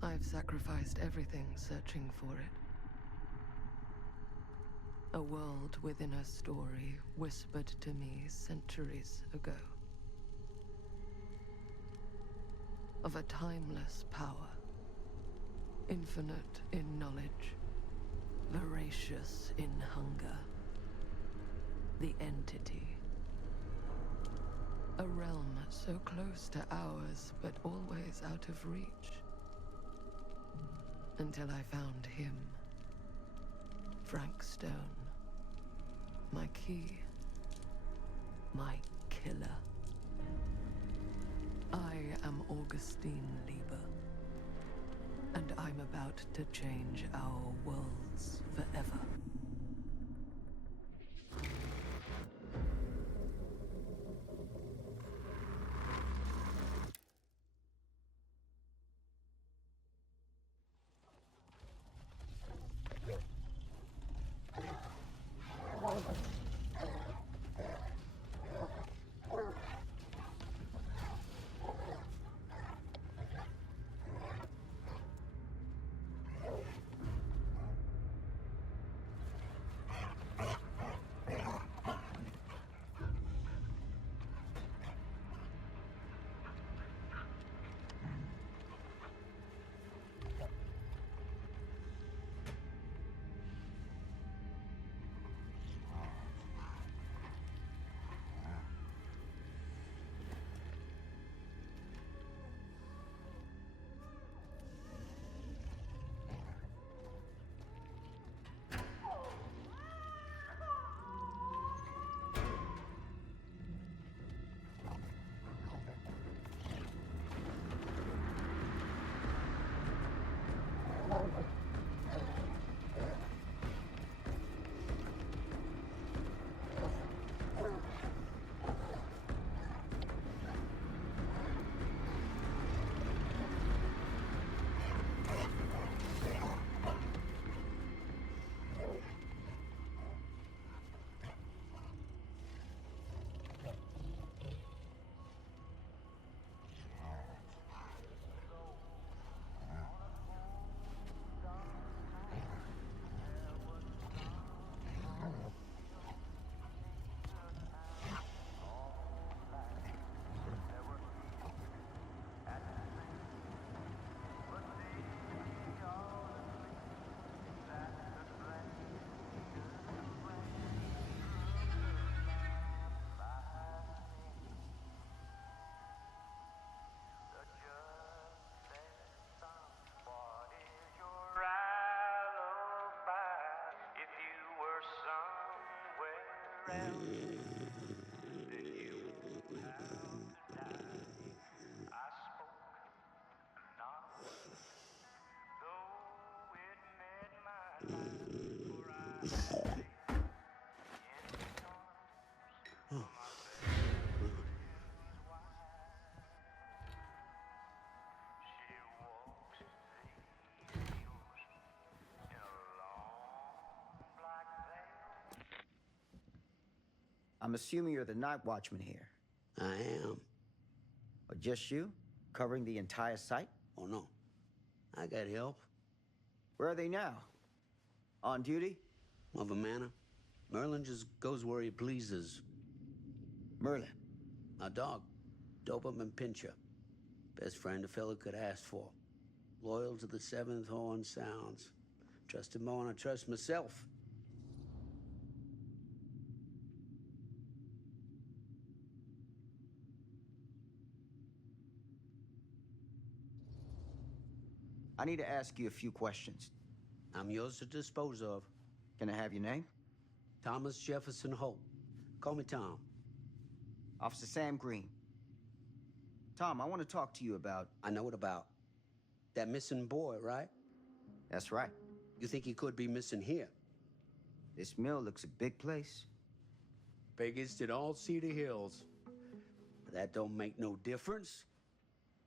I've sacrificed everything searching for it. A world within a story whispered to me centuries ago. Of a timeless power, infinite in knowledge, voracious in hunger. The entity. A realm so close to ours, but always out of reach. Until I found him. Frank Stone. My key. My killer. I am Augustine Lieber. And I'm about to change our worlds forever. I'm assuming you're the night watchman here. I am. Or just you? Covering the entire site? Oh, no. I got help. Where are they now? On duty? Of a manner. Merlin just goes where he pleases. Merlin? A dog. Doberman Pinscher. Best friend a fella could ask for. Loyal to the seventh horn sounds. Trust him more than I trust myself. I need to ask you a few questions. I'm yours to dispose of. Can I have your name? Thomas Jefferson Holt. Call me Tom. Officer Sam Green. Tom, I want to talk to you about... I know what about. That missing boy, right? That's right. You think he could be missing here? This mill looks a big place. Biggest in all Cedar Hills. But that don't make no difference.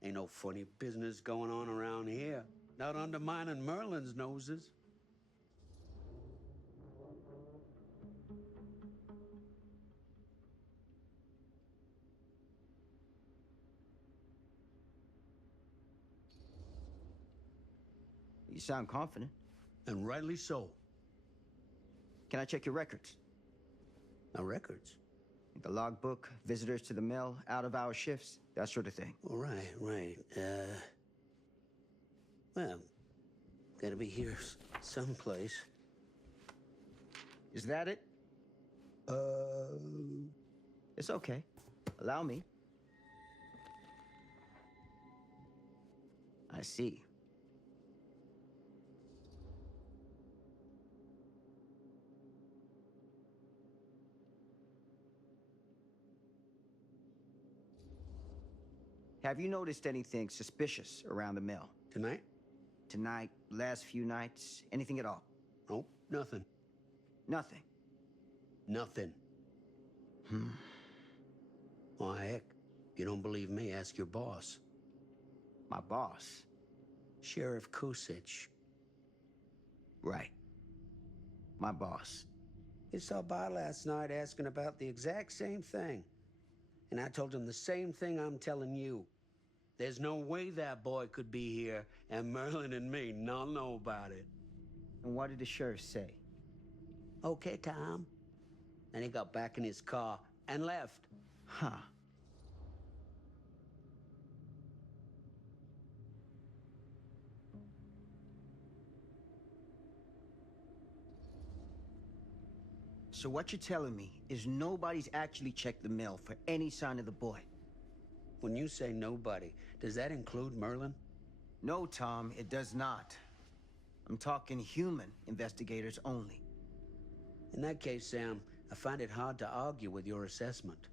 Ain't no funny business going on around here. Not undermining Merlin's noses. You sound confident. And rightly so. Can I check your records? Now, records? The logbook, visitors to the mill, out-of-hour shifts, that sort of thing. All right, right. Well, gotta be here someplace. Is that it? It's okay. Allow me. I see. Have you noticed anything suspicious around the mill? Tonight? Tonight, last few nights, anything at all? Nope, nothing. Nothing. Nothing. Well, heck, if you don't believe me, ask your boss. My boss? Sheriff Kusich. Right. My boss. He stopped by last night asking about the exact same thing. And I told him the same thing I'm telling you. There's no way that boy could be here, and Merlin and me not know about it. And what did the sheriff say? Okay, Tom. And he got back in his car and left. Huh. So what you're telling me is nobody's actually checked the mill for any sign of the boy? When you say nobody, does that include Merlin? No, Tom, it does not. I'm talking human investigators only. In that case, Sam, I find it hard to argue with your assessment.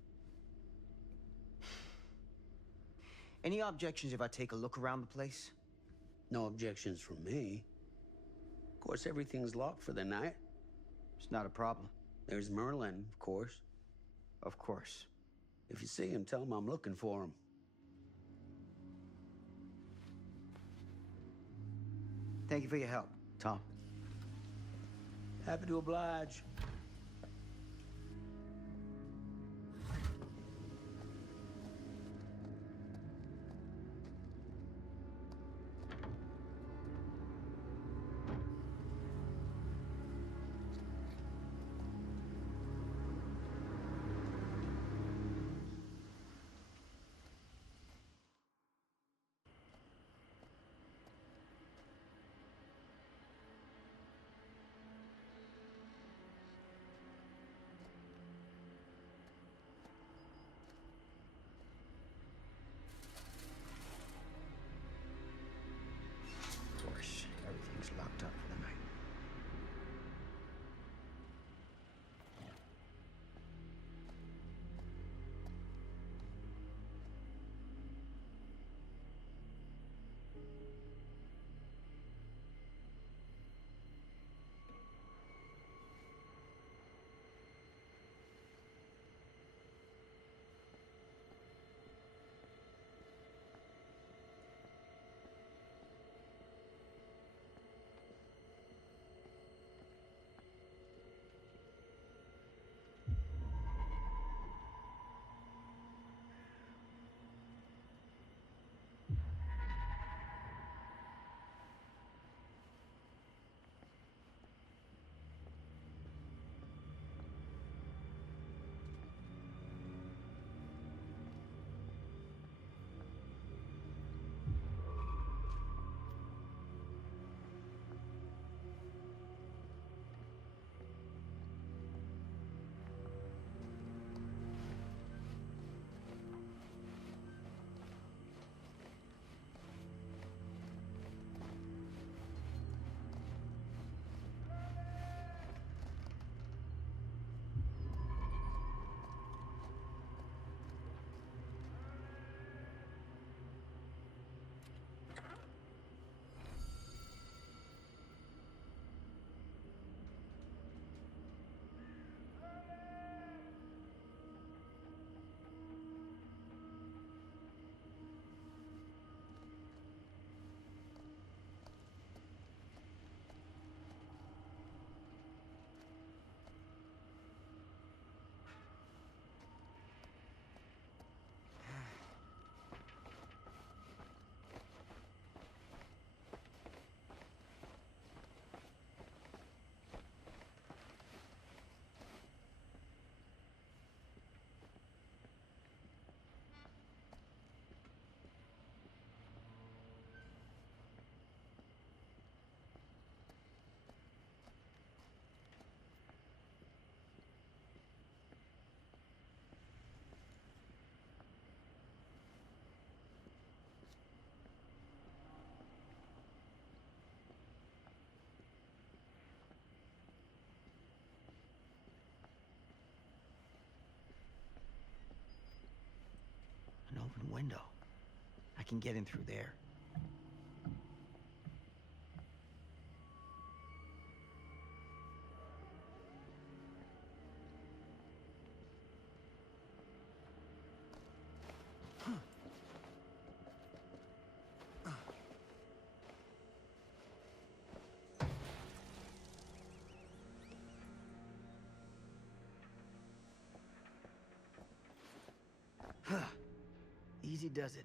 Any objections if I take a look around the place? No objections from me. Of course, everything's locked for the night. It's not a problem. There's Merlin, of course. Of course. If you see him, tell him I'm looking for him. Thank you for your help, Tom. Happy to oblige. window. I can get in through there. Easy does it.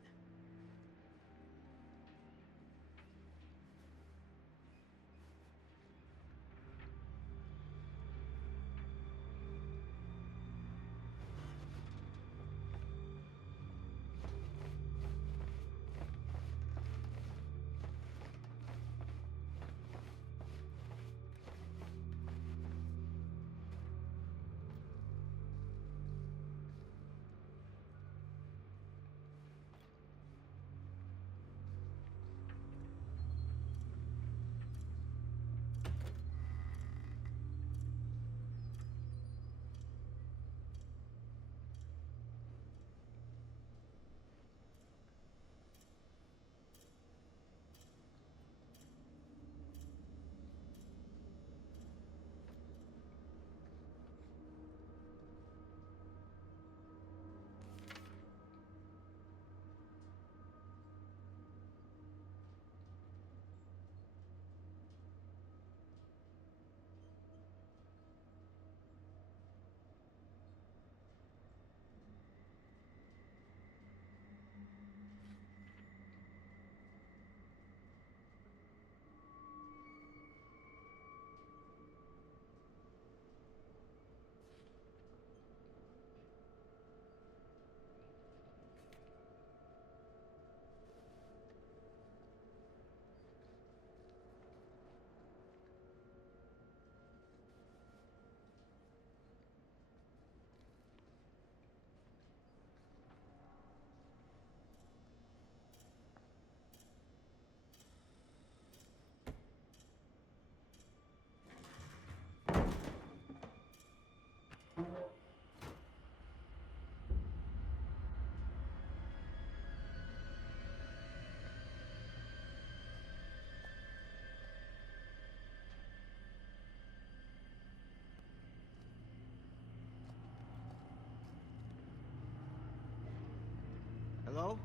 Hello?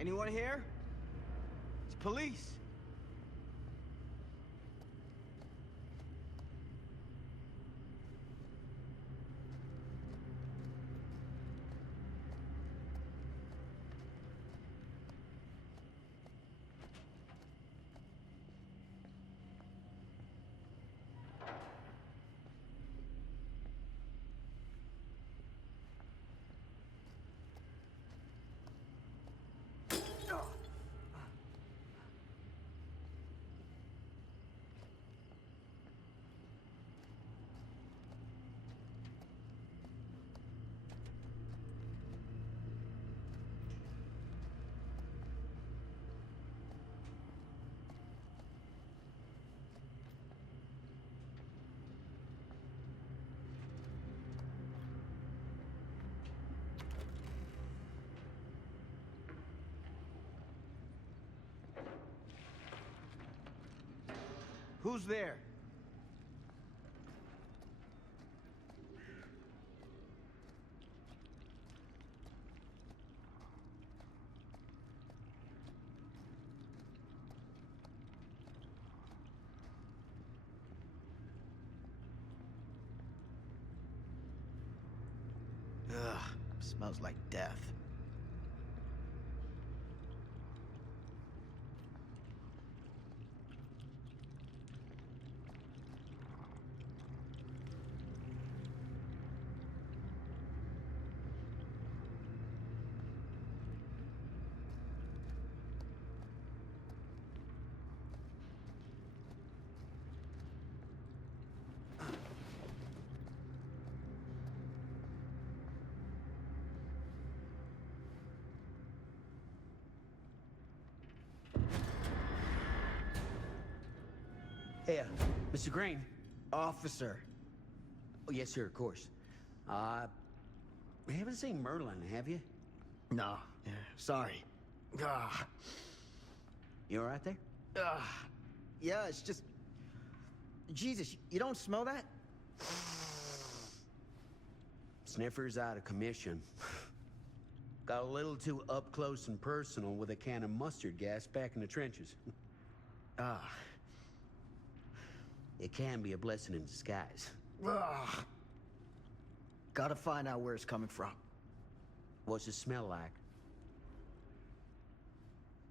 Anyone here? It's police. Who's there? Ugh, smells like death. Hey, Mr. Green. Officer. Oh, yes, sir, of course. You haven't seen Merlin, have you? No, Yeah, sorry. Ah. You all right there? Yeah, it's just... Jesus, you don't smell that? Sniffer's out of commission. Got a little too up close and personal with a can of mustard gas back in the trenches. Ah. It can be a blessing in disguise. Ah. Gotta find out where it's coming from. What's it smell like?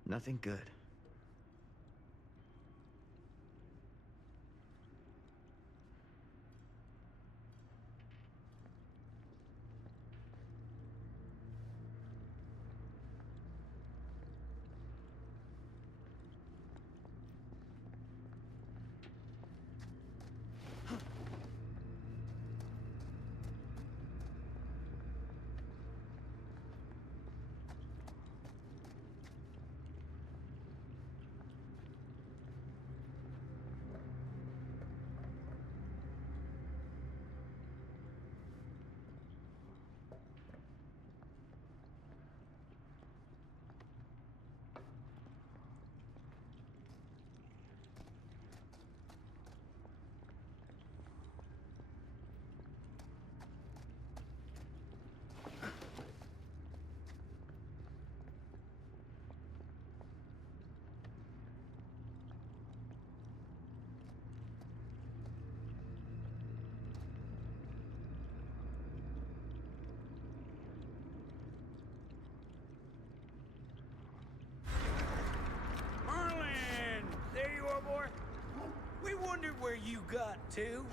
Nothing good. Merlin! There you are, boy. We wondered where you got to.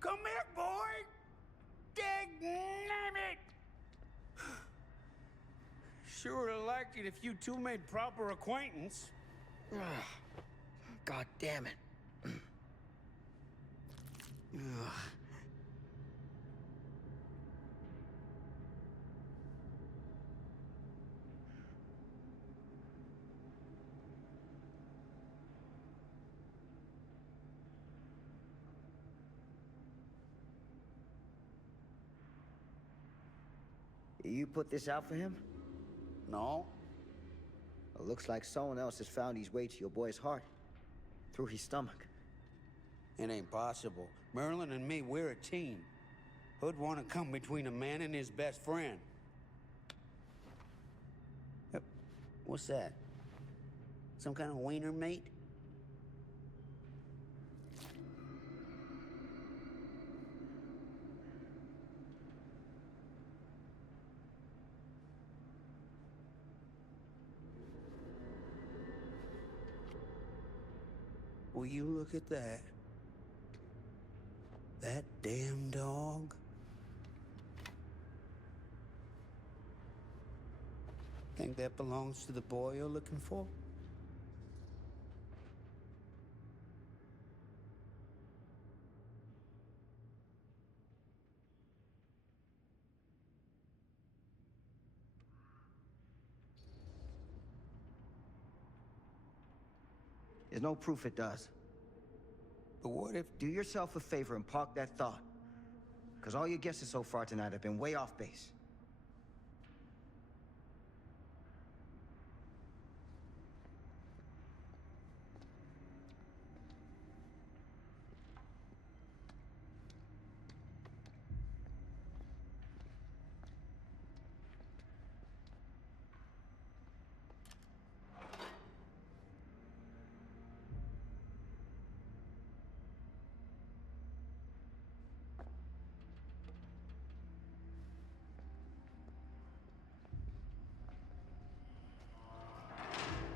Come here, boy! Dang-nabbit! Sure would have liked it if you two made proper acquaintance. God damn it. Ugh. You put this out for him? No? It looks like someone else has found his way to your boy's heart. Through his stomach. It ain't possible. Merlin and me, we're a team. Who'd want to come between a man and his best friend? What's that? Some kind of wiener mate? Will you look at that? That damn dog? Think that belongs to the boy you're looking for? There's no proof it does. But what if... Do yourself a favor and park that thought. Because all your guesses so far tonight have been way off base.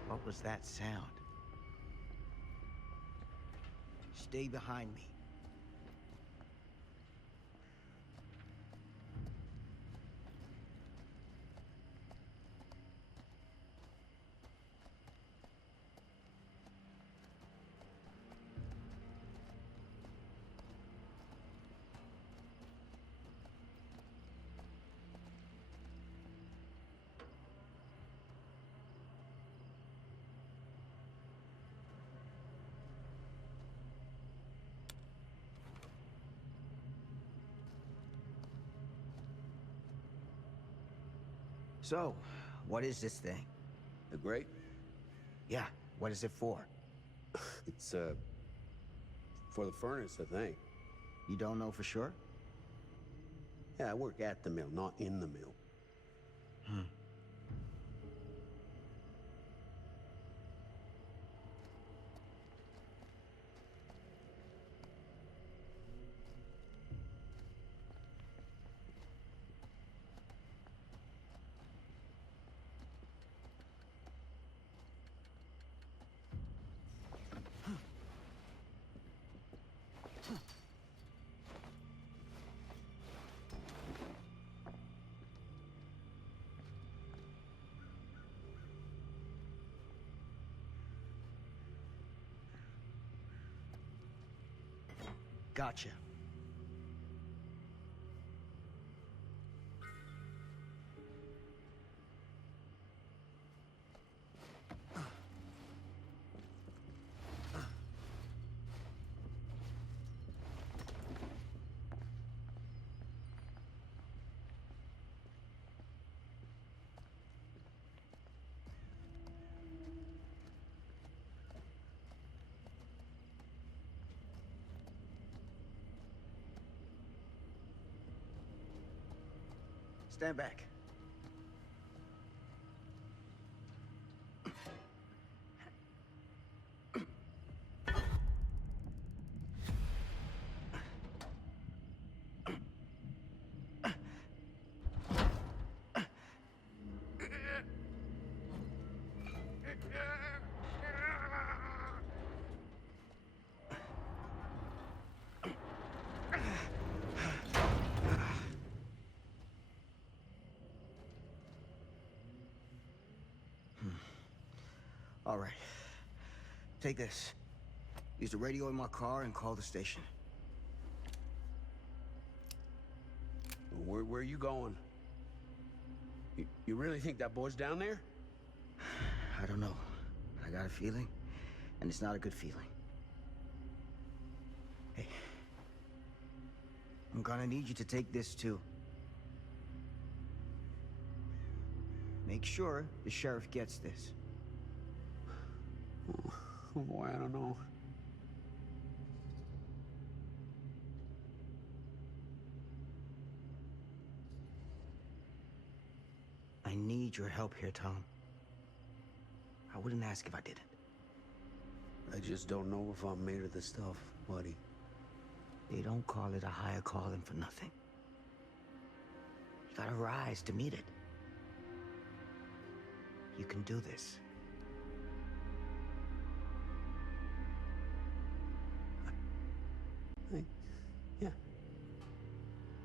What was that sound? Stay behind me. So, what is this thing? The grate? Yeah, what is it for? It's, for the furnace, I think. You don't know for sure? Yeah, I work at the mill, not in the mill. Gotcha. Stand back. All right. Take this. Use the radio in my car and call the station. Where are you going? You really think that boy's down there? I don't know. I got a feeling, and it's not a good feeling. Hey. I'm gonna need you to take this too. Make sure the sheriff gets this. Oh boy, I don't know. I need your help here, Tom. I wouldn't ask if I didn't. I just don't know if I'm made of the stuff, buddy. They don't call it a higher calling for nothing. You gotta rise to meet it. You can do this. Yeah.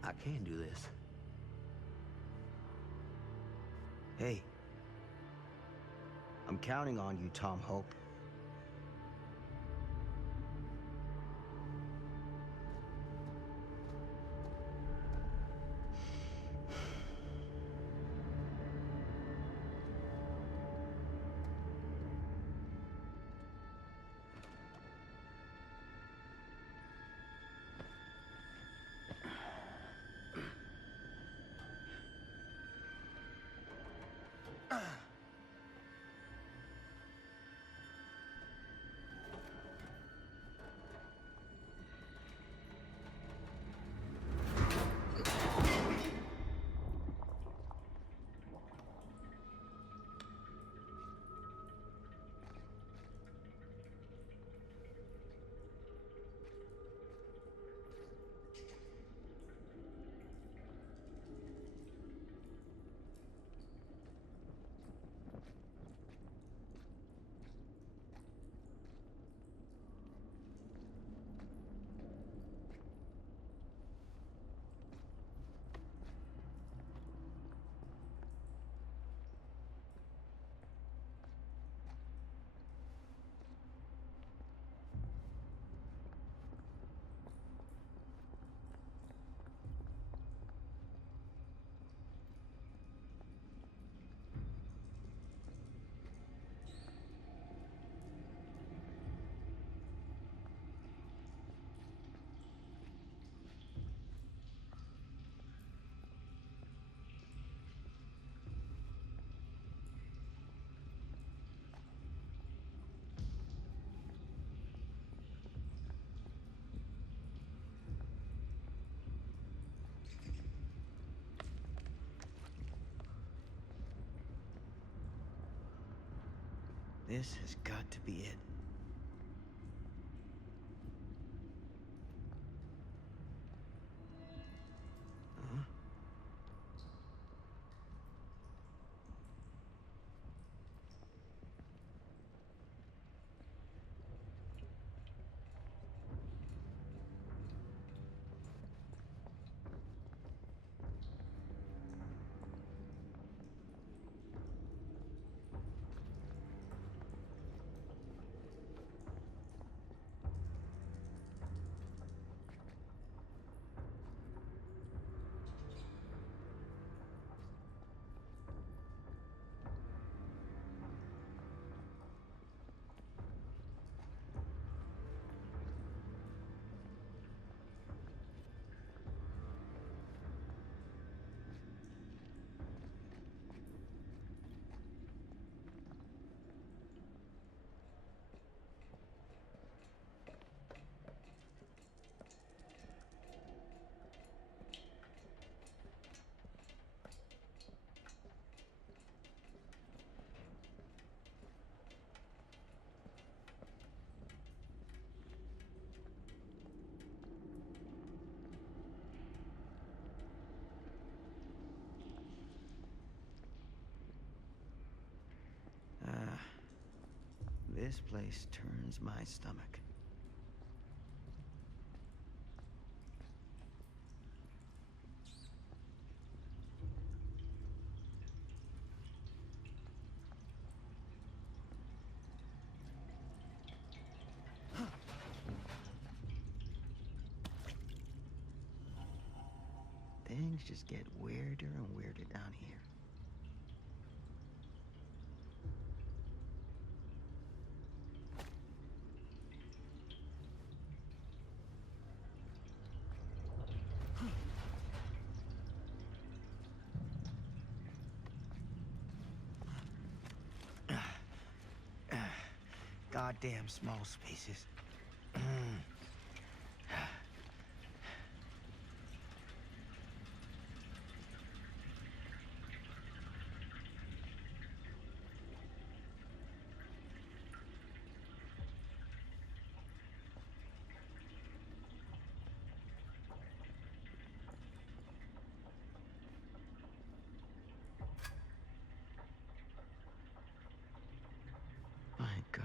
I can do this. Hey. I'm counting on you, Tom Hope. This has got to be it. Huh? This place turns my stomach. Things just get weirder and weirder down here. Goddamn small spaces. My God.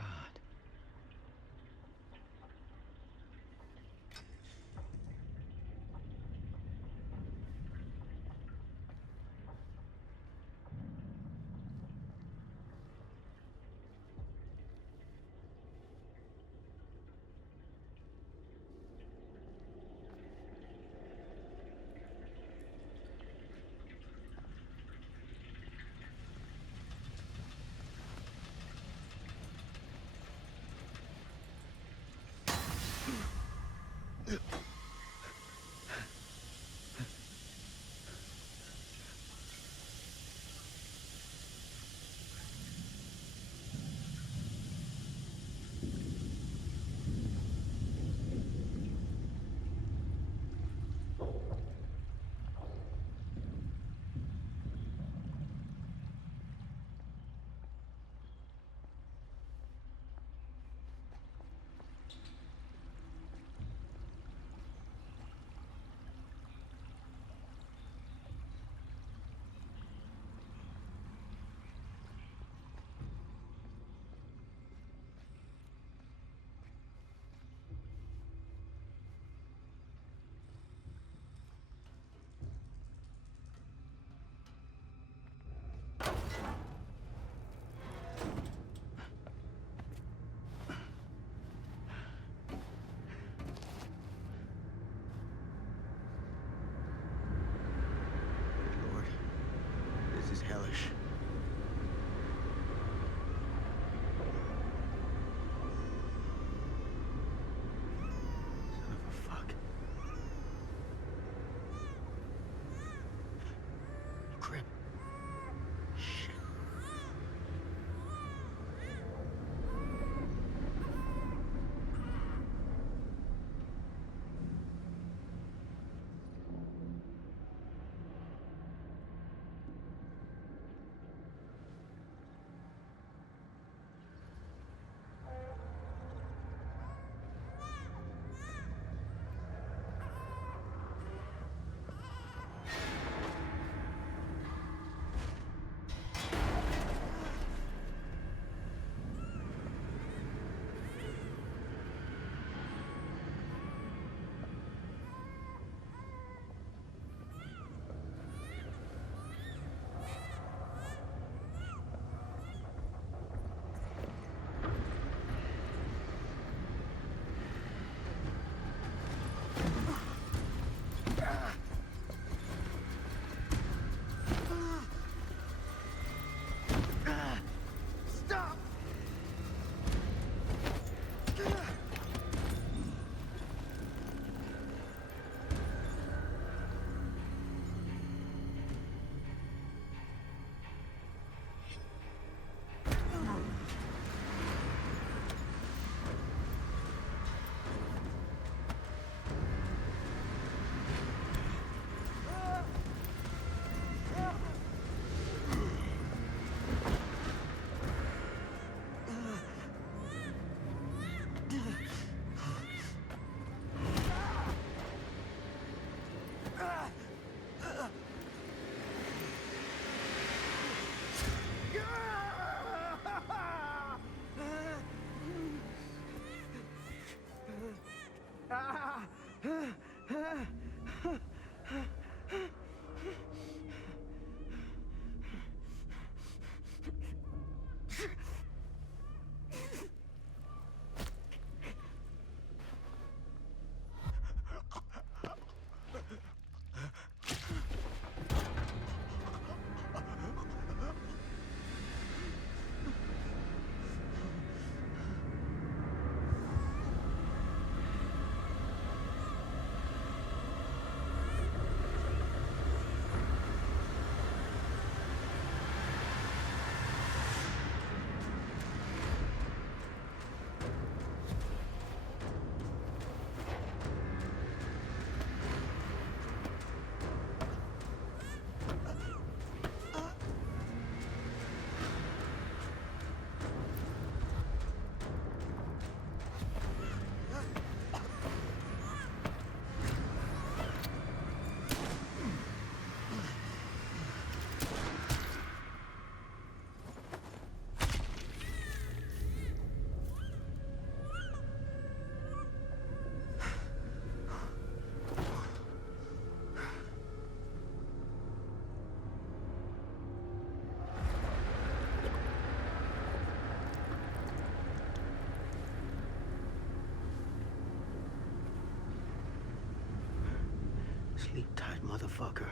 Sleep tight, motherfucker.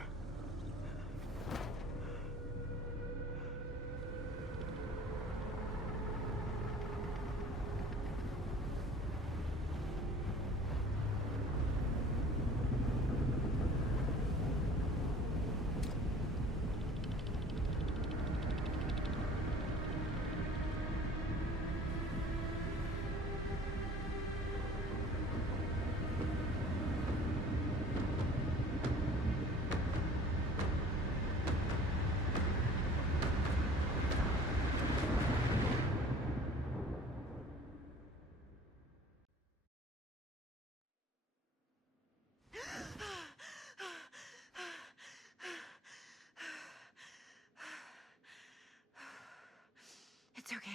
It's okay.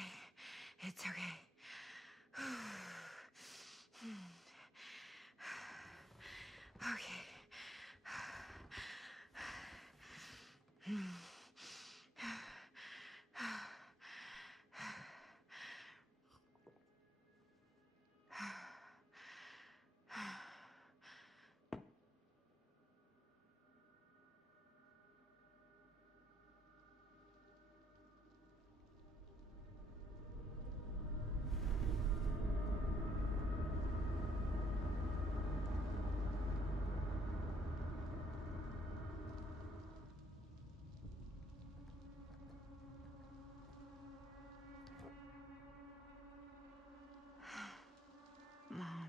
It's okay. Okay. Mom.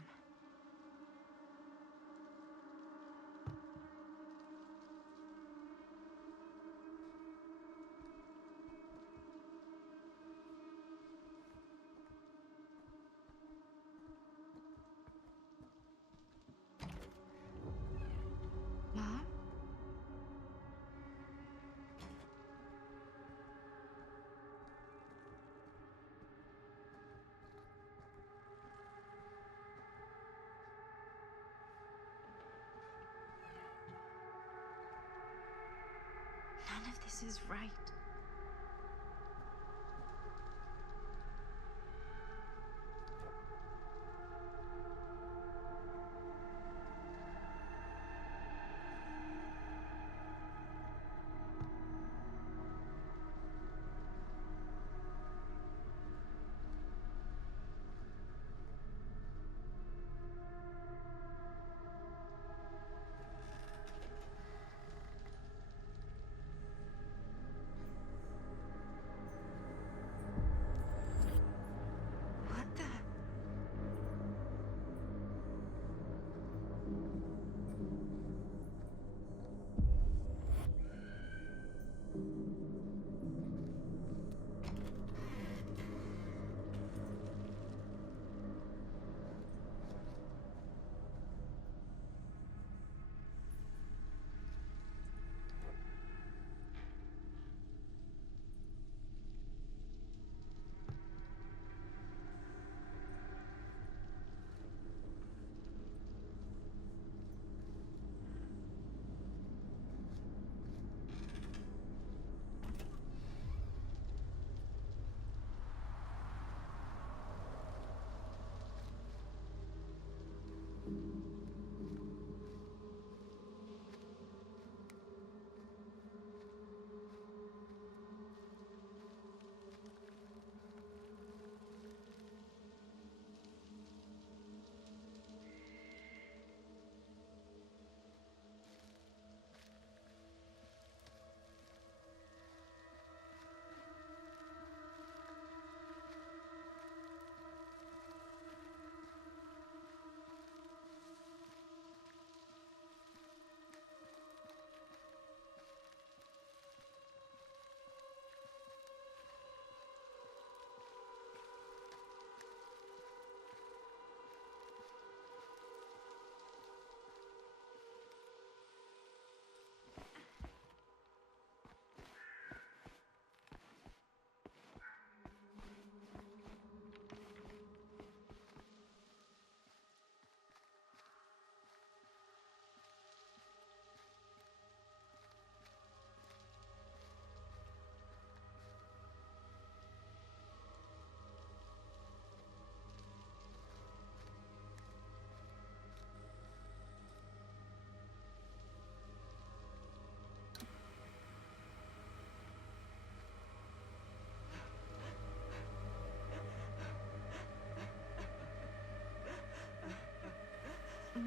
Mom? None of this is right.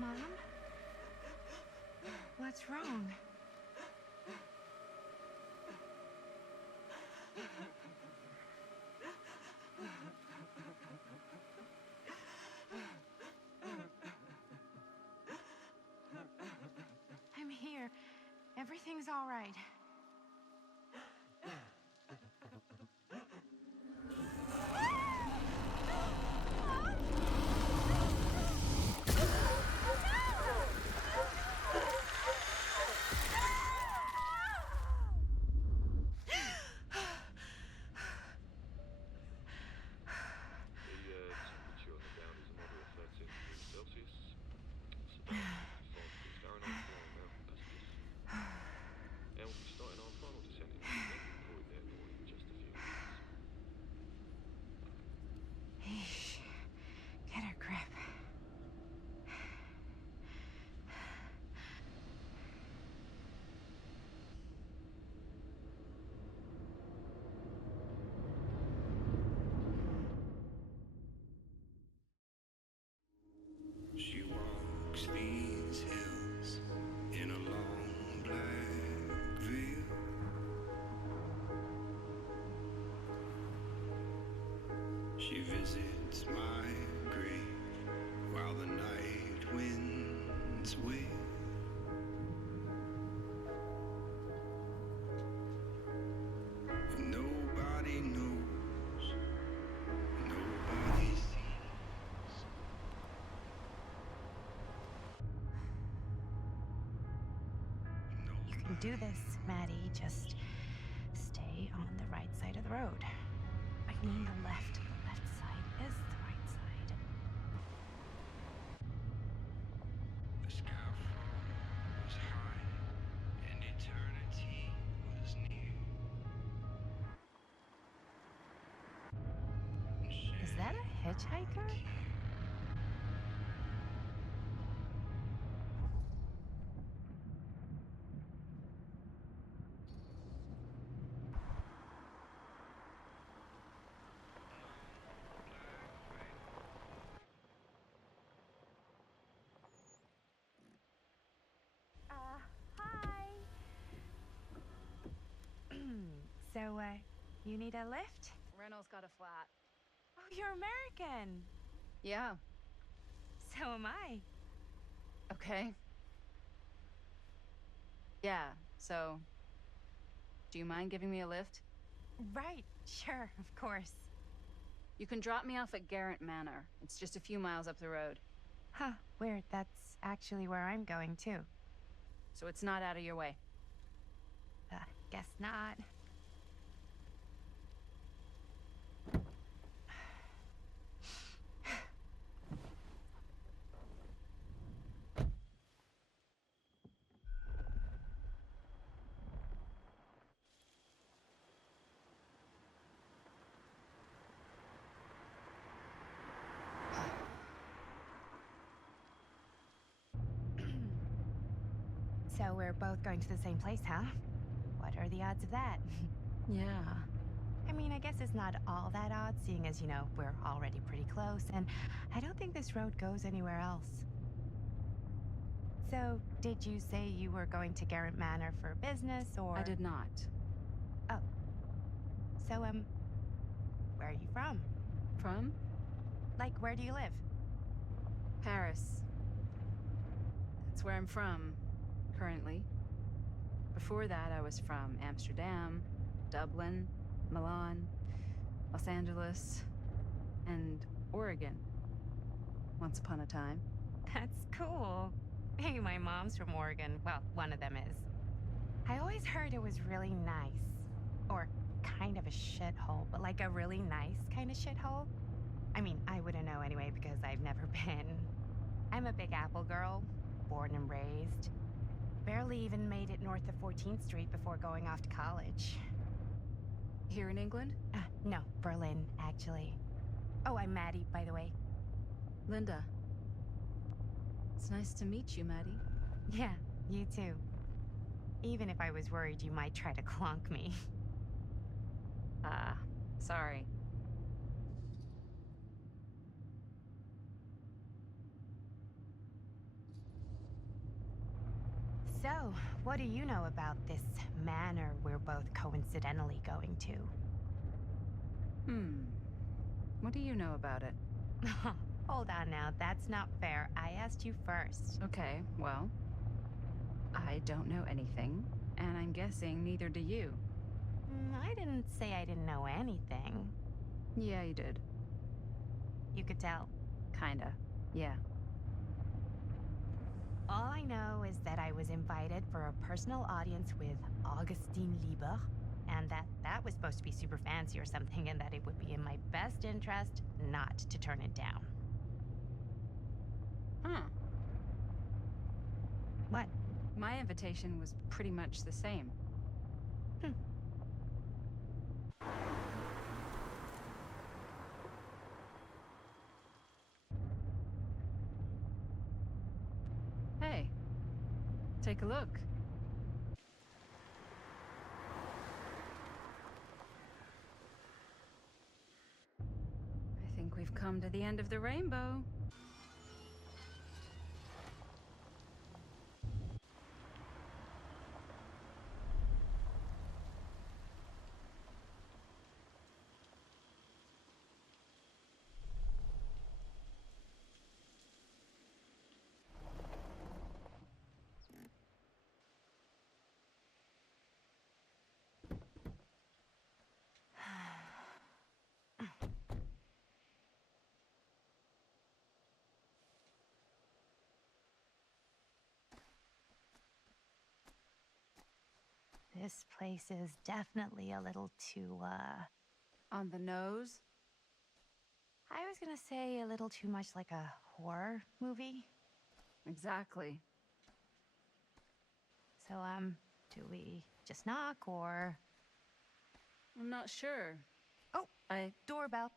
Mom? What's wrong? I'm here. Everything's all right. Get a grip. She walks these hills in a long black veil. She visits my grave while the night winds wail. And nobody knows, nobody sees. You can do this, Maddie. Just stay on the right side of the road. I mean the left. The left side is the right side. The skyfall was high and eternity was near. Is that a hitchhiker? Hi. So, you need a lift? Reynolds got a flat. Oh, you're American. Yeah. So am I. Okay. Yeah, so... Do you mind giving me a lift? Right, sure, of course. You can drop me off at Garrett Manor. It's just a few miles up the road. Huh, weird. That's actually where I'm going, too. So it's not out of your way. Guess not. So we're both going to the same place, huh? What are the odds of that? Yeah. I mean, I guess it's not all that odd, seeing as, you know, we're already pretty close, and I don't think this road goes anywhere else. So, did you say you were going to Garrett Manor for business, or...? I did not. Oh. So, where are you from? From? Like, where do you live? Paris. That's where I'm from, currently. Before that, I was from Amsterdam, Dublin, Milan, Los Angeles, and Oregon. Once upon a time. That's cool. Hey, my mom's from Oregon. Well, one of them is. I always heard it was really nice. Or kind of a shithole, but like a really nice kind of shithole. I mean, I wouldn't know anyway because I've never been. I'm a Big Apple girl, born and raised. Barely even made it north of 14th Street before going off to college. Here in England? No, Berlin, actually. Oh, I'm Maddie, by the way. Linda. It's nice to meet you, Maddie. Yeah, you too. Even if I was worried you might try to clonk me. Sorry. So, what do you know about this manor we're both coincidentally going to? What do you know about it? Hold on now, that's not fair. I asked you first. Okay, well, I don't know anything, and I'm guessing neither do you. I didn't say I didn't know anything. Yeah, you did. You could tell. Kinda. Yeah. All I know is that I was invited for a personal audience with Augustine Lieber, and that was supposed to be super fancy or something, and that it would be in my best interest not to turn it down. Huh. What? My invitation was pretty much the same. Hey, take a look. I think we've come to the end of the rainbow. This place is definitely a little too, On the nose? I was gonna say a little too much like a horror movie. Exactly. So, do we just knock or... I'm not sure. Oh, doorbell.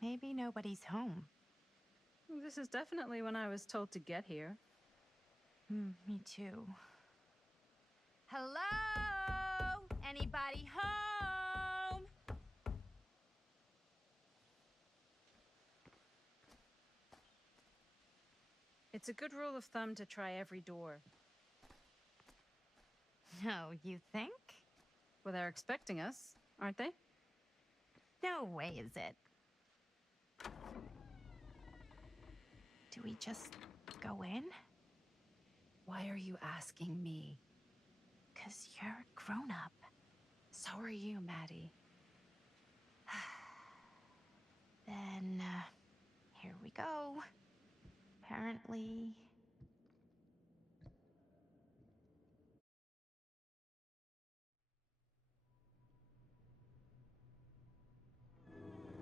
Maybe nobody's home. This is definitely when I was told to get here. Me too. Hello? Anybody home? It's a good rule of thumb to try every door. No, you think? Well, they're expecting us, aren't they? No way is it. Do we just go in? Why are you asking me? 'Cause you're a grown-up. So are you, Maddie. Then, here we go. Apparently...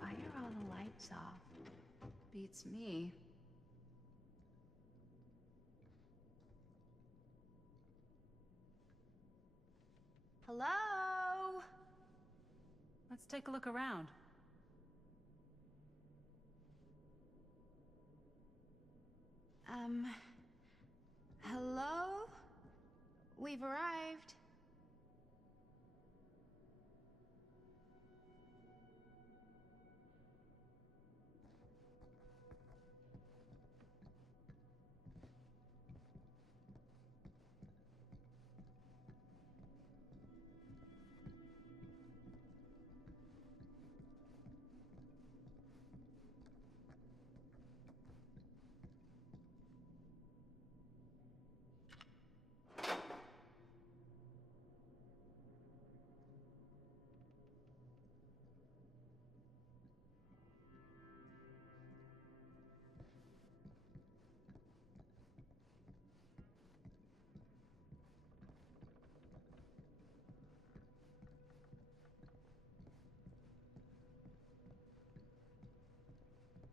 Why are all the lights off? Beats me. Hello? Let's take a look around. Hello? We've arrived.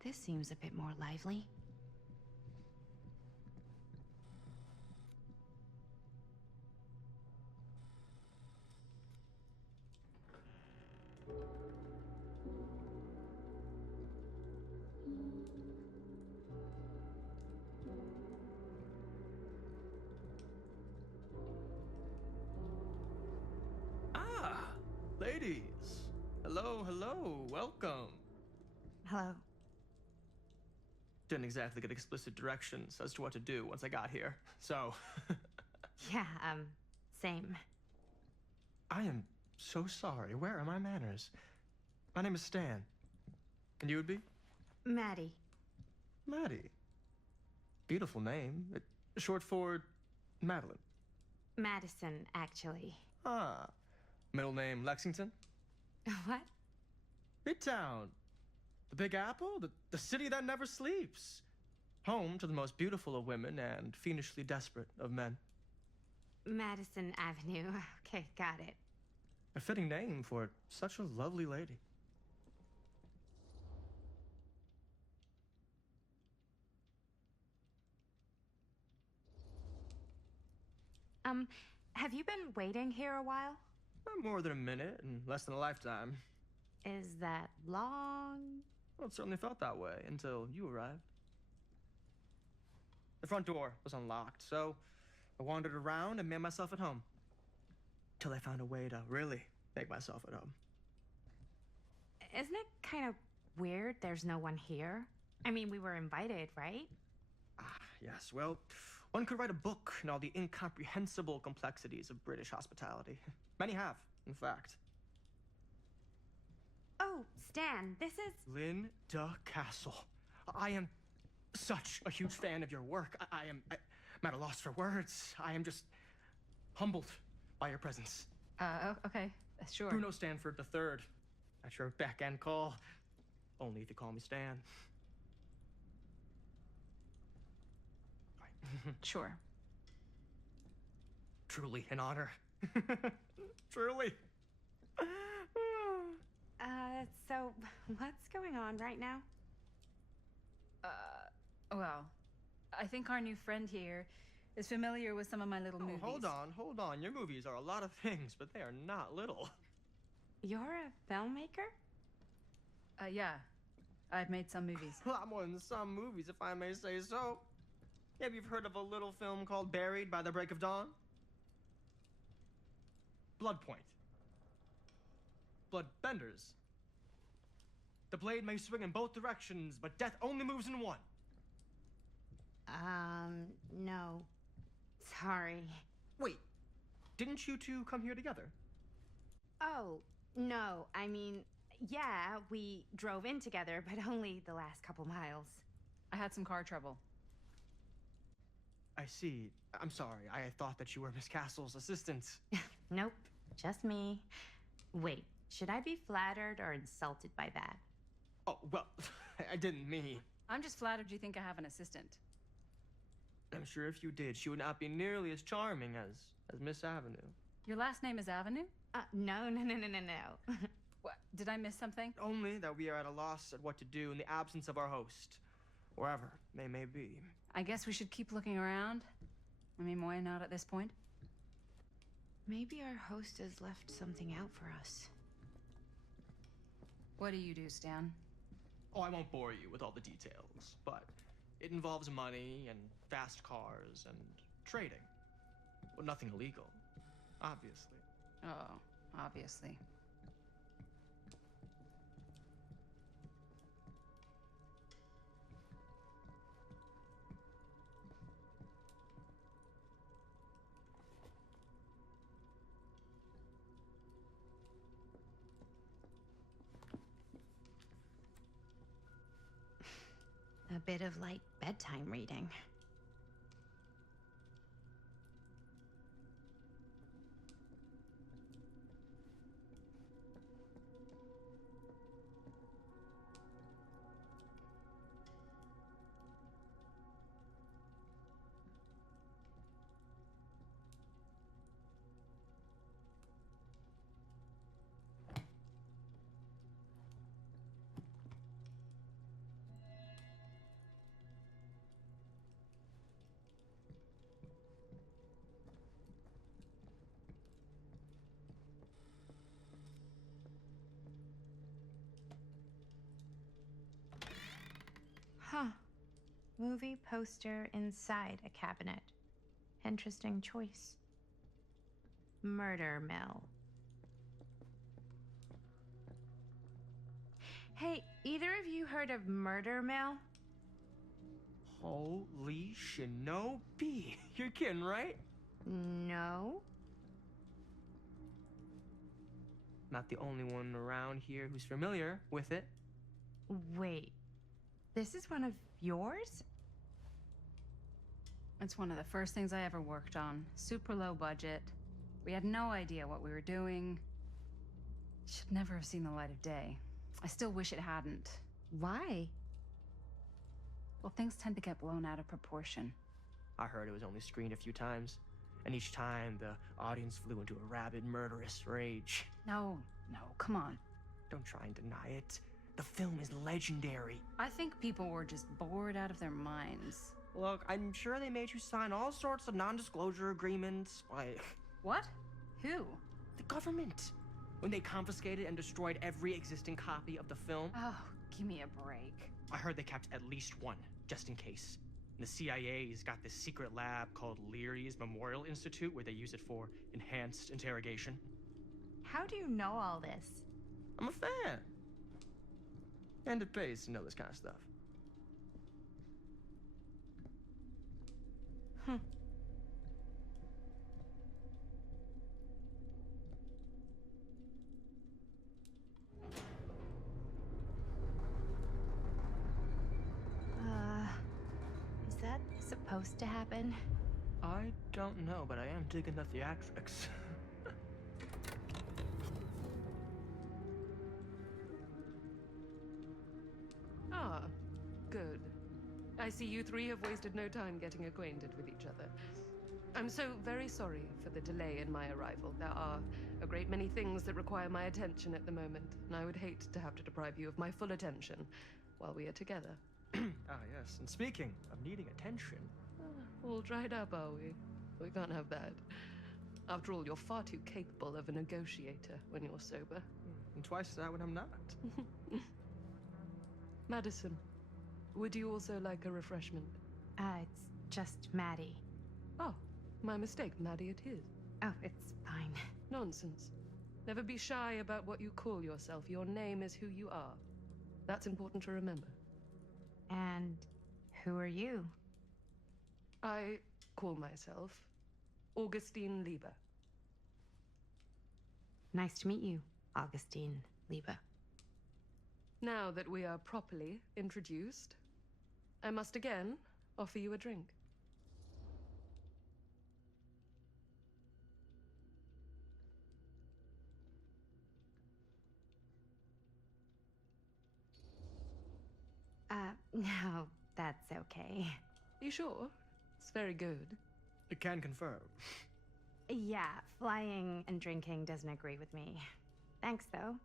This seems a bit more lively. Ladies, hello. Hello, hello, welcome. Hello. Didn't exactly get explicit directions as to what to do once I got here, so. Yeah, same. I am so sorry. Where are my manners? My name is Stan. And you would be? Maddie. Maddie. Beautiful name. Short for Madeline. Madison, actually. Ah. Middle name Lexington? What? Midtown. The Big Apple? The city that never sleeps. Home to the most beautiful of women and fiendishly desperate of men. Madison Avenue. Okay, got it. A fitting name for such a lovely lady. Have you been waiting here a while? More than a minute and less than a lifetime. Is that long? Well, it certainly felt that way until you arrived. The front door was unlocked, so I wandered around and made myself at home. Till I found a way to really make myself at home. Isn't it kind of weird there's no one here? I mean, we were invited, right? Ah, yes, well, one could write a book on all the incomprehensible complexities of British hospitality. Many have, in fact. Oh, Stan, this is... Linda Castle. I am such a huge fan of your work. I'm at a loss for words. I am just humbled by your presence. Okay, sure. Bruno Stanford III. At your beck and call. Only if you call me Stan. Sure. Truly an honor. Truly. So what's going on right now? Well, I think our new friend here is familiar with some of my little movies. Hold on. Your movies are a lot of things, but they are not little. You're a filmmaker? Yeah. I've made some movies. A lot more than some movies, if I may say so. Maybe you've heard of a little film called Buried by the Break of Dawn? Blood Point. Bloodbenders. The blade may swing in both directions, but death only moves in one. No. Sorry. Wait, didn't you two come here together? Oh, no. I mean, yeah, we drove in together, but only the last couple miles. I had some car trouble. I see. I'm sorry. I thought that you were Miss Castle's assistant. Nope, just me. Wait, should I be flattered or insulted by that? Oh, well, I didn't mean. I'm just flattered you think I have an assistant. I'm sure if you did, she would not be nearly as charming as Miss Avenue. Your last name is Avenue? No. What? Did I miss something? Only that we are at a loss at what to do in the absence of our host, wherever they may be. I guess we should keep looking around. I mean, why not at this point? Maybe our host has left something out for us. What do you do, Stan? Oh, I won't bore you with all the details, but it involves money and fast cars and trading. Well, nothing illegal, obviously. Oh, obviously. A bit of light bedtime reading. Huh. Movie poster inside a cabinet. Interesting choice. Murder mill. Hey, either of you heard of Murder Mill? Holy shinobi. You're kidding, right? No. Not the only one around here who's familiar with it. Wait, this is one of yours? It's one of the first things I ever worked on. Super low budget. We had no idea what we were doing. Should never have seen the light of day. I still wish it hadn't. Why? Well, things tend to get blown out of proportion. I heard it was only screened a few times, and each time the audience flew into a rabid, murderous rage. No, come on. Don't try and deny it. The film is legendary. I think people were just bored out of their minds. Look, I'm sure they made you sign all sorts of non-disclosure agreements. Like, What? Who? the government. When they confiscated and destroyed every existing copy of the film. Oh, give me a break. I heard they kept at least one, just in case. The CIA's got this secret lab called Leary's Memorial Institute where they use it for enhanced interrogation. How do you know all this? I'm a fan. And it pays to know this kind of stuff. Is that supposed to happen? I don't know, but I am digging the theatrics. Ah, good. I see you three have wasted no time getting acquainted with each other. I'm so very sorry for the delay in my arrival. There are a great many things that require my attention at the moment, and I would hate to have to deprive you of my full attention while we are together. Ah, yes. And speaking of needing attention. All dried up, are we? We can't have that. After all, you're far too capable of a negotiator when you're sober. And twice that when I'm not. Madison, would you also like a refreshment? It's just Maddie. Oh, my mistake. Maddie it is. Oh, it's fine. Nonsense. Never be shy about what you call yourself. Your name is who you are. That's important to remember. And who are you? I call myself Augustine Lieber. Nice to meet you, Augustine Lieber. Now that we are properly introduced, I must again offer you a drink. No, that's okay. You sure? It's very good. I can confirm. Yeah, flying and drinking doesn't agree with me. Thanks, though.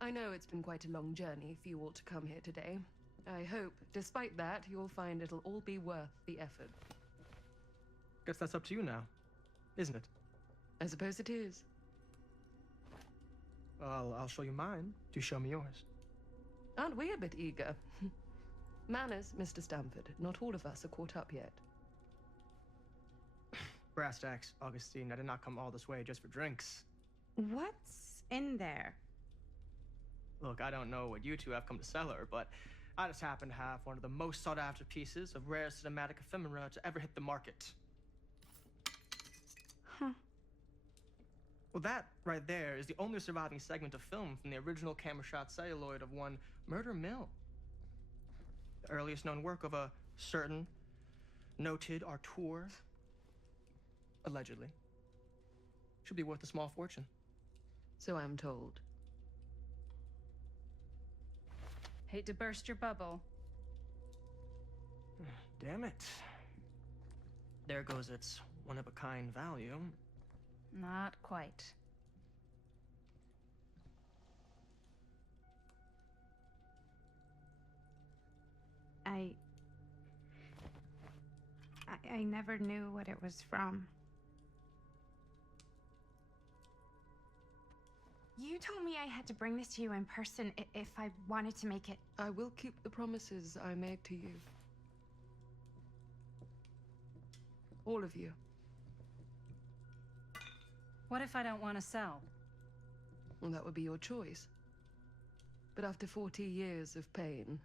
I know it's been quite a long journey for you all to come here today. I hope, despite that, you'll find it'll all be worth the effort. Guess that's up to you now, isn't it? I suppose it is. Well, I'll show you mine. Do show me yours. Aren't we a bit eager? Manners, Mr. Stamford. Not all of us are caught up yet. Brass tacks, Augustine. I did not come all this way just for drinks. What's in there? Look, I don't know what you two have come to cellar, but I just happen to have one of the most sought-after pieces of rare cinematic ephemera to ever hit the market. Huh. Well, that right there is the only surviving segment of film from the original camera shot celluloid of one Murder Mill. The earliest known work of a certain noted auteur, allegedly. Should be worth a small fortune. So I'm told. Hate to burst your bubble. Damn it. There goes its one-of-a-kind value. Not quite. I never knew what it was from. You told me I had to bring this to you in person if I wanted to make it. I will keep the promises I made to you. All of you. What if I don't want to sell? Well, that would be your choice. But after 40 years of pain,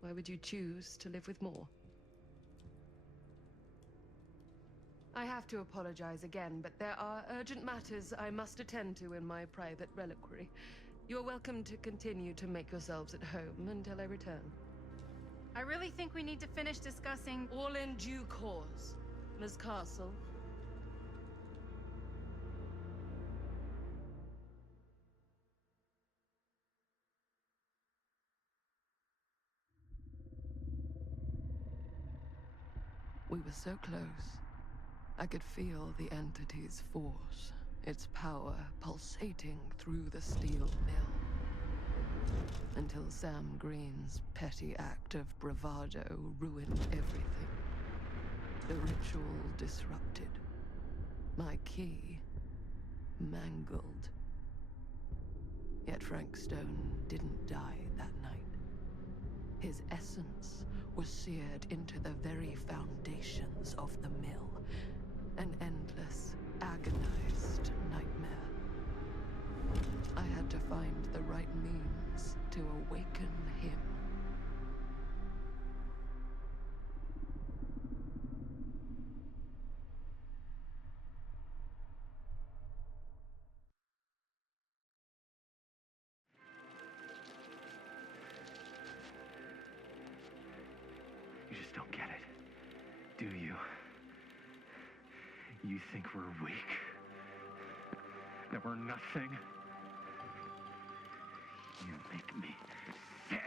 why would you choose to live with more? I have to apologize again, but there are urgent matters I must attend to in my private reliquary. You're welcome to continue to make yourselves at home until I return. I really think we need to finish discussing. All in due course, Ms. Castle. We were so close. I could feel the entity's force, its power pulsating through the steel mill. Until Sam Green's petty act of bravado ruined everything. The ritual disrupted. My key mangled. Yet Frank Stone didn't die that night. His essence was seared into the very foundations of the mill. An endless, agonized nightmare. I had to find the right means to awaken him. You just don't get it, do you? You think we're weak? That we're nothing? You make me sick.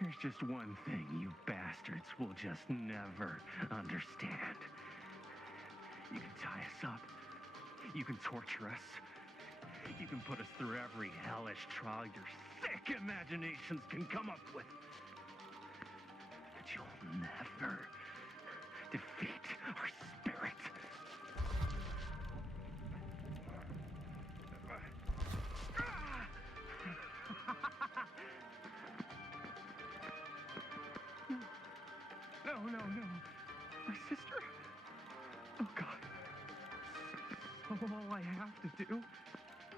There's just one thing you bastards will just never understand. You can tie us up. You can torture us. You can put us through every hellish trial your sick imaginations can come up with. But you'll never defeat our spirit. No. My sister? Oh, God. All I have to do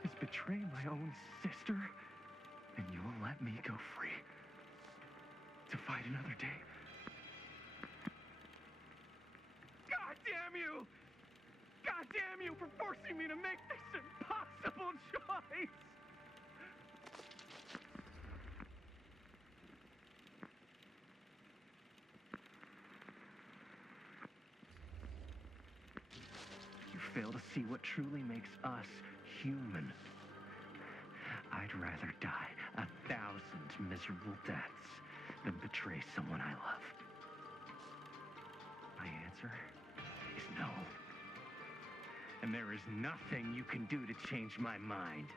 is betray my own sister, and you will let me go free to fight another day. God damn you! God damn you for forcing me to make this impossible choice! You fail to see what truly makes us human. I'd rather die 1,000 miserable deaths than betray someone I love. My answer is no. And there is nothing you can do to change my mind.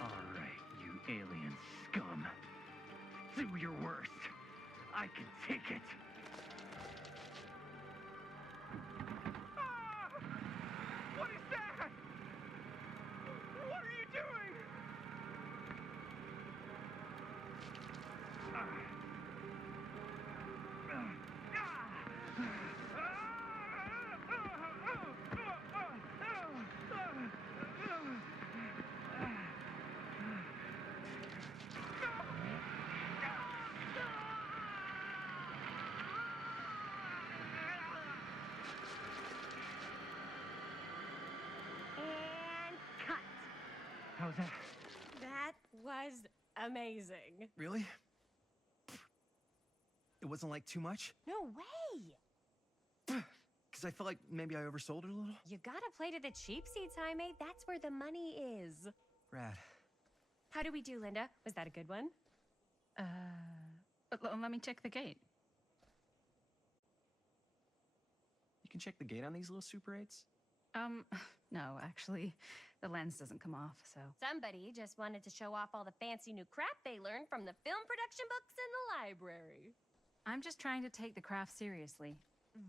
All right, you alien scum. Do your worst. I can take it. Ah! What is that? What are you doing? And cut. How's that? That was amazing. Really? It wasn't like too much? No way. Because I felt like maybe I oversold it a little. You gotta play to the cheap seats, Jaime. That's where the money is. Rad. How do we do, Linda? Was that a good one? Let me check the gate. You can check the gate on these little Super 8s? No, actually, the lens doesn't come off, so. Somebody just wanted to show off all the fancy new crap they learned from the film production books in the library. I'm just trying to take the craft seriously.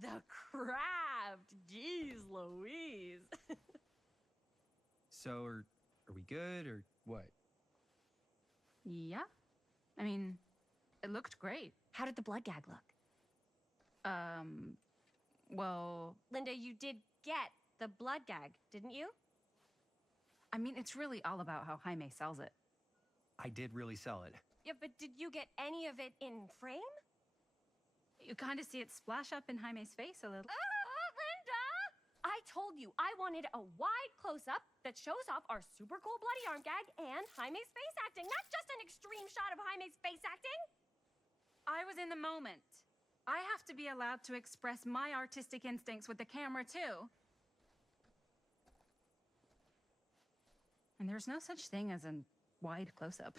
The craft! Jeez Louise. So, are we good, or what? Yeah. I mean, it looked great. How did the blood gag look? Well, Linda, you did get the blood gag, didn't you? I mean, it's really all about how Jaime sells it. I did really sell it. Yeah, but did you get any of it in frame? You kind of see it splash up in Jaime's face a little. Linda! I told you I wanted a wide close-up that shows off our super cool bloody arm gag and Jaime's face acting, not just an extreme shot of Jaime's face acting. I was in the moment. I have to be allowed to express my artistic instincts with the camera, too. And there's no such thing as a wide close-up.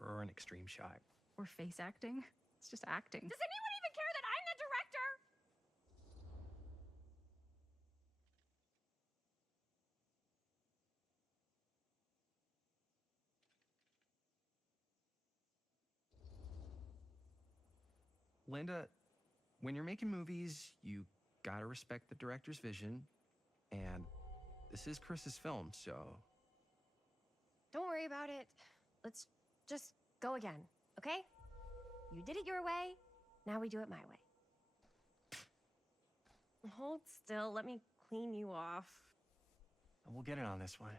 Or an extreme shot. Or face acting. It's just acting. Does anyone even care that I'm the director? Linda, when you're making movies, you gotta respect the director's vision. And this is Chris's film, so... Don't worry about it. Let's just go again, okay? You did it your way, now we do it my way. Hold still, let me clean you off. We'll get it on this one.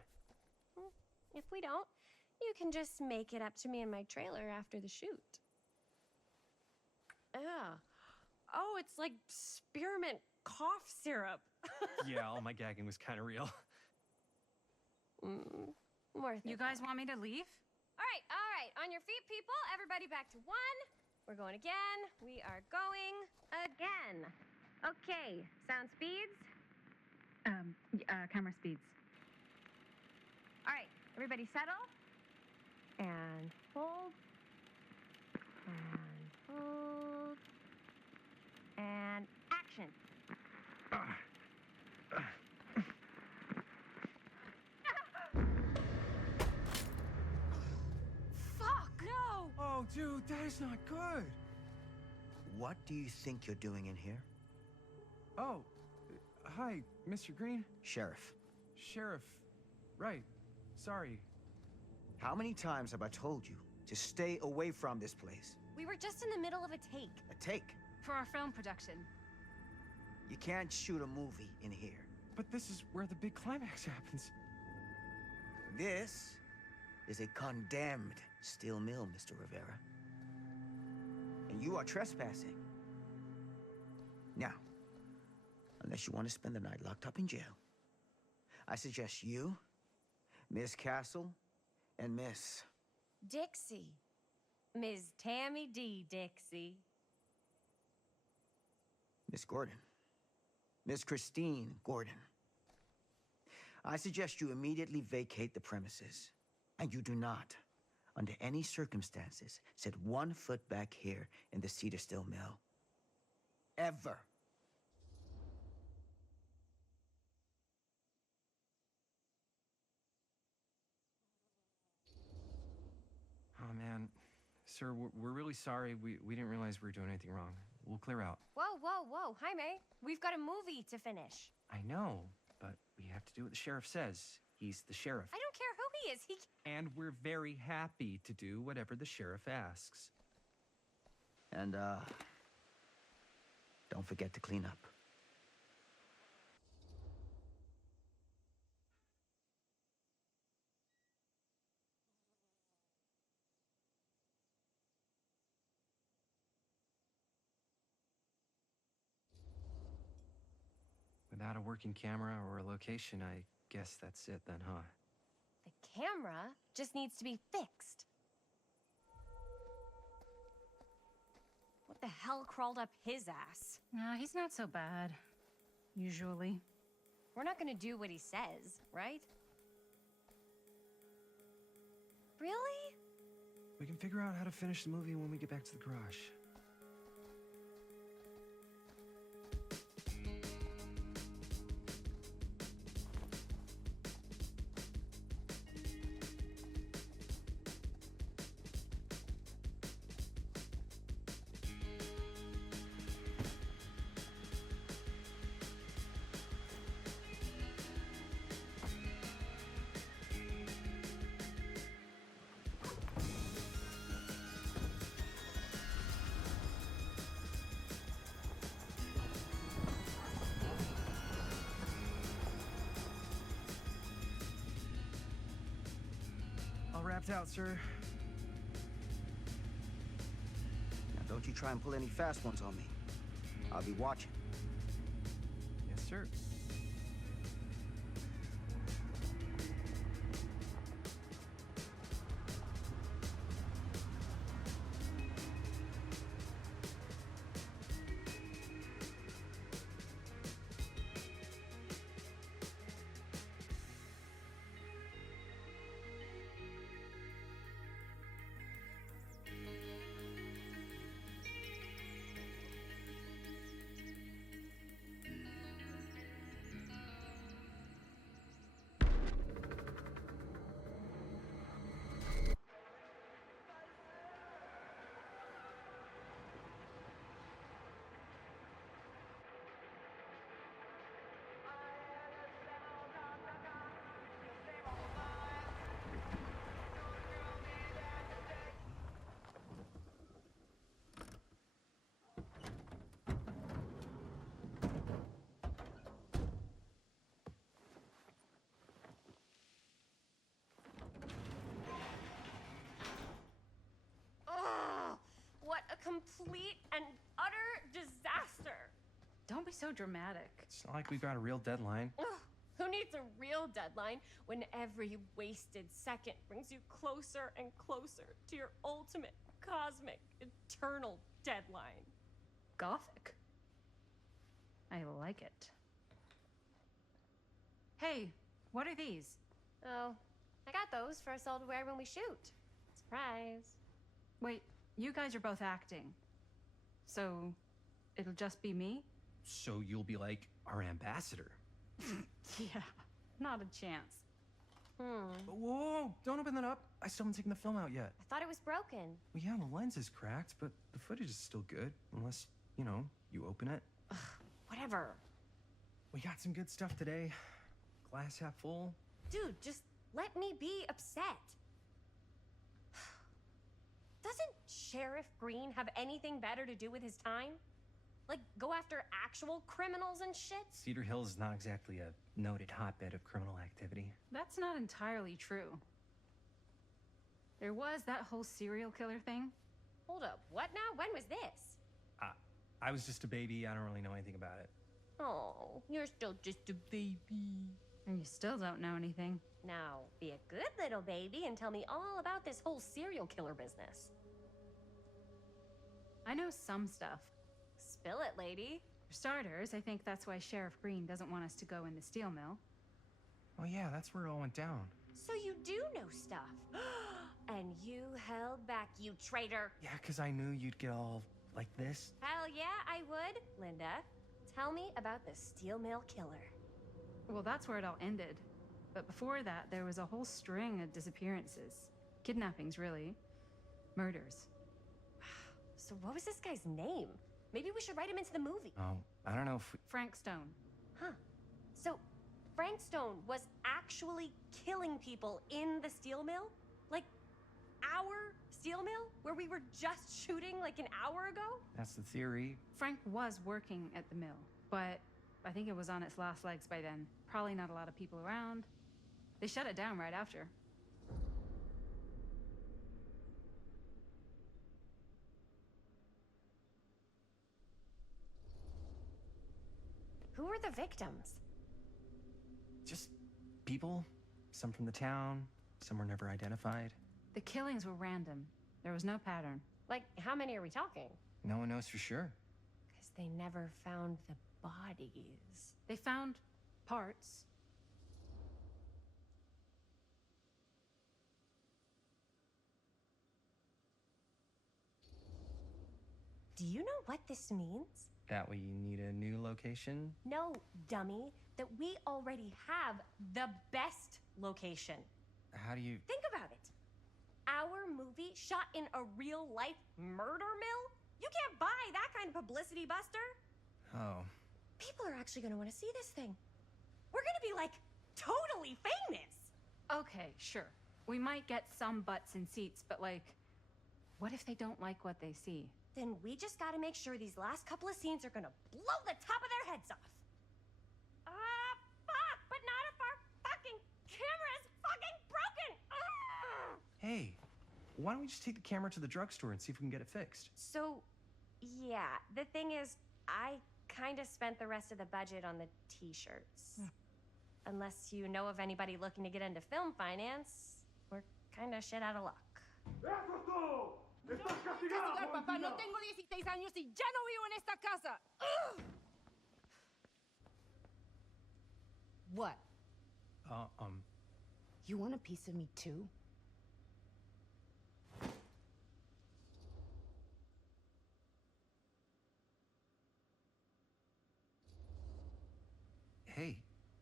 If we don't, you can just make it up to me in my trailer after the shoot. Yeah. Oh, it's like spearmint cough syrup. Yeah, all my gagging was kind of real. More You guys want me to leave? All right. On your feet, people. Everybody back to one. We're going again. We are going again. Okay, sound speeds. Camera speeds. All right, everybody settle. And hold. And hold. And action. Fuck! No! Oh, dude, that is not good. What do you think you're doing in here? Oh, hi, Mr. Green. Sheriff, Sheriff. Right. Sorry. how many times have I told you to stay away from this place? We were just in the middle of a take. A take. For our film production. You can't shoot a movie in here. But this is where the big climax happens. This is a condemned steel mill, Mr. Rivera. And you are trespassing. Now, unless you want to spend the night locked up in jail, I suggest you, Miss Castle, and Miss... Dixie. Ms. Tammy D. Dixie. Miss Gordon. Miss Christine Gordon. I suggest you immediately vacate the premises. And you do not, under any circumstances, set 1 foot back here in the Cedar Still Mill. Ever. Oh, man. Sir, we're really sorry. We didn't realize we were doing anything wrong. We'll clear out. Whoa. Jaime, we've got a movie to finish. I know, but we have to do what the sheriff says. He's the sheriff. I don't care who he is. And we're very happy to do whatever the sheriff asks. And, don't forget to clean up. Without a working camera or a location, I guess that's it then, huh? The camera just needs to be fixed. What the hell crawled up his ass? No, he's not so bad. Usually. We're not gonna do what he says, right? Really? We can figure out how to finish the movie when we get back to the garage. Shots out, sir. Now, don't you try and pull any fast ones on me. I'll be watching. Yes, sir. Ugh, what a complete and utter disaster. Don't be so dramatic. It's not like we got a real deadline. Ugh, who needs a real deadline when every wasted second brings you closer and closer to your ultimate, cosmic, eternal deadline? Gothic. I like it. Hey, what are these? Oh, I got those for us all to wear when we shoot. Surprise. Wait, you guys are both acting. So, it'll just be me? So you'll be like our ambassador. Yeah, not a chance. Whoa, don't open that up. I still haven't taken the film out yet. I thought it was broken. Well, yeah, the lens is cracked, but the footage is still good. Unless, you know, you open it. Whatever. We got some good stuff today. Glass half full. Dude, just let me be upset. Doesn't Sheriff Green have anything better to do with his time? Like, go after actual criminals and shit? Cedar Hills is not exactly a noted hotbed of criminal activity. That's not entirely true. There was that whole serial killer thing. Hold up, what now? When was this? I was just a baby. I don't really know anything about it. Oh, you're still just a baby. And you still don't know anything. Now, be a good little baby and tell me all about this whole serial killer business. I know some stuff. Spill it, lady. For starters, I think that's why Sheriff Green doesn't want us to go in the steel mill. Oh yeah, that's where it all went down. So you do know stuff. And you held back, you traitor. Yeah, because I knew you'd get all like this. Hell yeah, I would. Linda, tell me about the steel mill killer. Well, that's where it all ended. But before that, there was a whole string of disappearances. Kidnappings, really. Murders. So what was this guy's name? Maybe we should write him into the movie. Oh, I don't know if we... Frank Stone. Huh. So Frank Stone was actually killing people in the steel mill? Like, our steel mill? Where we were just shooting like an hour ago? That's the theory. Frank was working at the mill, but I think it was on its last legs by then. Probably not a lot of people around. They shut it down right after. Who were the victims? Just people. Some from the town. Some were never identified. The killings were random. There was no pattern. Like, how many are we talking? No one knows for sure. Because they never found the bodies. They found parts. Do you know what this means? That we need a new location? No, dummy. That we already have the best location. How do you... Think about it. Our movie shot in a real-life murder mill? You can't buy that kind of publicity, Buster. Oh. People are actually gonna want to see this thing. We're gonna be, like, totally famous. Okay, sure. We might get some butts in seats, but like, what if they don't like what they see? Then we just gotta make sure these last couple of scenes are gonna blow the top of their heads off. Fuck! But not if our fucking camera is fucking broken! Ugh! Hey, why don't we just take the camera to the drugstore and see if we can get it fixed? So, yeah, the thing is, I kind of spent the rest of the budget on the t-shirts. Unless you know of anybody looking to get into film finance, we're kind of shit out of luck. Castigar, papá. No tengo 16 años y ya no vivo en esta casa. Ugh! What? You want a piece of me too? Hey,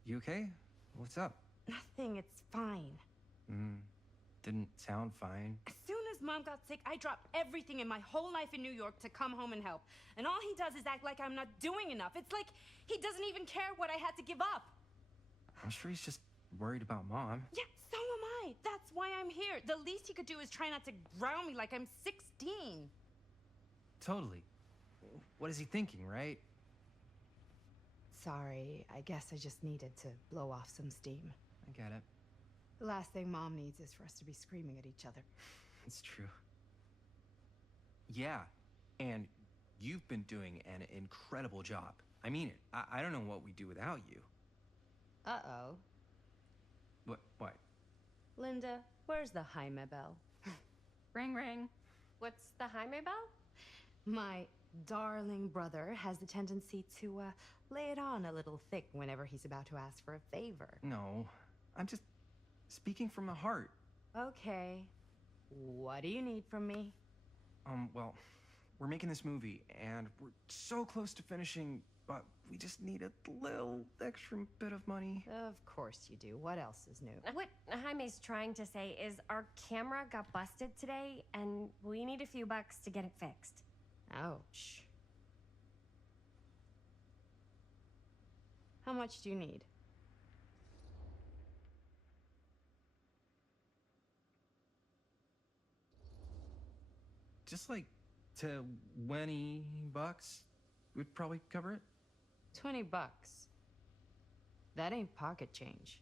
you okay? What's up? Nothing, it's fine. Didn't sound fine. As soon as Mom got sick, I dropped everything in my whole life in New York to come home and help. And all he does is act like I'm not doing enough. It's like he doesn't even care what I had to give up. I'm sure he's just worried about Mom. Yeah, so am I. That's why I'm here. The least he could do is try not to ground me like I'm 16. Totally. What is he thinking, right? Sorry, I guess I just needed to blow off some steam. I get it. The last thing Mom needs is for us to be screaming at each other. It's true. Yeah, and you've been doing an incredible job. I mean it. I don't know what we'd do without you. Uh-oh. What? Linda, where's the Jaime bell? Ring, ring. What's the Jaime bell? My darling brother has the tendency to lay it on a little thick whenever he's about to ask for a favor. No, I'm just speaking from the heart. Okay. What do you need from me? Well, we're making this movie, and we're so close to finishing, but we just need a little extra bit of money. Of course you do. What else is new? What Jaime's trying to say is our camera got busted today, and we need a few bucks to get it fixed. Ouch. How much do you need? Just like $20 would probably cover it. 20 bucks. That ain't pocket change.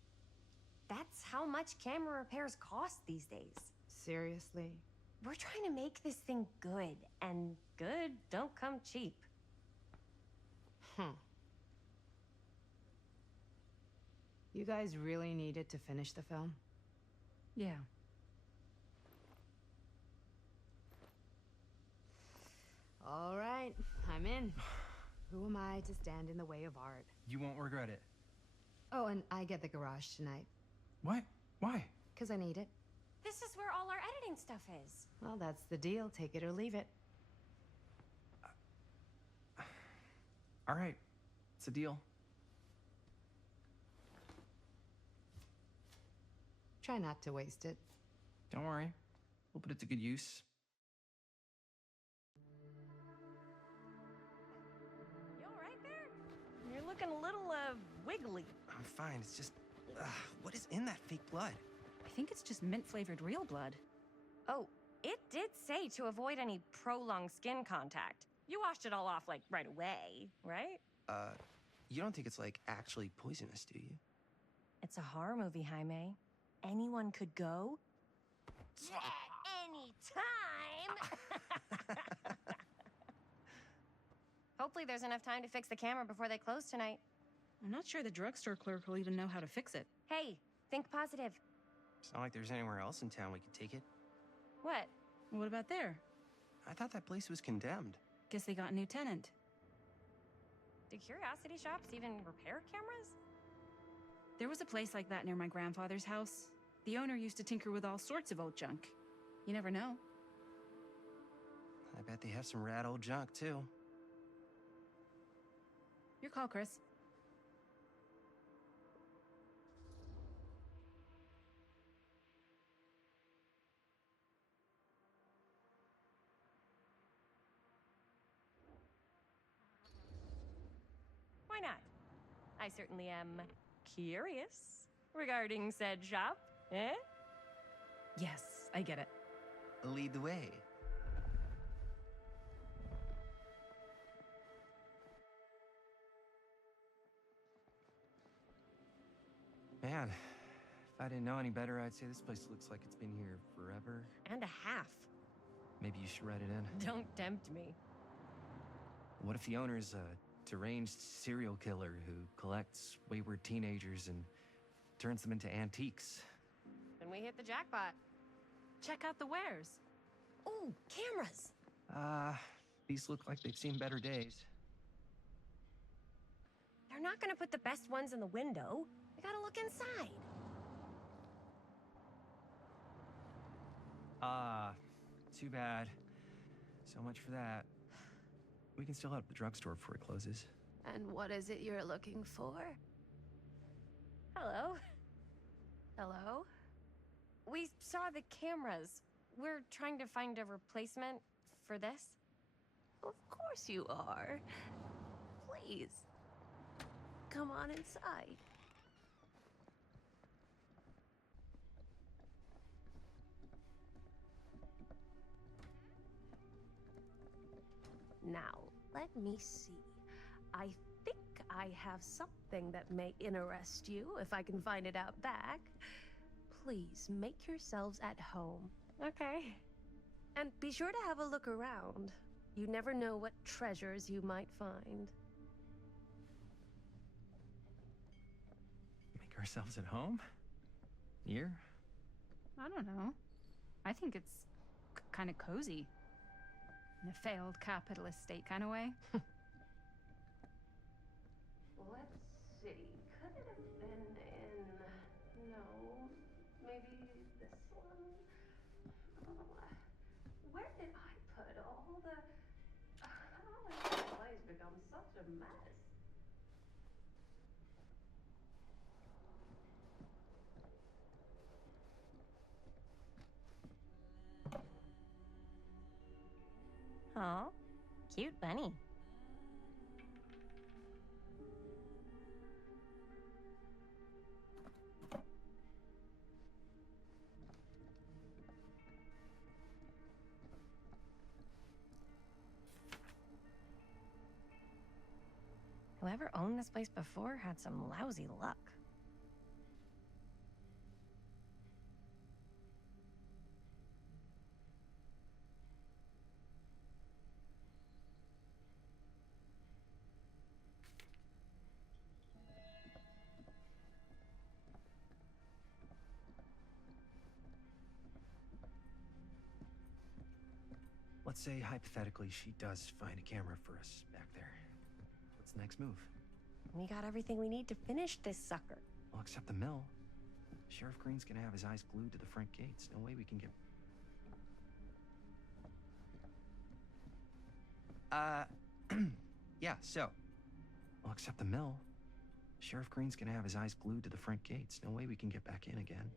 That's how much camera repairs cost these days. Seriously? We're trying to make this thing good, and good don't come cheap. You guys really needed to finish the film? Yeah. All right, I'm in. Who am I to stand in the way of art? You won't regret it. Oh, and I get the garage tonight. What? Why? Because I need it. This is where all our editing stuff is. Well, that's the deal. Take it or leave it. All right, it's a deal. Try not to waste it. Don't worry, we'll put it to good use. You all right there? You're looking a little, wiggly. I'm fine, it's just, what is in that fake blood? I think it's just mint-flavored real blood. Oh, it did say to avoid any prolonged skin contact. You washed it all off, like, right away, right? You don't think it's, like, actually poisonous, do you? It's a horror movie, Jaime. Anyone could go. Anytime! Hopefully there's enough time to fix the camera before they close tonight. I'm not sure the drugstore clerk will even know how to fix it. Hey, think positive. It's not like there's anywhere else in town we could take it. What? What about there? I thought that place was condemned. Guess they got a new tenant. Do curiosity shops even repair cameras? There was a place like that near my grandfather's house. The owner used to tinker with all sorts of old junk. You never know. I bet they have some rad old junk, too. Your call, Chris. Why not? I certainly am curious regarding said shop, eh? Yes, I get it. Lead the way. Man, If I didn't know any better, I'd say this place looks like it's been here forever. And a half. Maybe you should write it in. Don't tempt me. What if the owner's a deranged serial killer who collects wayward teenagers and turns them into antiques? Then we hit the jackpot. Check out the wares. Ooh, cameras. These look like they've seen better days. They're not gonna put the best ones in the window. We gotta look inside. Too bad. So much for that. We can still head up the drugstore before it closes. And what is it you're looking for? Hello. Hello? We saw the cameras. We're trying to find a replacement for this. Of course you are. Please. Come on inside. Now, let me see. I think I have something that may interest you, if I can find it out back. Please make yourselves at home. Okay. And be sure to have a look around. You never know what treasures you might find. Make ourselves at home? Here? I don't know. I think it's kind of cozy. In a failed capitalist state kind of way. Let's see. Could it have been in... No. Maybe this one? Where did I put all the... How has this place become such a mess? Aw, cute bunny. Whoever owned this place before had some lousy luck. Let's say, hypothetically, she does find a camera for us back there. What's the next move? We got everything we need to finish this sucker. Well, except the mill. Sheriff Green's gonna have his eyes glued to the front gates. No way we can get... Yeah, so... Well, except the mill. Sheriff Green's gonna have his eyes glued to the front gates. No way we can get back in again.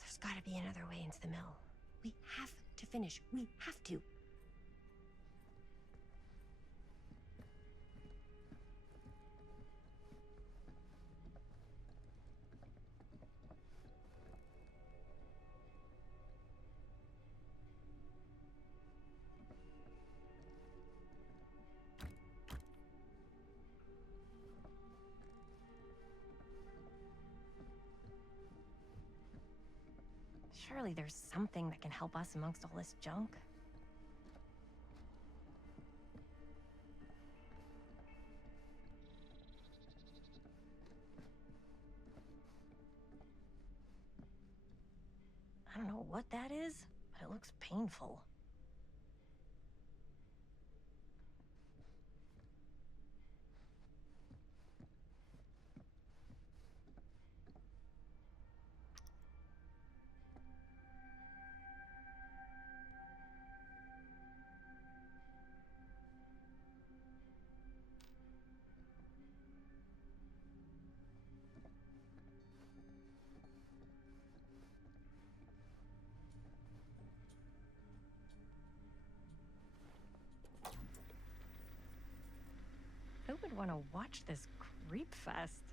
There's gotta be another way into the mill. We have to finish. We have to. Surely there's something that can help us amongst all this junk. I don't know what that is, but it looks painful. Who would want to watch this creep fest?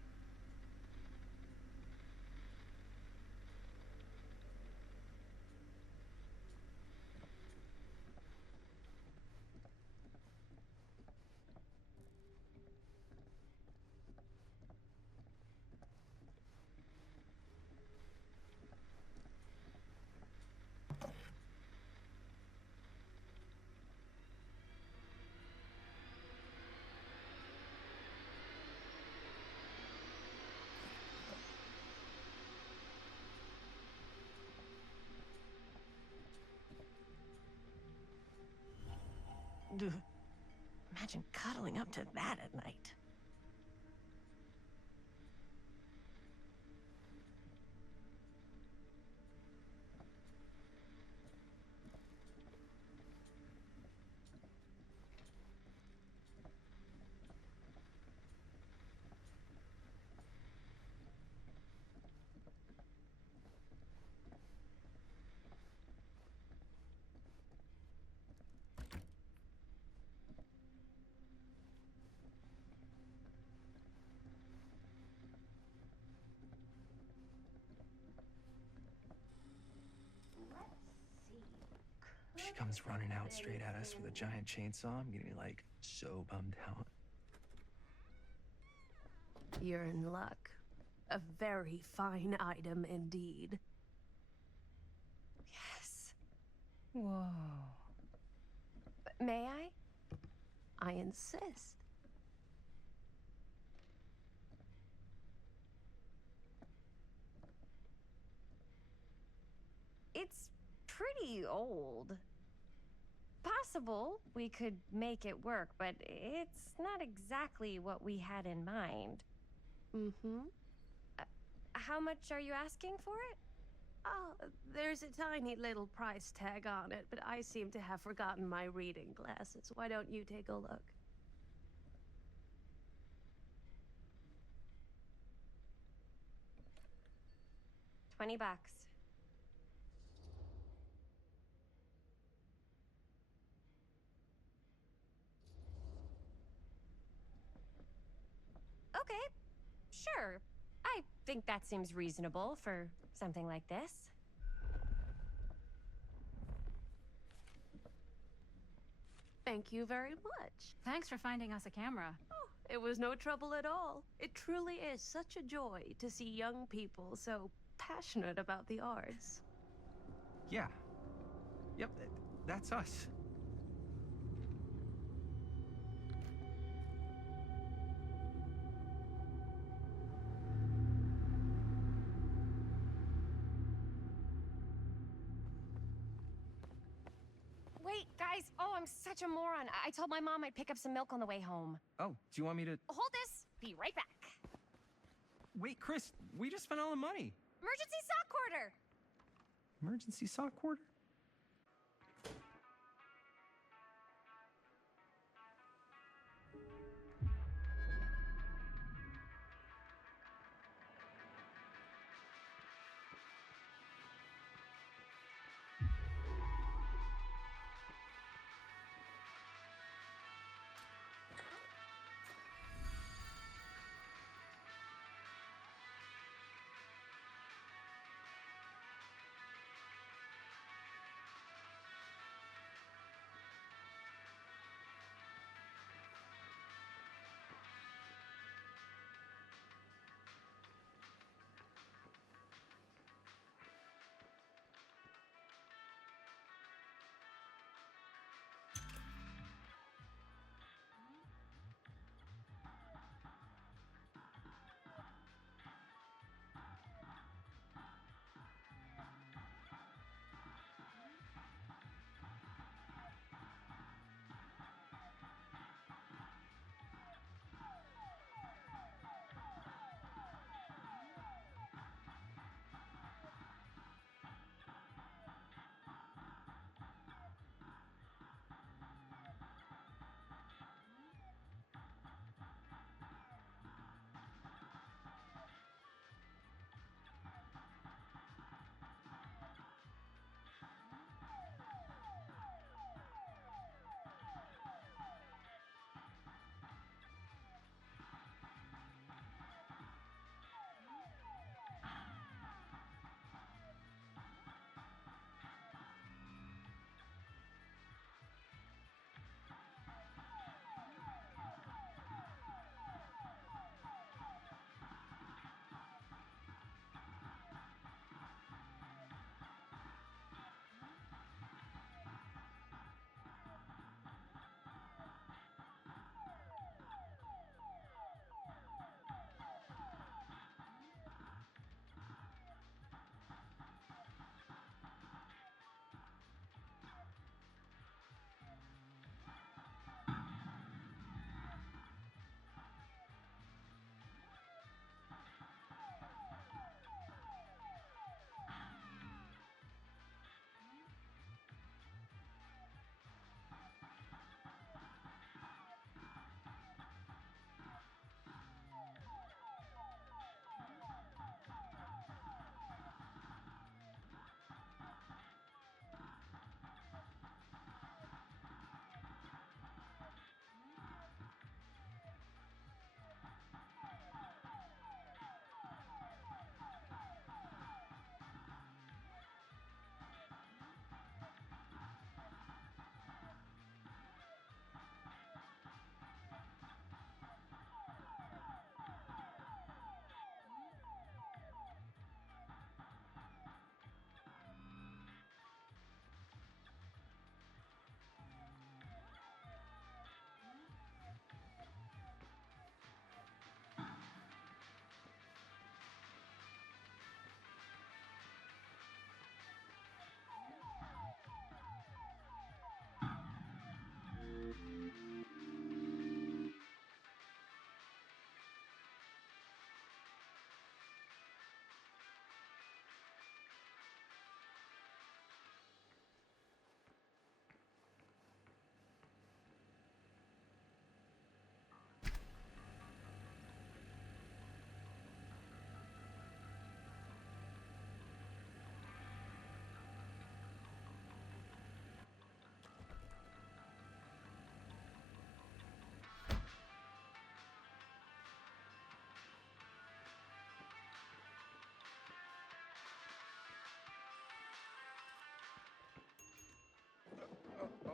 Ugh. Imagine cuddling up to that at night. She comes running out straight at us with a giant chainsaw. I'm getting like so bummed out. You're in luck. A very fine item indeed. Yes. Whoa. May I? I insist. It's pretty old. Possible we could make it work, but it's not exactly what we had in mind. Mm-hmm. How much are you asking for it? Oh, there's a tiny little price tag on it, but I seem to have forgotten my reading glasses. Why don't you take a look? $20. Okay, sure. I think that seems reasonable for something like this. Thank you very much. Thanks for finding us a camera. Oh, it was no trouble at all. It truly is such a joy to see young people so passionate about the arts. Yeah. Yep, that's us. Wait, guys. Oh, I'm such a moron. I told my mom I'd pick up some milk on the way home. Oh, do you want me to... Hold this. Be right back. Wait, Chris, we just spent all the money. Emergency sock quarter. Emergency sock quarter?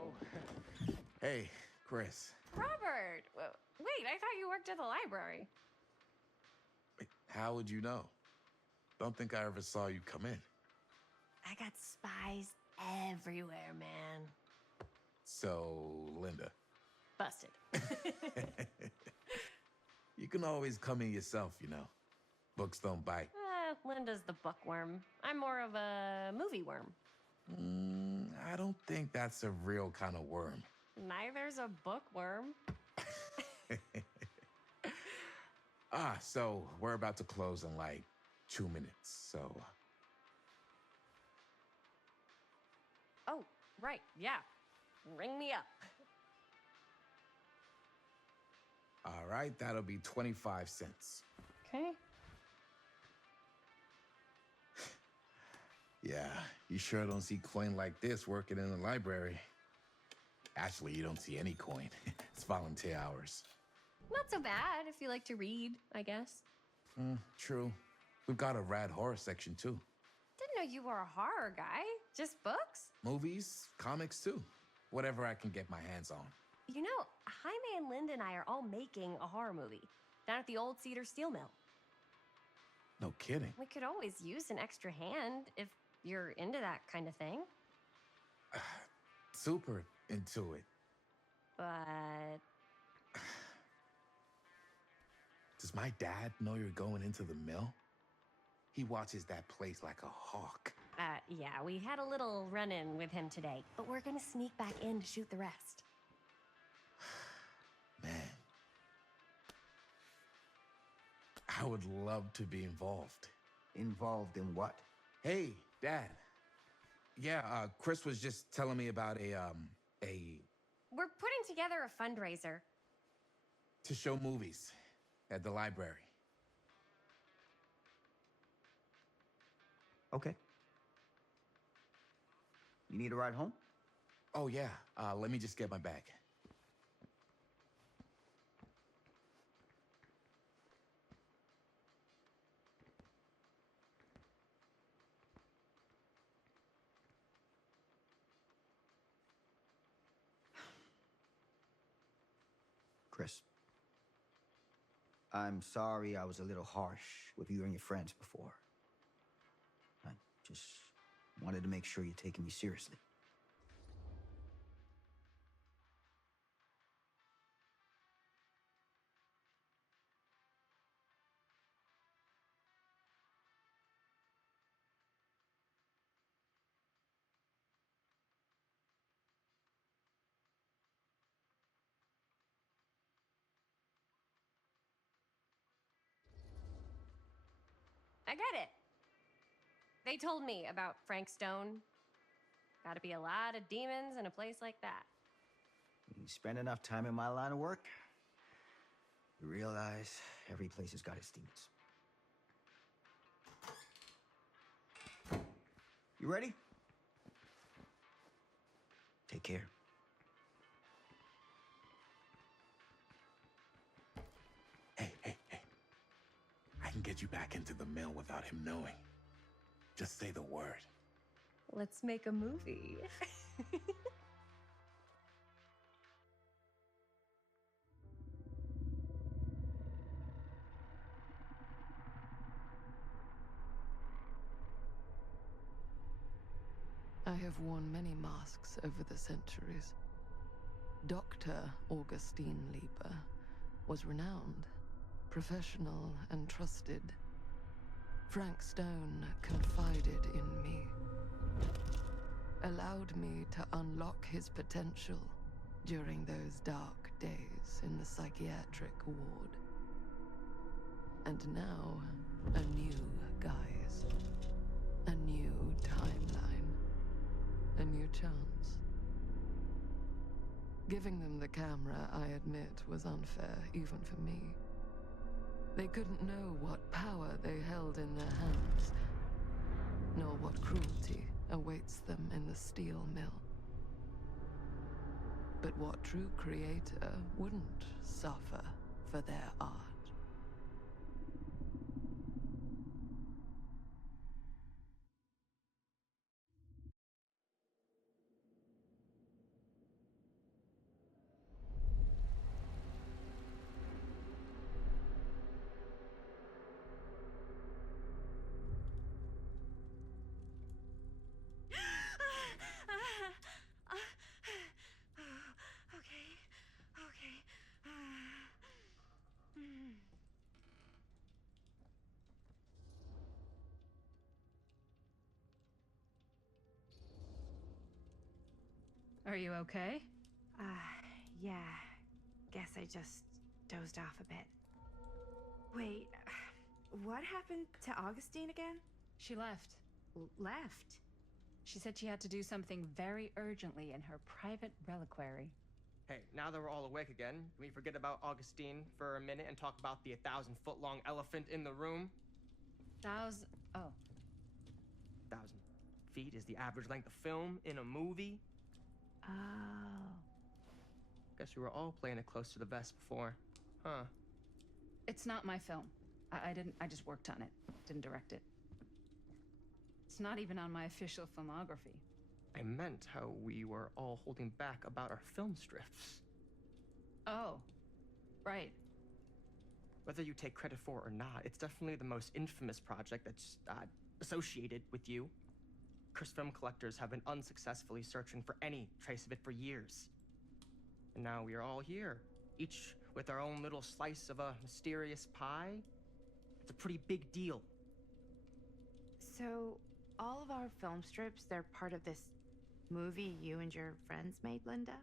Oh. Hey, Chris. Robert! Wait, I thought you worked at the library. Wait, how would you know? Don't think I ever saw you come in. I got spies everywhere, man. So, Linda. Busted. You can always come in yourself, you know. Books don't bite. Linda's the bookworm. I'm more of a movie worm. I don't think that's a real kind of worm. Neither's a bookworm. So we're about to close in like 2 minutes, so... Oh, right, yeah. Ring me up. All right, that'll be 25 cents. Okay. Yeah, you sure don't see coin like this working in the library. Actually, you don't see any coin. It's volunteer hours. Not so bad if you like to read, I guess. True. We've got a rad horror section, too. Didn't know you were a horror guy. Just books? Movies, comics, too. Whatever I can get my hands on. You know, Jaime and Linda and I are all making a horror movie down at the old Cedar Steel Mill. No kidding. We could always use an extra hand if you're into that kind of thing. Super into it. But... Does my dad know you're going into the mill? He watches that place like a hawk. Yeah, we had a little run-in with him today, but we're gonna sneak back in to shoot the rest. Man. I would love to be involved. Involved in what? Hey, Dad. Yeah, Chris was just telling me about a... We're putting together a fundraiser. to show movies at the library. Okay. You need a ride home? Oh, yeah. Let me just get my bag. Chris. I'm sorry I was a little harsh with you and your friends before. I just wanted to make sure you're taking me seriously. I get it. They told me about Frank Stone. Gotta be a lot of demons in a place like that. You spend enough time in my line of work, you realize every place has got its demons. You ready? Take care. Hey. I can get you back into the mill without him knowing. Just say the word. Let's make a movie. I have worn many masks over the centuries. Dr. Augustine Lieber was renowned, professional, and trusted. Frank Stone confided in me, allowed me to unlock his potential during those dark days in the psychiatric ward. And now, a new guise, a new timeline, a new chance. Giving them the camera, I admit, was unfair even for me. They couldn't know what power they held in their hands, nor what cruelty awaits them in the steel mill. But what true creator wouldn't suffer for their art? Are you okay? Yeah. Guess I just dozed off a bit. Wait, what happened to Augustine again? She left. Left? She said she had to do something very urgently in her private reliquary. Hey, now that we're all awake again, can we forget about Augustine for a minute and talk about the 1,000-foot-long elephant in the room? Oh. 1,000 feet is the average length of film in a movie. Oh. Guess we were all playing it close to the vest before. Huh. It's not my film. I just worked on it. Didn't direct it. It's not even on my official filmography. I meant how we were all holding back about our film strips. Oh. Right. Whether you take credit for it or not, it's definitely the most infamous project that's associated with you. Cursed film collectors have been unsuccessfully searching for any trace of it for years. And now we are all here, each with our own little slice of a mysterious pie. It's a pretty big deal. So, all of our film strips, they're part of this movie you and your friends made, Linda?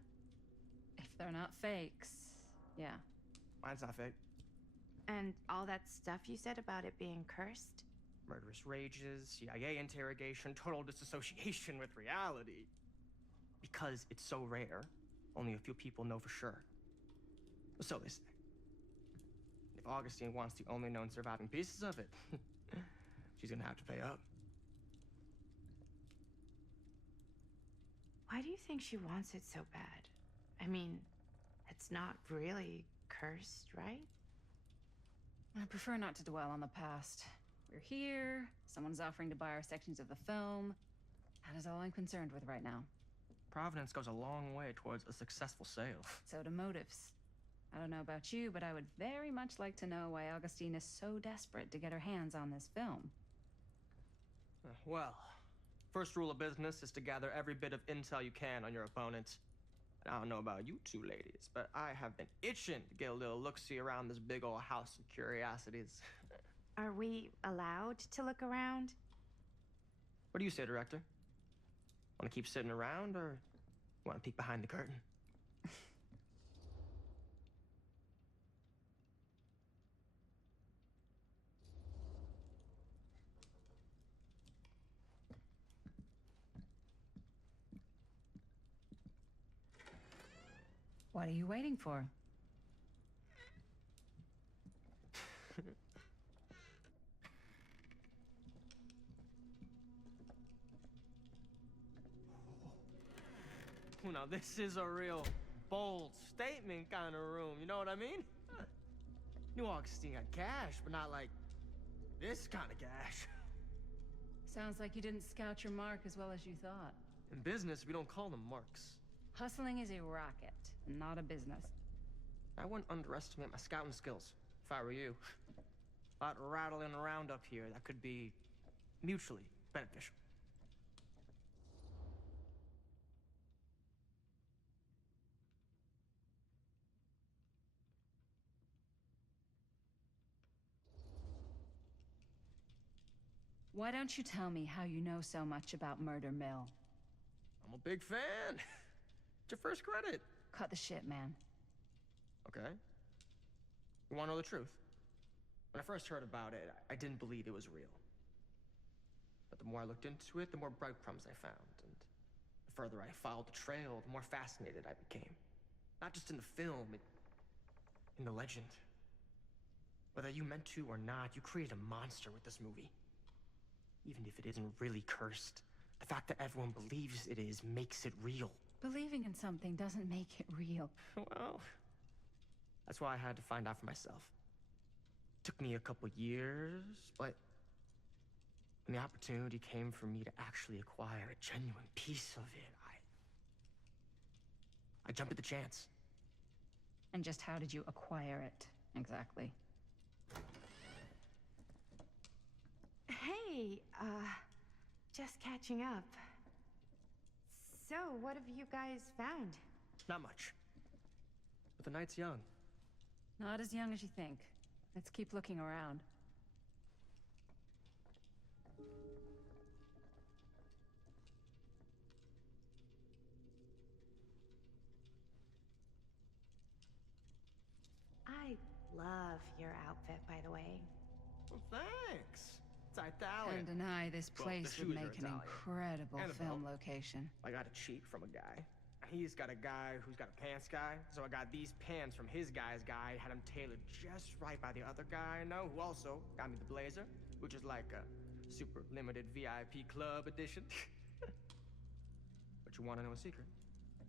If they're not fakes, yeah. Mine's not fake. And all that stuff you said about it being cursed? Murderous rages, CIA interrogation, total disassociation with reality. Because it's so rare, only a few people know for sure. So they say. If Augustine wants the only known surviving pieces of it, she's gonna have to pay up. Why do you think she wants it so bad? I mean, it's not really cursed, right? I prefer not to dwell on the past. We're here, someone's offering to buy our sections of the film. That is all I'm concerned with right now. Providence goes a long way towards a successful sale. So do motives. I don't know about you, but I would very much like to know why Augustine is so desperate to get her hands on this film. Well, first rule of business is to gather every bit of intel you can on your opponent. And I don't know about you two ladies, but I have been itching to get a little look-see around this big old house of curiosities. Are we allowed to look around? What do you say, director? Want to keep sitting around, or want to peek behind the curtain? What are you waiting for? Now, this is a real bold statement kind of room, you know what I mean? New Augustine got cash, but not like this kind of cash. Sounds like you didn't scout your mark as well as you thought. In business, we don't call them marks. Hustling is a racket, not a business. I wouldn't underestimate my scouting skills, if I were you. A lot rattling around up here that could be mutually beneficial. Why don't you tell me how you know so much about Murder Mill? I'm a big fan. It's your first credit. Cut the shit, man. Okay. You want to know the truth? When I first heard about it, I didn't believe it was real. But the more I looked into it, the more breadcrumbs I found. And the further I followed the trail, the more fascinated I became. Not just in the film, in the legend. Whether you meant to or not, you created a monster with this movie. Even if it isn't really cursed, the fact that everyone believes it is makes it real. Believing in something doesn't make it real. Well, that's why I had to find out for myself. Took me a couple years, but when the opportunity came for me to actually acquire a genuine piece of it, I jumped at the chance. And just how did you acquire it, exactly? Hey, just catching up. So, what have you guys found? Not much. But the night's young. Not as young as you think. Let's keep looking around. Love your outfit, by the way. Well, thanks. It's Italian. Can't deny this Well, the place would shoes are make an Italian. incredible And the film belt. location. I got a cheat from a guy. He's got a guy who's got a pants guy, so I got these pants from his guy's guy, had them tailored just right by the other guy I know, who also got me the blazer, which is like a super limited VIP club edition. But you want to know a secret?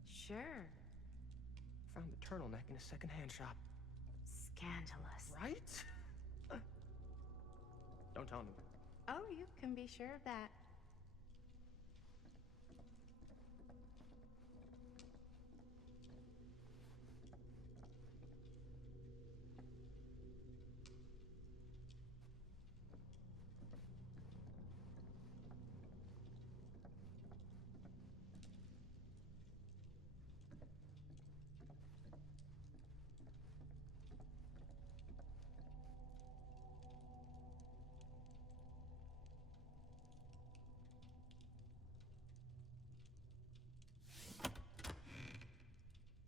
Sure. Found the turtleneck in a secondhand shop. Scandalous. Right? Don't tell anyone. Oh, you can be sure of that.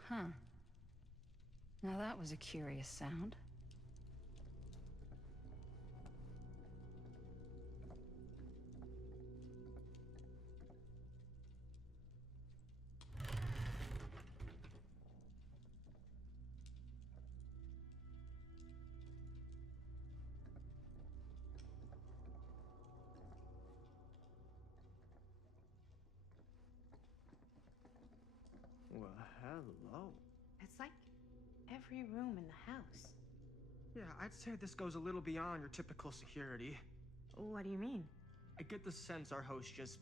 Huh. Now that was a curious sound. Well, hello. It's like every room in the house. Yeah, I'd say this goes a little beyond your typical security. What do you mean? I get the sense our host just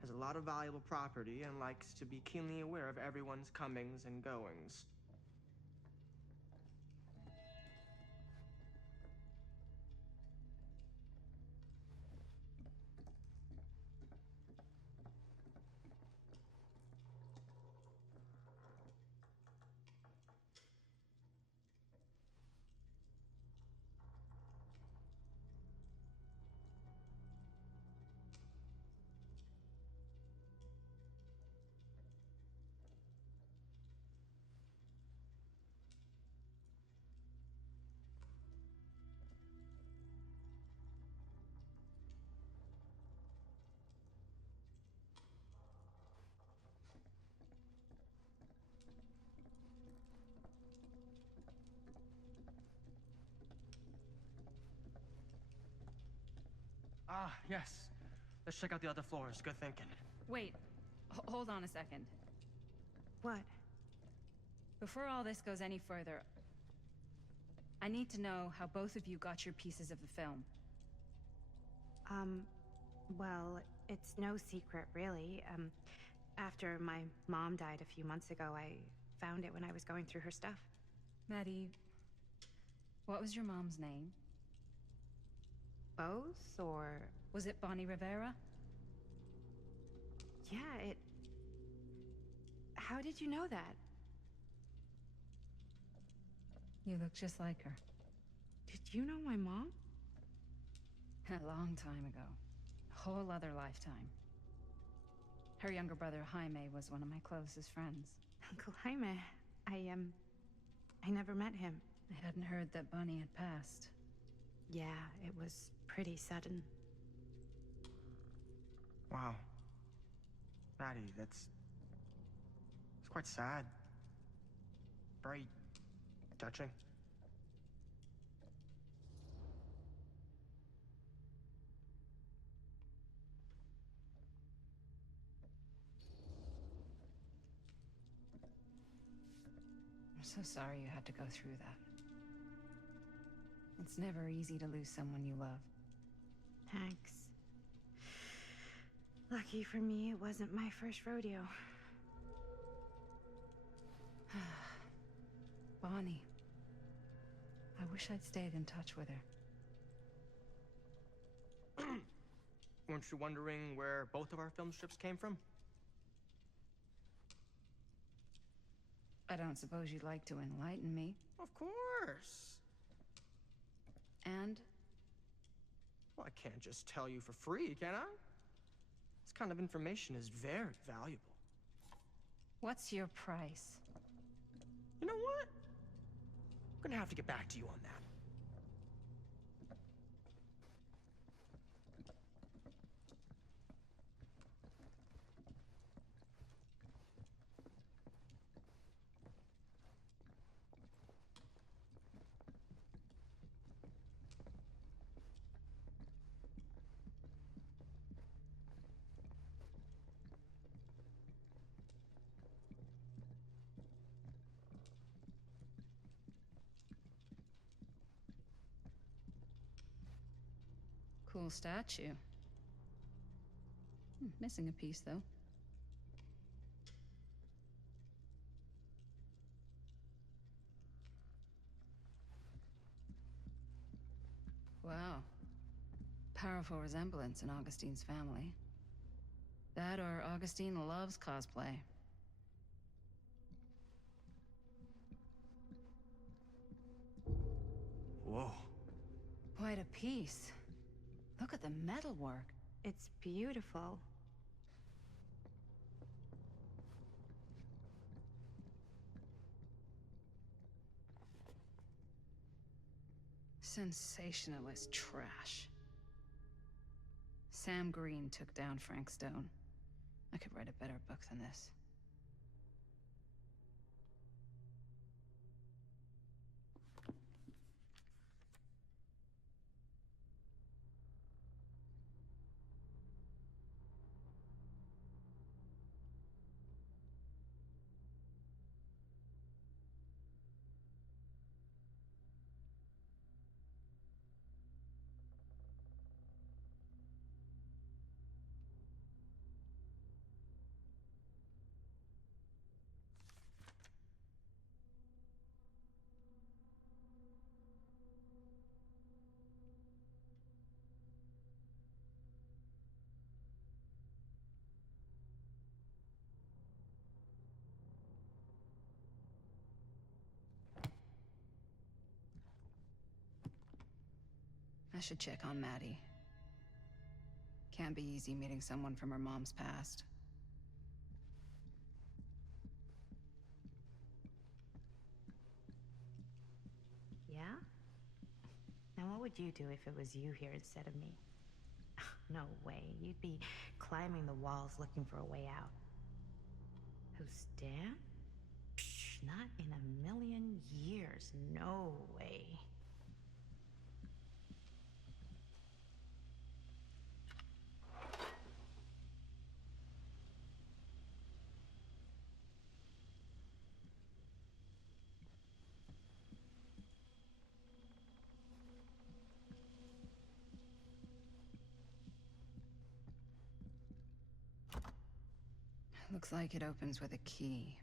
has a lot of valuable property and likes to be keenly aware of everyone's comings and goings. Ah, yes. Let's check out the other floors. Good thinking. Wait, hold on a second. What? Before all this goes any further, I need to know how both of you got your pieces of the film. Well, it's no secret, really. After my mom died a few months ago, I found it when I was going through her stuff. Maddie, what was your mom's name? Both, or... Was it Bonnie Rivera? Yeah, it... How did you know that? You look just like her. Did you know my mom? A long time ago. A whole other lifetime. Her younger brother, Jaime, was one of my closest friends. Uncle Jaime, I never met him. I hadn't heard that Bonnie had passed. Yeah, it was pretty sudden. Wow. Maddie, it's quite sad. Very touching. I'm so sorry you had to go through that. It's never easy to lose someone you love. Thanks. Lucky for me, it wasn't my first rodeo. Bonnie. I wish I'd stayed in touch with her. Weren't you wondering where both of our film strips came from? I don't suppose you'd like to enlighten me. Of course. And? Well, I can't just tell you for free, can I? This kind of information is very valuable. What's your price? You know what? gonna have to get back to you on that. Cool statue. Missing a piece, though. Wow. Powerful resemblance in Augustine's family. That or Augustine loves cosplay. Whoa. Quite a piece. Look at the metalwork. It's beautiful. Sensationalist trash. Sam Green took down Frank Stone. I could write a better book than this. I should check on Maddie. Can't be easy meeting someone from her mom's past. Yeah? Now what would you do if it was you here instead of me? No way. You'd be climbing the walls looking for a way out. Who's Dan? Psh, not in a million years. No way. Looks like it opens with a key.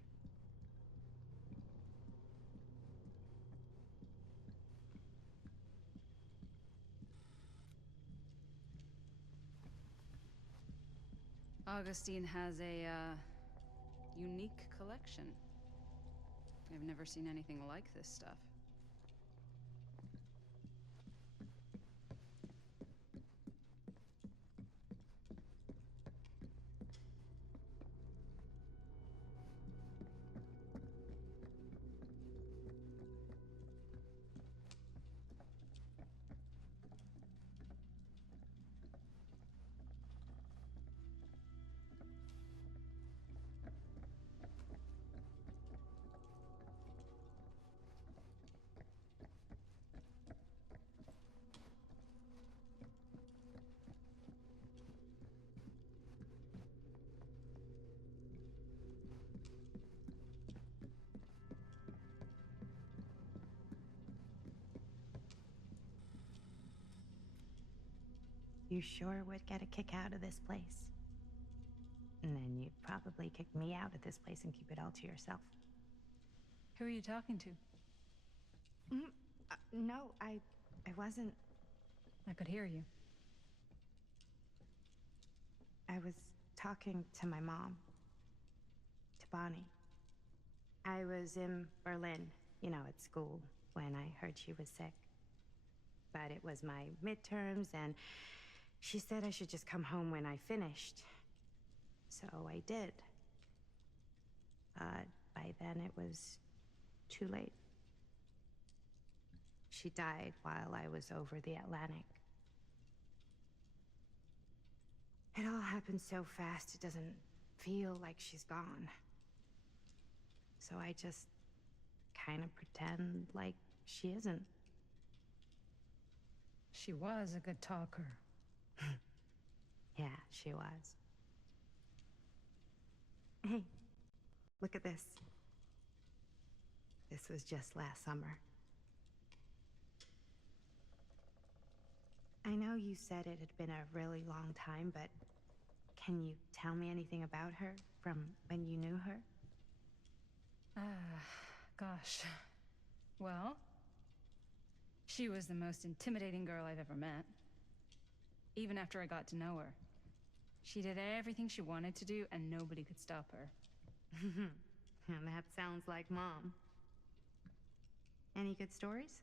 Augustine has a, unique collection. I've never seen anything like this stuff. You sure would get a kick out of this place. And then you'd probably kick me out of this place and keep it all to yourself. Who are you talking to? No, I wasn't. I could hear you. I was talking to my mom. To Bonnie. I was in Berlin, you know, at school, when I heard she was sick. But it was my midterms, and she said I should just come home when I finished. So I did. But by then it was too late. She died while I was over the Atlantic. It all happened so fast, it doesn't feel like she's gone. So I just kind of pretend like she isn't. She was a good talker. Yeah, she was. Hey, look at this. This was just last summer. I know you said it had been a really long time, but can you tell me anything about her from when you knew her? Gosh. Well, she was the most intimidating girl I've ever met. Even after I got to know her. She did everything she wanted to do, and nobody could stop her. And that sounds like Mom. Any good stories?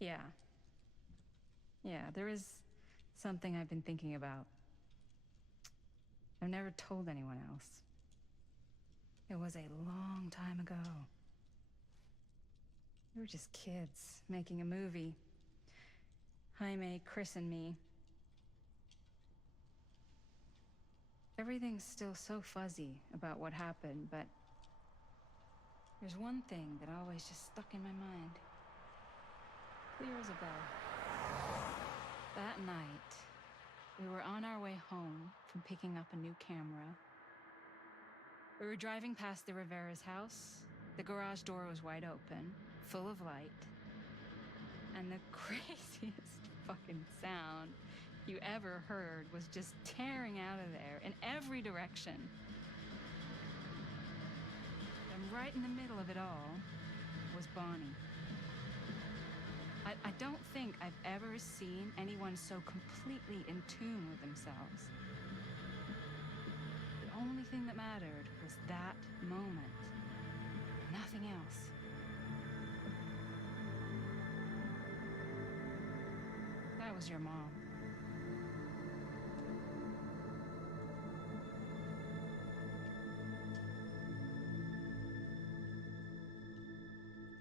Yeah. Yeah, there is something I've been thinking about. I've never told anyone else. It was a long time ago. We were just kids making a movie. Jaime, Chris, and me. Everything's still so fuzzy about what happened, but there's one thing that always just stuck in my mind. Clear as a bell. That night, we were on our way home from picking up a new camera. We were driving past the Rivera's house. The garage door was wide open, full of light. And the craziest fucking sound you ever heard was just tearing out of there in every direction. And right in the middle of it all was Bonnie. I don't think I've ever seen anyone so completely in tune with themselves. The only thing that mattered was that moment. Nothing else. That was your mom.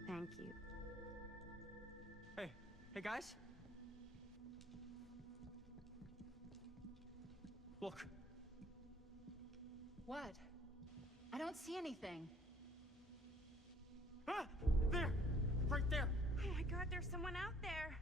Thank you. Hey guys? Look. What? I don't see anything. Ah! There! Right there! Oh my god, there's someone out there.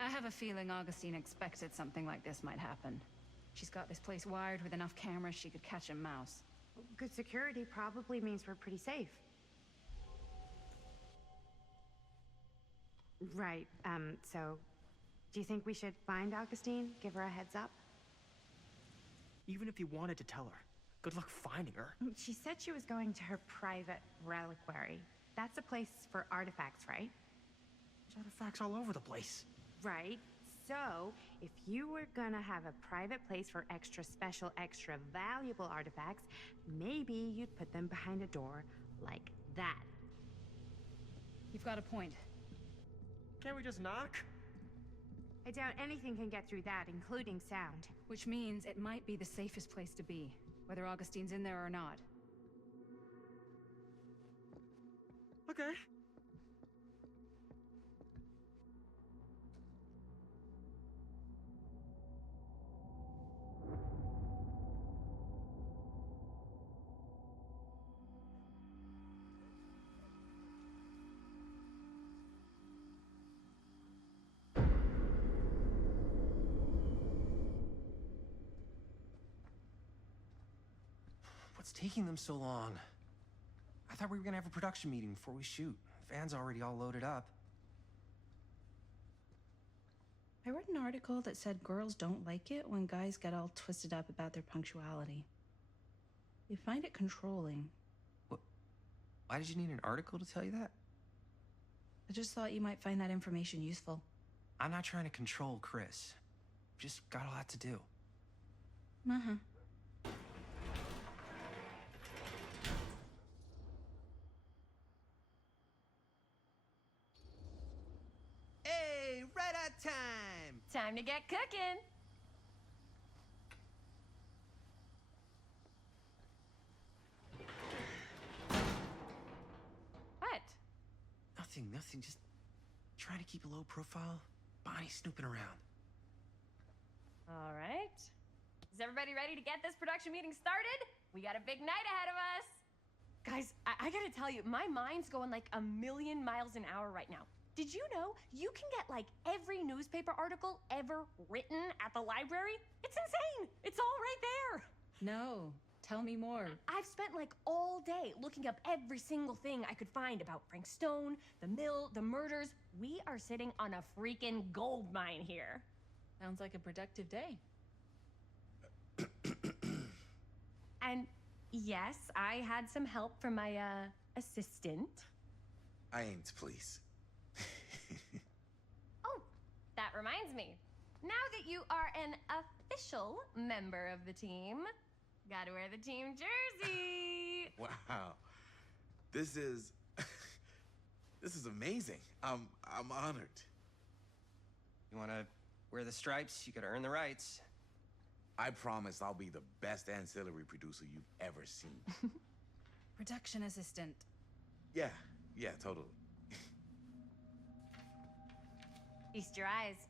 I have a feeling Augustine expected something like this might happen. She's got this place wired with enough cameras she could catch a mouse. Good security probably means we're pretty safe. Right, so do you think we should find Augustine? Give her a heads up? Even if you wanted to tell her, good luck finding her. She said she was going to her private reliquary. That's a place for artifacts, right? There's artifacts all over the place. Right. So, if you were gonna have a private place for extra special, extra valuable artifacts, maybe you'd put them behind a door like that. You've got a point. Can't we just knock? I doubt anything can get through that, including sound. Which means it might be the safest place to be, whether Augustine's in there or not. Okay. What's taking them so long? I thought we were gonna have a production meeting before we shoot. The van's already all loaded up. I read an article that said girls don't like it when guys get all twisted up about their punctuality. They find it controlling. What? Why did you need an article to tell you that? I just thought you might find that information useful. I'm not trying to control Chris. Just got a lot to do. Uh-huh. time! Time to get cooking. What? Nothing. Just trying to keep a low profile. Bonnie snooping around. All right. Is everybody ready to get this production meeting started? We got a big night ahead of us. Guys, I gotta tell you, my mind's going like a million miles an hour right now. Did you know you can get like every newspaper article ever written at the library? It's insane. It's all right there. No, tell me more. I've spent like all day looking up every single thing I could find about Frank Stone, the mill, the murders. We are sitting on a freaking gold mine here. Sounds like a productive day. And yes, I had some help from my assistant. I aim to please. Oh, that reminds me. Now that you are an official member of the team, gotta wear the team jersey. Wow. This is amazing. I'm honored. You wanna wear the stripes? You gotta earn the rights. I promise I'll be the best ancillary producer you've ever seen. Production assistant. Yeah, totally. Feast your eyes.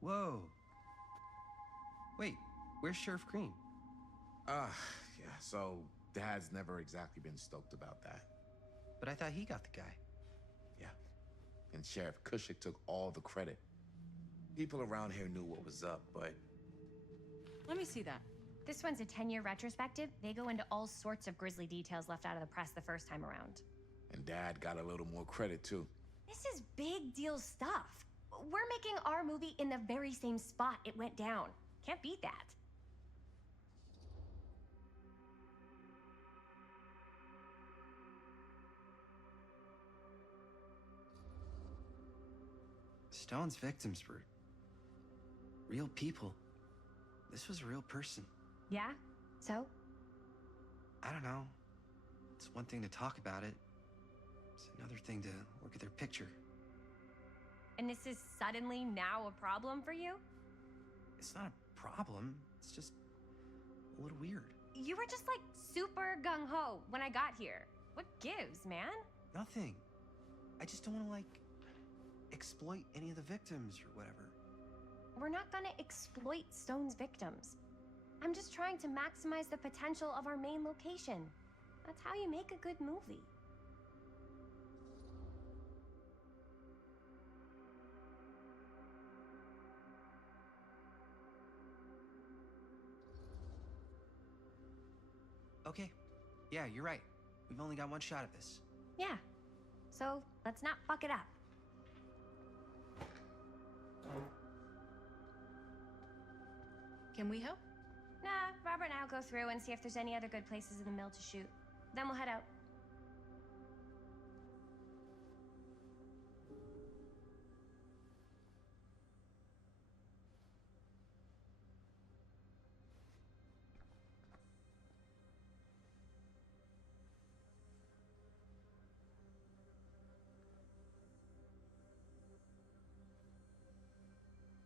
Whoa. Wait, where's Sheriff Green? Yeah, so Dad's never exactly been stoked about that. But I thought he got the guy. Yeah, and Sheriff Cushik took all the credit. People around here knew what was up, but... Let me see that. This one's a 10-year retrospective. They go into all sorts of grisly details left out of the press the first time around. And Dad got a little more credit, too. This is big deal stuff. We're making our movie in the very same spot it went down. Can't beat that. Stone's victims were real people. This was a real person. Yeah? So? I don't know. It's one thing to talk about it. It's another thing to look at their picture. And this is suddenly now a problem for you? It's not a problem. It's just a little weird. You were just like super gung-ho when I got here. What gives, man? Nothing. I just don't want to, like, exploit any of the victims or whatever. We're not gonna exploit Stone's victims. I'm just trying to maximize the potential of our main location. That's how you make a good movie. Okay. Yeah, you're right. We've only got one shot at this. Yeah. So let's not fuck it up. Can we help? Nah, Robert and I'll go through and see if there's any other good places in the mill to shoot. Then we'll head out.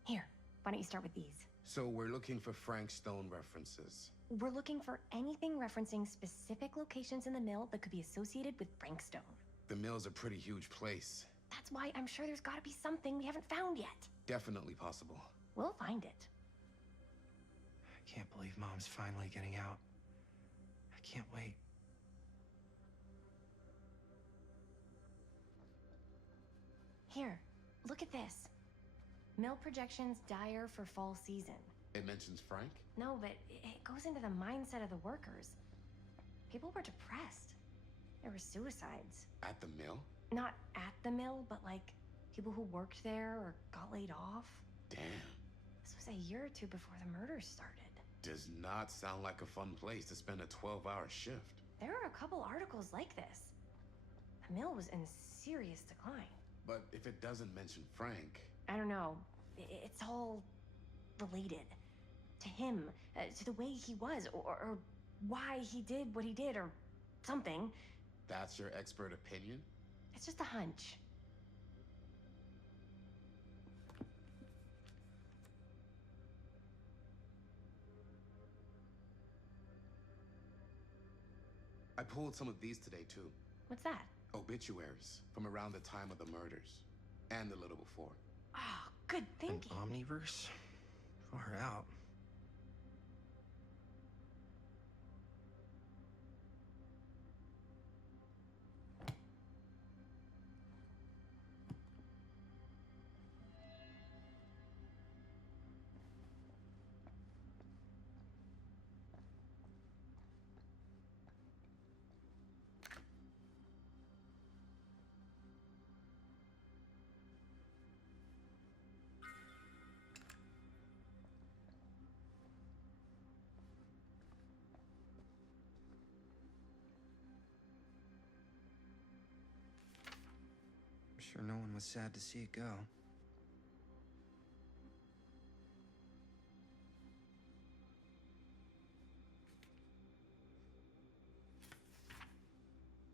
Here, why don't you start with these? So we're looking for Frank Stone references. We're looking for anything referencing specific locations in the mill that could be associated with Frank Stone. The mill's a pretty huge place. That's why I'm sure there's gotta be something we haven't found yet. Definitely possible. We'll find it. I can't believe Mom's finally getting out. I can't wait. Here, look at this. Mill projections dire for fall season. It mentions Frank? No, but it goes into the mindset of the workers. People were depressed. There were suicides. At the mill? Not at the mill, but like people who worked there or got laid off. Damn. This was a year or two before the murders started. Does not sound like a fun place to spend a 12-hour shift. There are a couple articles like this. The mill was in serious decline. But if it doesn't mention Frank... I don't know. It's all related. To him, to the way he was, or why he did what he did, or something. That's your expert opinion? It's just a hunch. I pulled some of these today, too. What's that? Obituaries from around the time of the murders and a little before. Oh, good thinking. An omniverse? Far out. I'm sure no one was sad to see it go.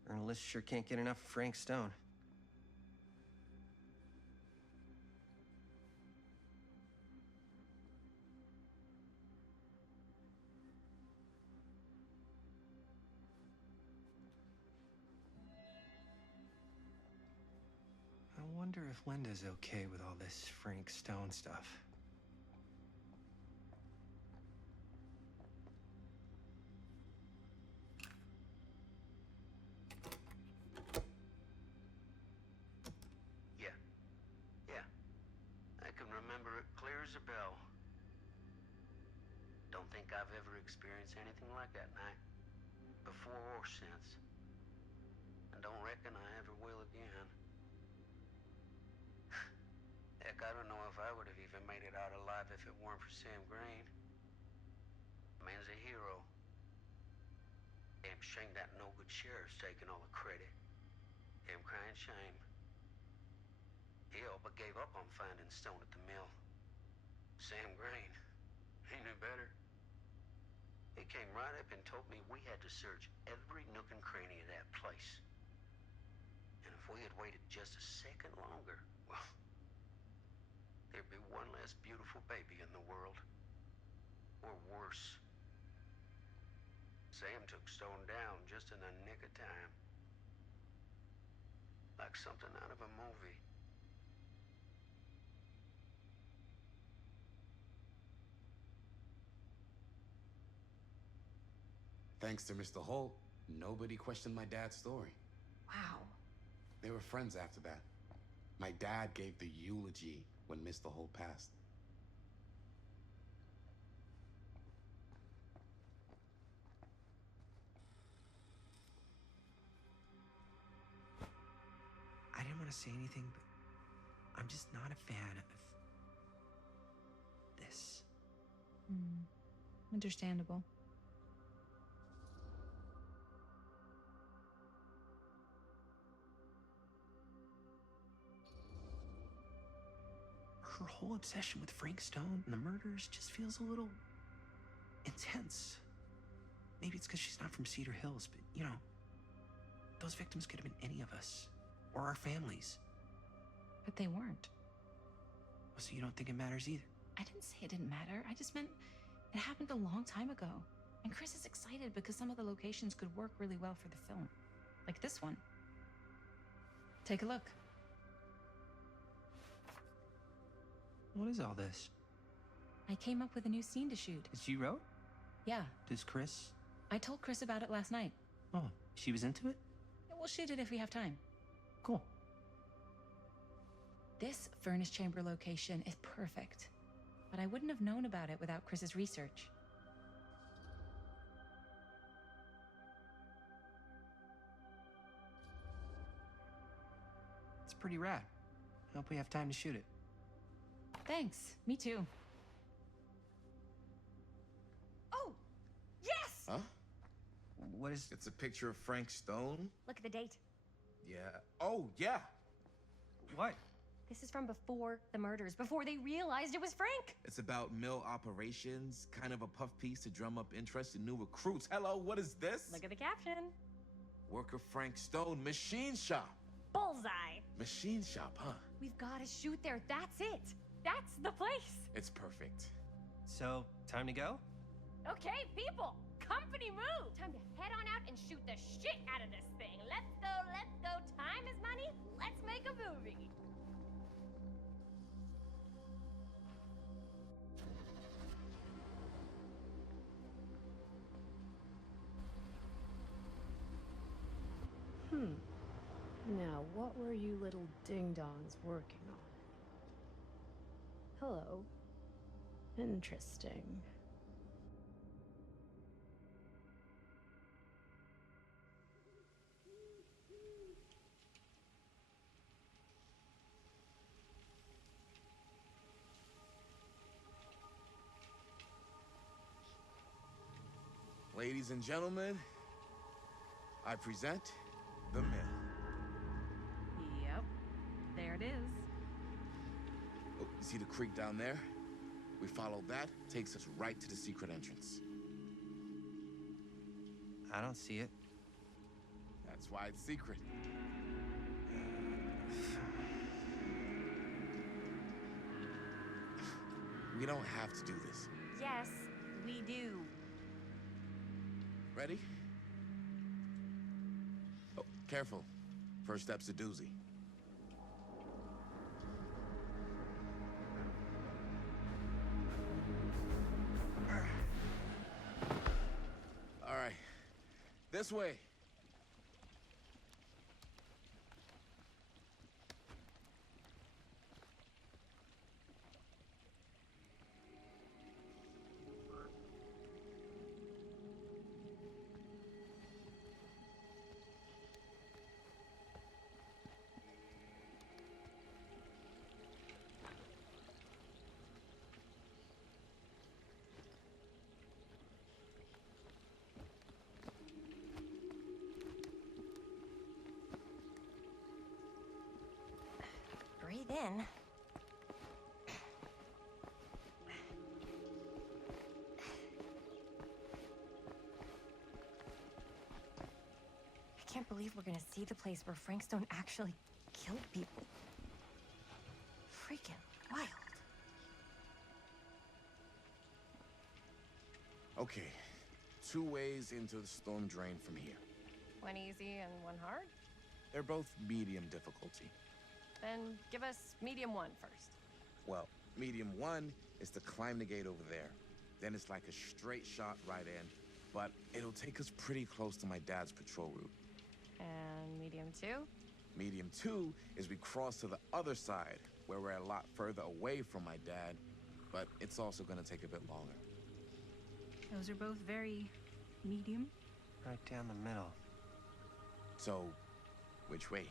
Journalists sure can't get enough of Frank Stone. I wonder if Linda's okay with all this Frank Stone stuff. Yeah. I can remember it clear as a bell. Don't think I've ever experienced anything like that night, before or since. And don't reckon I ever will again. Heck, I don't know if I would have even made it out alive if it weren't for Sam Green. Man's a hero. Damn shame that no-good sheriff's taking all the credit. Damn crying shame. He all but gave up on finding Stone at the mill. Sam Green, he knew better. He came right up and told me we had to search every nook and cranny of that place. And if we had waited just a second longer, well, there'd be one less beautiful baby in the world. Or worse. Sam took Stone down just in the nick of time. Like something out of a movie. Thanks to Mr. Holt, nobody questioned my dad's story. Wow. They were friends after that. My dad gave the eulogy when Mr. Holt passed. I didn't want to say anything, but I'm just not a fan of this. Understandable. Her whole obsession with Frank Stone and the murders just feels a little intense. Maybe it's because she's not from Cedar Hills, but you know, those victims could have been any of us or our families. But they weren't. So you don't think it matters either? I didn't say it didn't matter. I just meant it happened a long time ago. And Chris is excited because some of the locations could work really well for the film. Like this one. Take a look. What is all this? I came up with a new scene to shoot. That you wrote? Yeah. Does Chris? I told Chris about it last night. Oh, she was into it? We'll shoot it if we have time. Cool. This furnace chamber location is perfect. But I wouldn't have known about it without Chris's research. It's pretty rad. I hope we have time to shoot it. Thanks. Me too. Oh! Yes! Huh? What is... It's a picture of Frank Stone? Look at the date. Yeah. Oh, yeah. What? This is from before the murders, before they realized it was Frank. It's about mill operations, kind of a puff piece to drum up interest in new recruits. Hello, what is this? Look at the caption. Worker Frank Stone, machine shop. Bullseye. Machine shop, huh? We've got to shoot there. That's it. That's the place. It's perfect. So, time to go? Okay, people, Company move! Time to head on out and shoot the shit out of this thing. Let's go, let's go. Time is money. Let's make a movie. Now, what were you little ding-dongs working on? Hello. Interesting. Ladies and gentlemen, I present the mill. Yep. There it is. Oh, you see the creek down there? We follow that, takes us right to the secret entrance. I don't see it. That's why it's secret. We don't have to do this. Yes, we do. Ready? Oh, careful. First step's a doozy. All right. This way. Breathe in. I can't believe we're gonna see the place where Frank Stone actually killed people. Freaking wild. Okay. 2 ways into the storm drain from here. One easy and one hard? They're both medium difficulty. Then give us medium one first. Well, medium 1 is to climb the gate over there. Then it's like a straight shot right in, but it'll take us pretty close to my dad's patrol route. And medium two? Medium 2 is we cross to the other side, where we're a lot further away from my dad, but it's also gonna take a bit longer. Those are both very medium. Right down the middle. So, which way?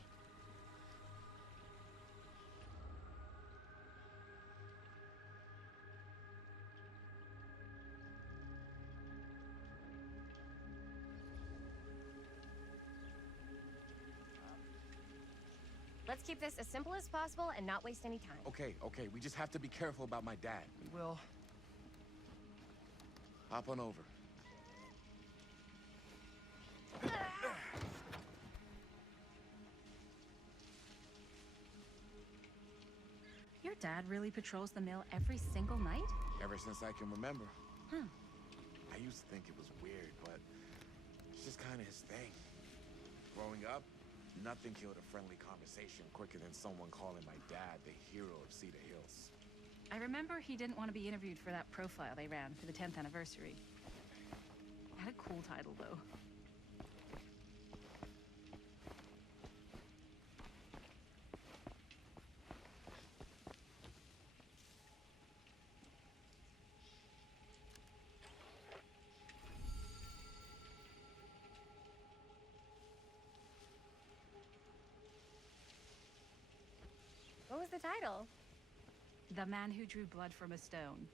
Let's keep this as simple as possible and not waste any time. Okay, we just have to be careful about my dad. We will. Hop on over. Your dad really patrols the mill every single night? Ever since I can remember. Huh. I used to think it was weird, but it's just kind of his thing. Growing up, nothing killed a friendly conversation quicker than someone calling my dad the hero of Cedar Hills. I remember he didn't want to be interviewed for that profile they ran for the 10th anniversary. Had a cool title, though. What was the title? The Man Who Drew Blood from a Stone.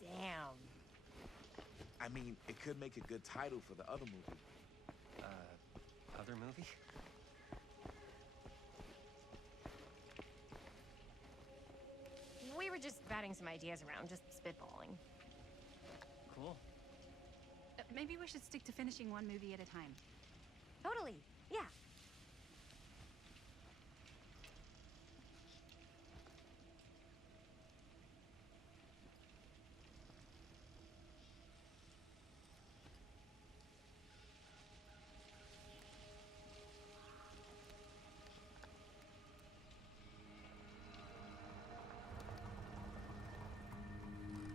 Damn. I mean, it could make a good title for the other movie. Other movie? We were just batting some ideas around, just spitballing. Cool. Maybe we should stick to finishing one movie at a time. Totally. Yeah.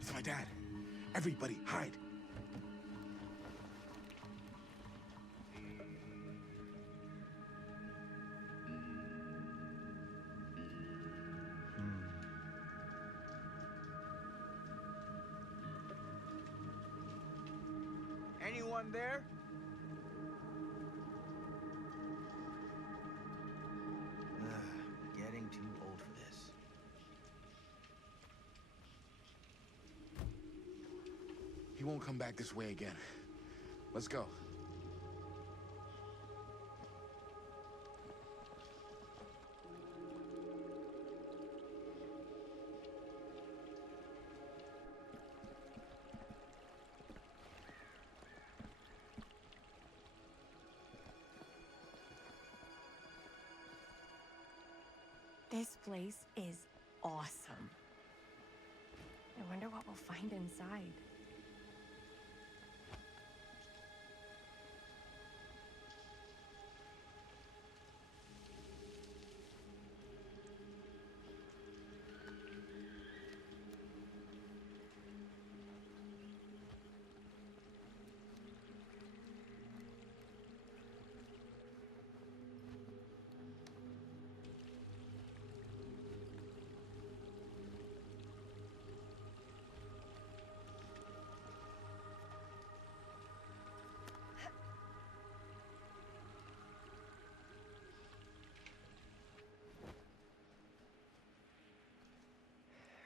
It's my dad. Everybody, hide. Anyone there? Getting too old for this. He won't come back this way again. Let's go. This place is awesome. I wonder what we'll find inside.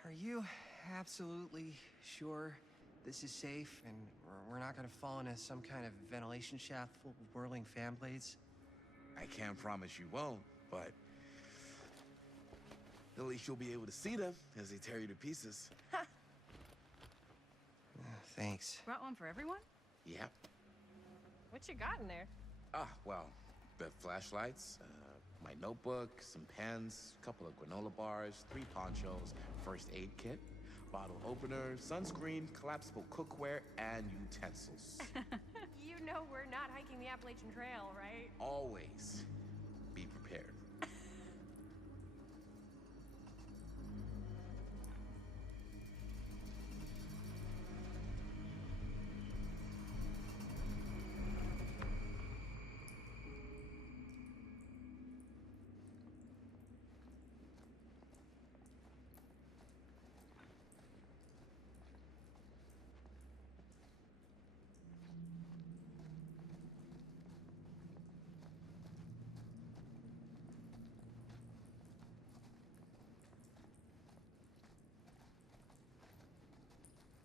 Are you absolutely sure this is safe and we're not gonna fall into some kind of ventilation shaft full of whirling fan blades? I can't promise you won't, but at least you'll be able to see them as they tear you to pieces. Thanks. Brought one for everyone? Yep. What you got in there? Well, the flashlights, my notebook, some pens, a couple of granola bars, 3 ponchos, first aid kit, bottle opener, sunscreen, collapsible cookware, and utensils. You know we're not hiking the Appalachian Trail, right? Always be prepared.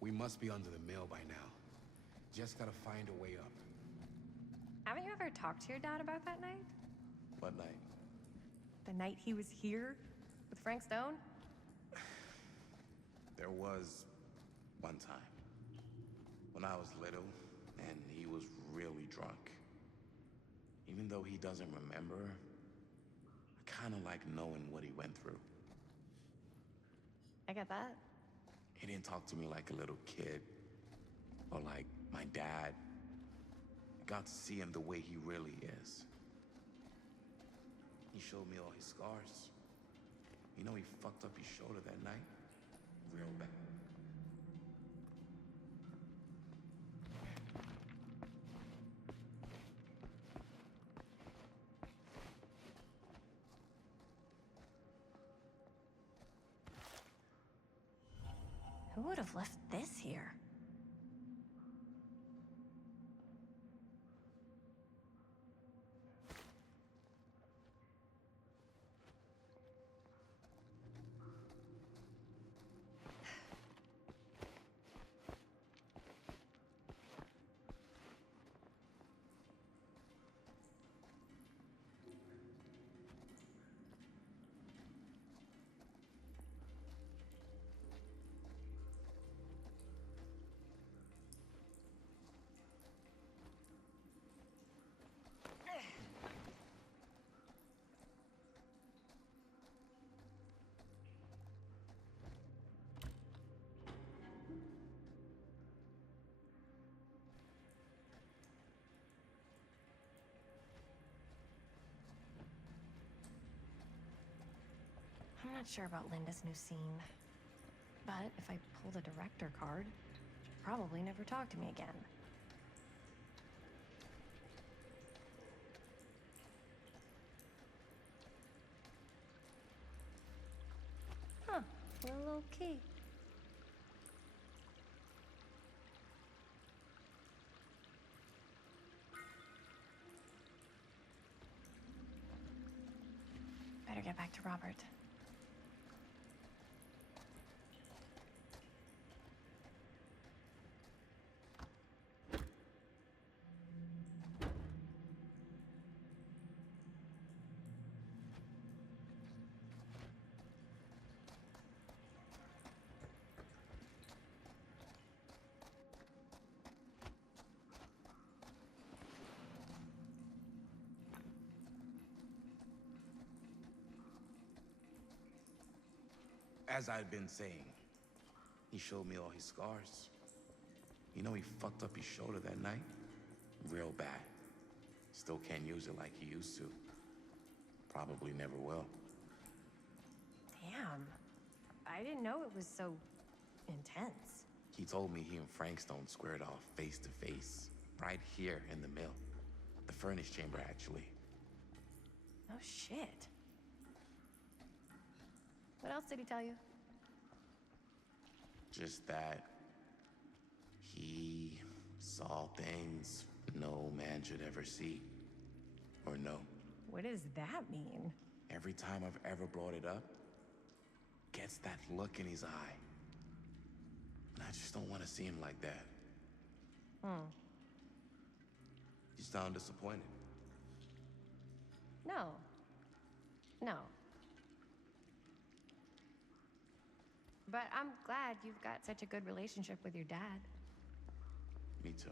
We must be under the mill by now. Just gotta find a way up. Haven't you ever talked to your dad about that night? What night? The night he was here with Frank Stone? There was one time when I was little and he was really drunk. Even though he doesn't remember, I kind of like knowing what he went through. I get that. He didn't talk to me like a little kid or like my dad. I got to see him the way he really is. He showed me all his scars. You know he fucked up his shoulder that night? Real bad. Who would have left this here? I'm not sure about Linda's new scene. But if I pull the director card, he'll probably never talk to me again. Huh, a little key. Better get back to Robert. As I've been saying, he showed me all his scars. You know he fucked up his shoulder that night? Real bad. Still can't use it like he used to. Probably never will. Damn. I didn't know it was so intense. He told me he and Frankstone squared off face to face, right here in the mill. The furnace chamber, actually. Oh, shit. What else did he tell you? Just that he saw things no man should ever see or know. What does that mean? Every time I've ever brought it up, gets that look in his eye. And I just don't want to see him like that. You sound disappointed. No. No. But I'm glad you've got such a good relationship with your dad. Me too.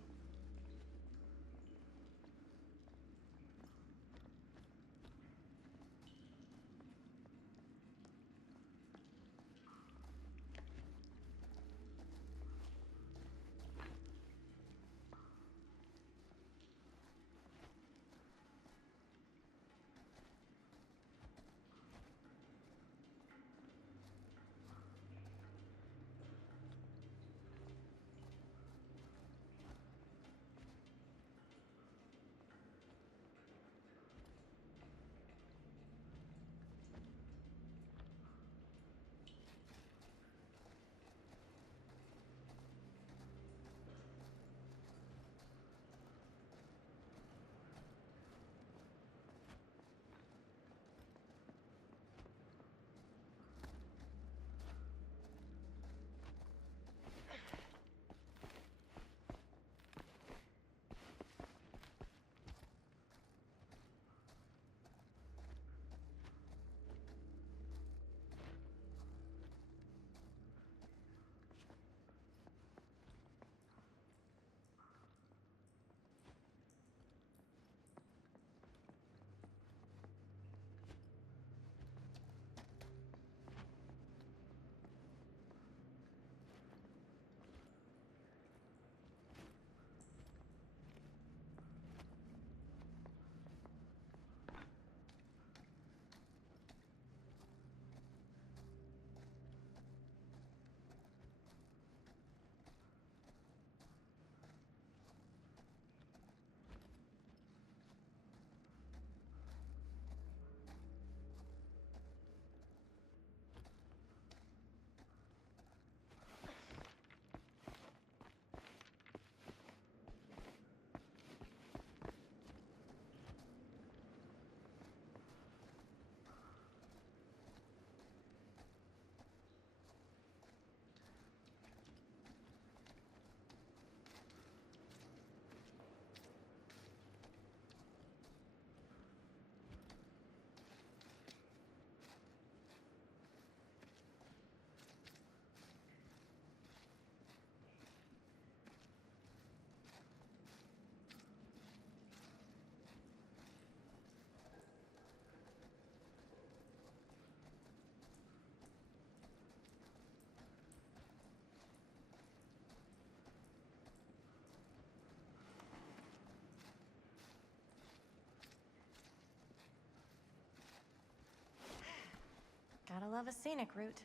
Gotta love a scenic route.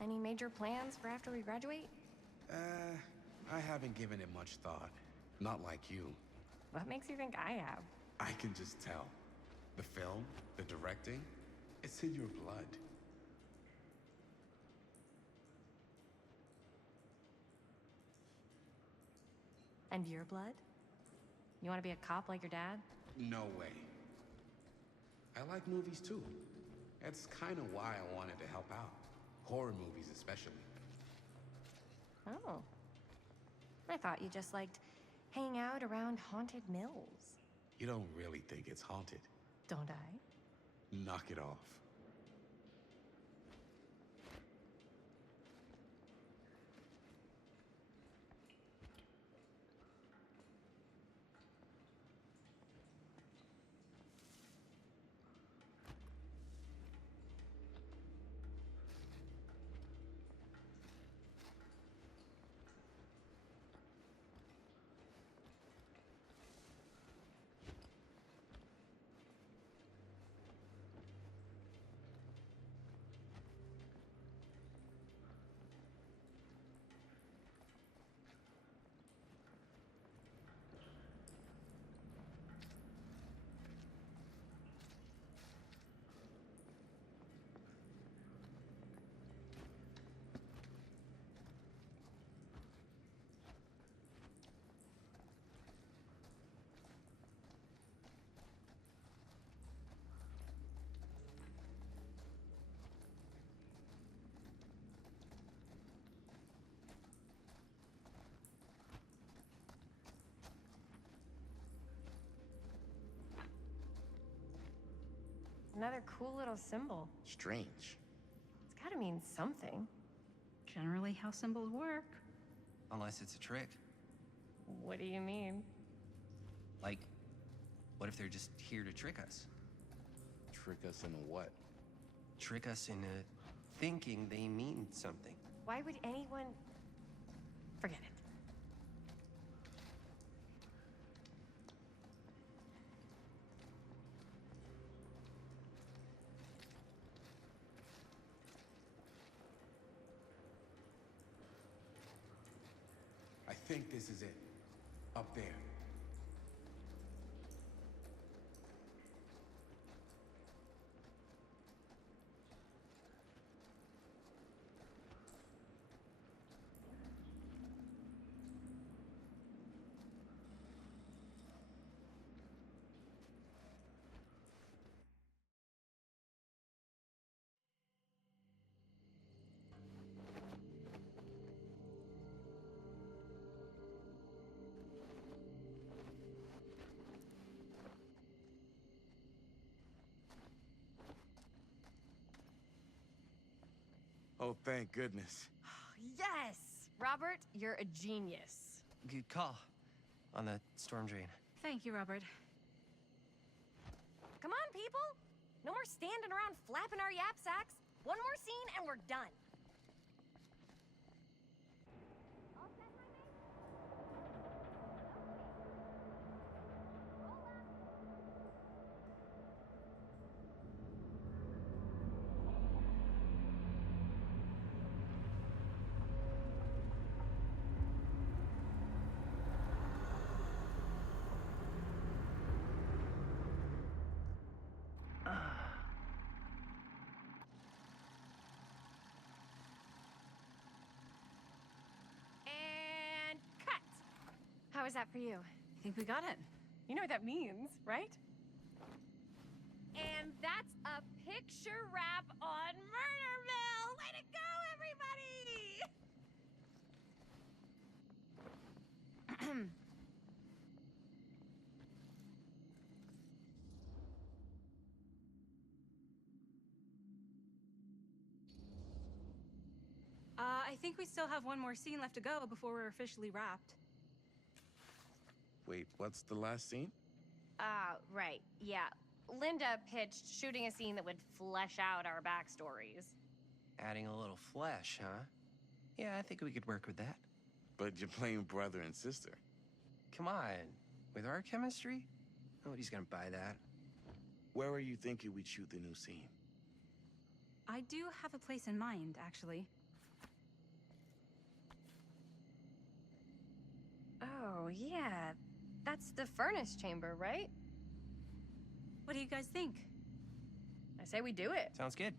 Any major plans for after we graduate? I haven't given it much thought. Not like you. What makes you think I have? I can just tell. The film, the directing, it's in your blood. And your blood? You want to be a cop like your dad? No way. I like movies too. That's kind of why I wanted to help out. Horror movies especially. Oh. I thought you just liked hanging out around haunted mills. You don't really think it's haunted. Don't I? Knock it off. Another cool little symbol. Strange. It's gotta mean something. Generally how symbols work. Unless it's a trick. What do you mean? Like, what if they're just here to trick us? Trick us in what? Trick us into thinking they mean something. Why would anyone... Forget it. I think this is it. Up there. Oh, thank goodness. Yes! Robert, you're a genius. Good call on the storm drain. Thank you, Robert. Come on, people! No more standing around flapping our yap sacks. One more scene and we're done. All set, my man? Roll up. And cut! How was that for you? I think we got it. You know what that means, right? And that's a picture wrap on Murder Mill! Way to go, everybody! I think we still have one more scene left to go before we're officially wrapped. Wait, what's the last scene? Right, yeah. Linda pitched shooting a scene that would flesh out our backstories. Adding a little flesh, huh? Yeah, I think we could work with that. But you're playing brother and sister. Come on. With our chemistry, nobody's gonna buy that. Where are you thinking we'd shoot the new scene? I do have a place in mind, actually. Oh, yeah. That's the furnace chamber, right? What do you guys think? I say we do it. Sounds good.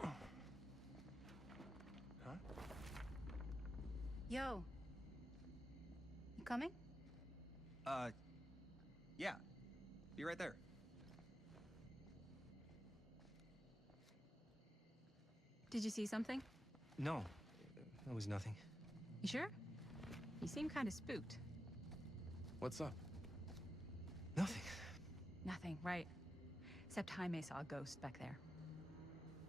Huh? Yo. You coming? Yeah. Be right there. Did you see something? No, it was nothing. You sure? You seem kind of spooked. What's up? Nothing. Nothing, right. Except Jaime saw a ghost back there.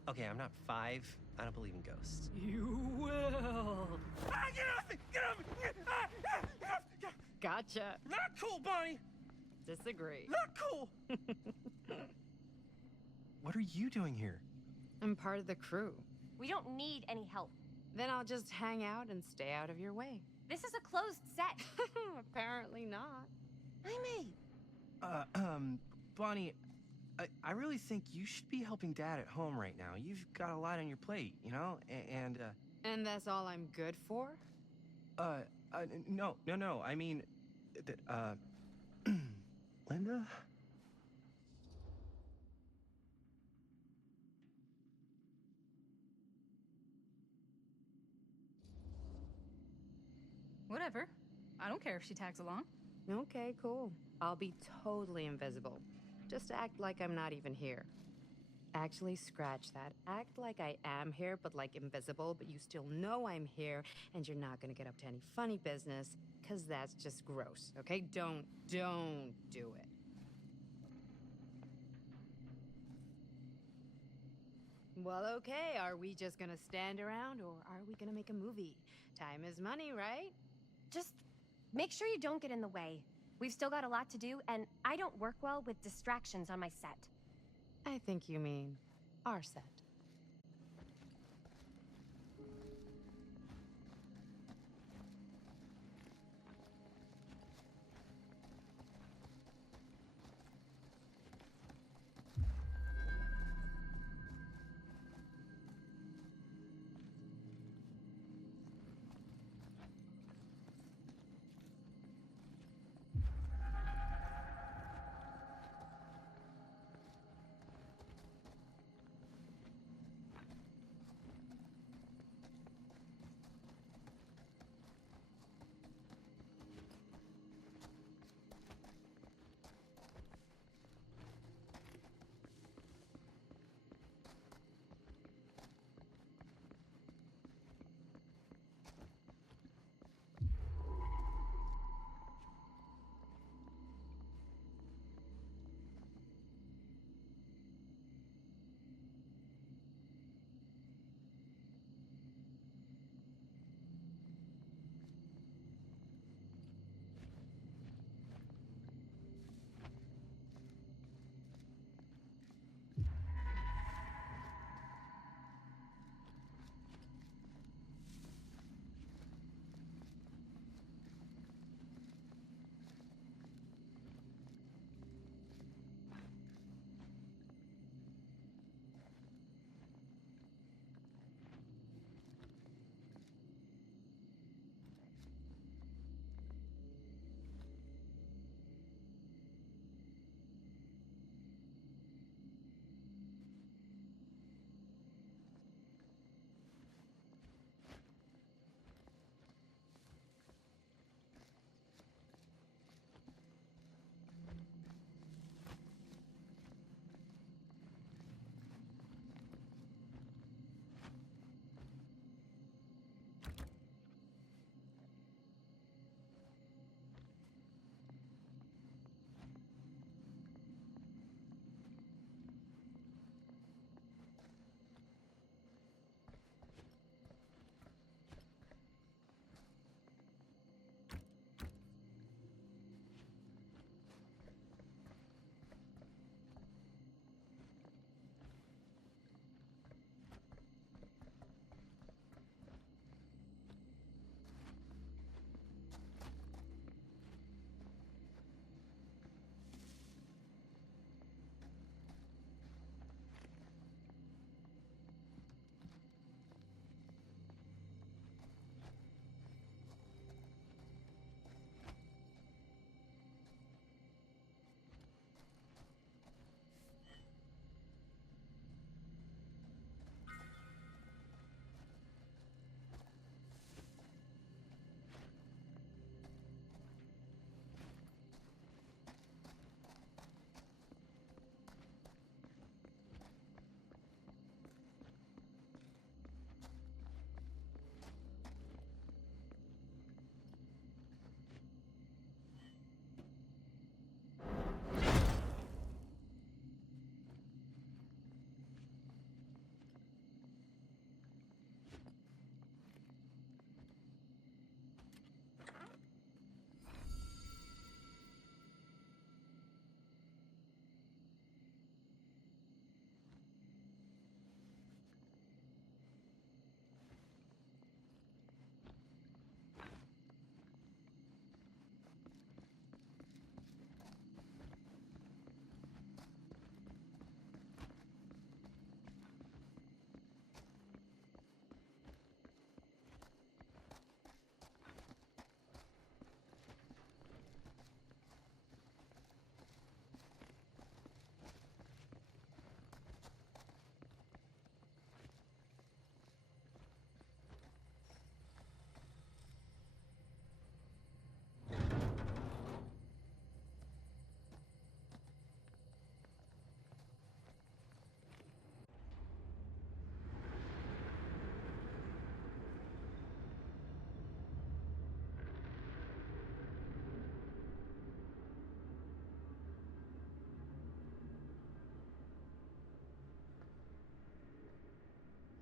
Okay, I'm not 5. I don't believe in ghosts. You will. Ah, get off me! Get off me! Gotcha. Not cool, Bonnie! Disagree. Not cool! What are you doing here? I'm part of the crew. We don't need any help. Then I'll just hang out and stay out of your way. This is a closed set. Apparently not. Jaime! Bonnie, I really think you should be helping Dad at home right now. You've got a lot on your plate, you know? And that's all I'm good for? No. I mean, Linda? Whatever. I don't care if she tags along. Okay, cool. I'll be totally invisible. Just act like I'm not even here. Actually, scratch that. Act like I am here, but like invisible, but you still know I'm here, and you're not gonna get up to any funny business, because that's just gross, okay? Don't do it. Well, okay, are we just gonna stand around, or are we gonna make a movie? Time is money, right? Just make sure you don't get in the way. We've still got a lot to do, and I don't work well with distractions on my set. I think you mean our set.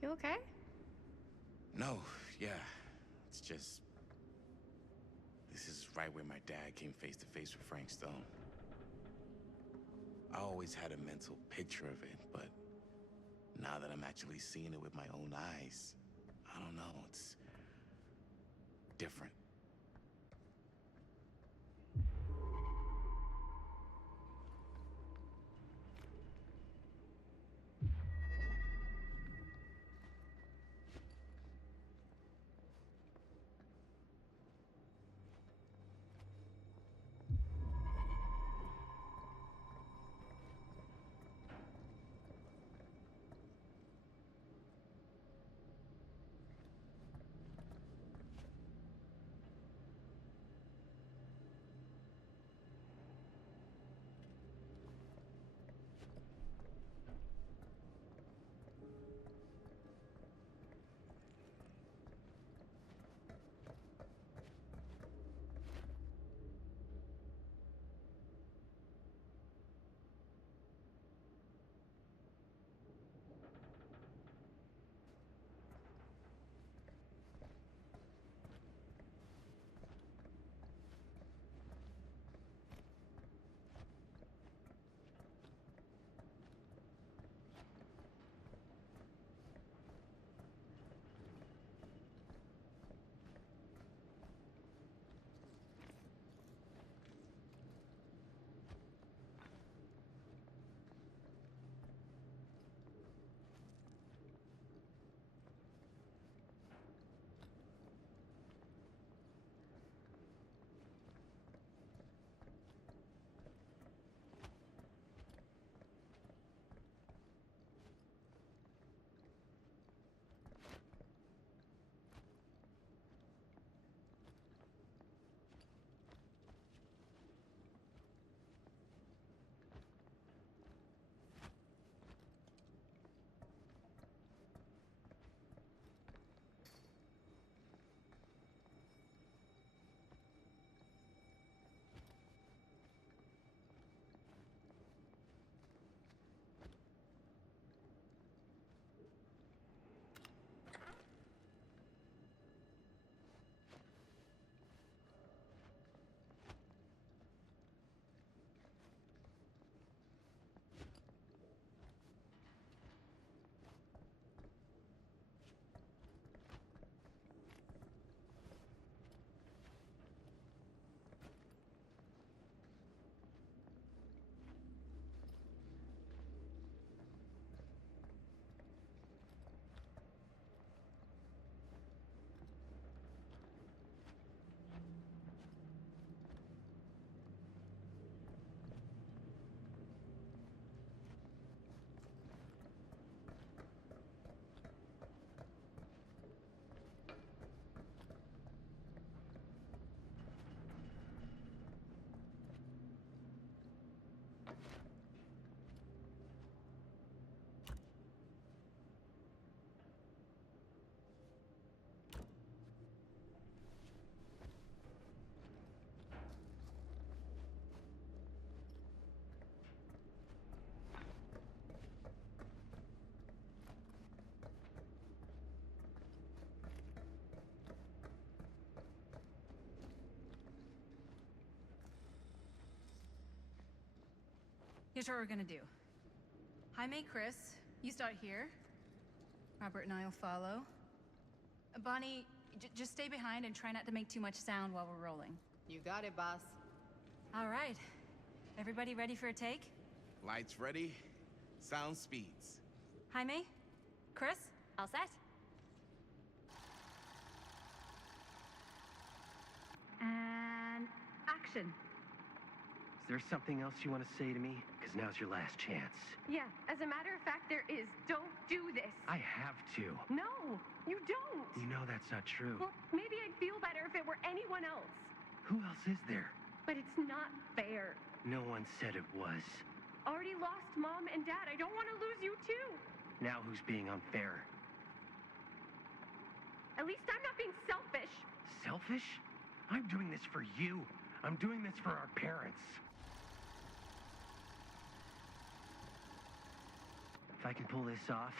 You okay? No, yeah. It's just... This is right where my dad came face to face with Frank Stone. I always had a mental picture of it, but now that I'm actually seeing it with my own eyes, I don't know, it's different. Here's what we're gonna do. Jaime, Chris, you start here. Robert and I'll follow. Bonnie, just stay behind and try not to make too much sound while we're rolling. You got it, boss. All right. Everybody ready for a take? Lights ready, sound speeds. Jaime? Chris? All set? And action. Is there something else you want to say to me? Because now's your last chance. Yeah, as a matter of fact, there is. Don't do this. I have to. No, you don't. You know that's not true. Well, maybe I'd feel better if it were anyone else. Who else is there? But it's not fair. No one said it was. Already lost Mom and Dad. I don't want to lose you too. Now who's being unfair? At least I'm not being selfish. Selfish? I'm doing this for you. I'm doing this for our parents. If I can pull this off,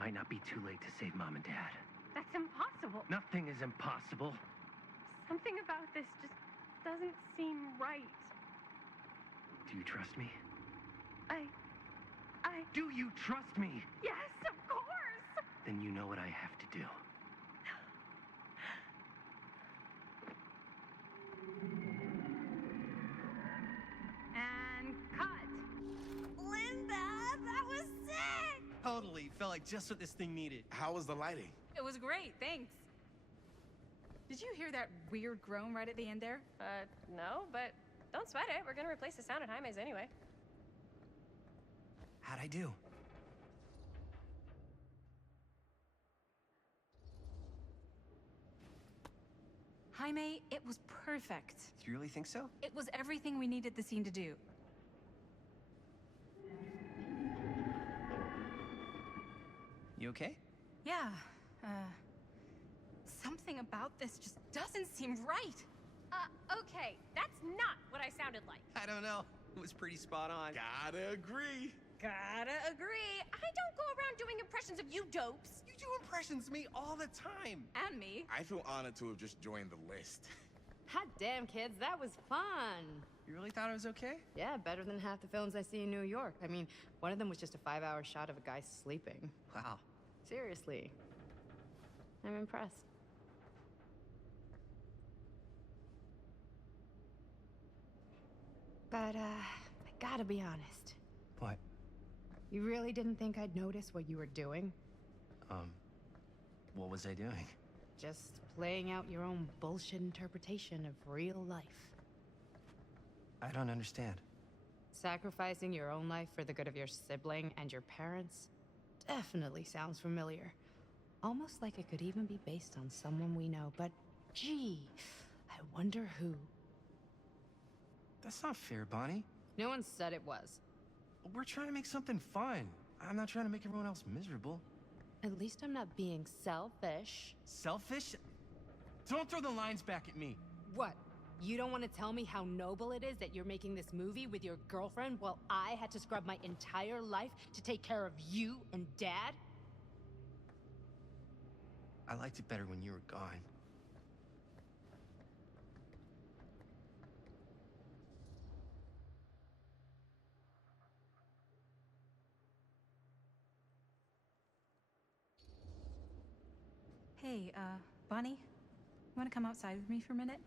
might not be too late to save Mom and Dad. That's impossible. Nothing is impossible. Something about this just doesn't seem right. Do you trust me? I... Do you trust me? Yes, of course! Then you know what I have to do. And cut! Linda, that was sick! Totally. Felt like just what this thing needed. How was the lighting? It was great, thanks. Did you hear that weird groan right at the end there? No, but don't sweat it. We're gonna replace the sound at Jaime's anyway. How'd I do? Jaime, it was perfect. Do you really think so? It was everything we needed the scene to do. You okay? Yeah, something about this just doesn't seem right. Okay, that's not what I sounded like. I don't know. It was pretty spot on. Gotta agree. Gotta agree. I don't go around doing impressions of you dopes. You do impressions of me all the time. And me. I feel honored to have just joined the list. Hot damn, kids, that was fun. You really thought it was okay? Yeah, better than half the films I see in New York. I mean, one of them was just a 5-hour shot of a guy sleeping. Wow. Seriously. I'm impressed. But, I gotta be honest. What? You really didn't think I'd notice what you were doing? What was I doing? Just playing out your own bullshit interpretation of real life. I don't understand. Sacrificing your own life for the good of your sibling and your parents definitely sounds familiar. Almost like it could even be based on someone we know, but gee, I wonder who. That's not fair, Bonnie. No one said it was. We're trying to make something fun. I'm not trying to make everyone else miserable. At least I'm not being selfish. Selfish? Don't throw the lines back at me. What? You don't want to tell me how noble it is that you're making this movie with your girlfriend while I had to scrub my entire life to take care of you and Dad? I liked it better when you were gone. Hey, Bonnie, you want to come outside with me for a minute?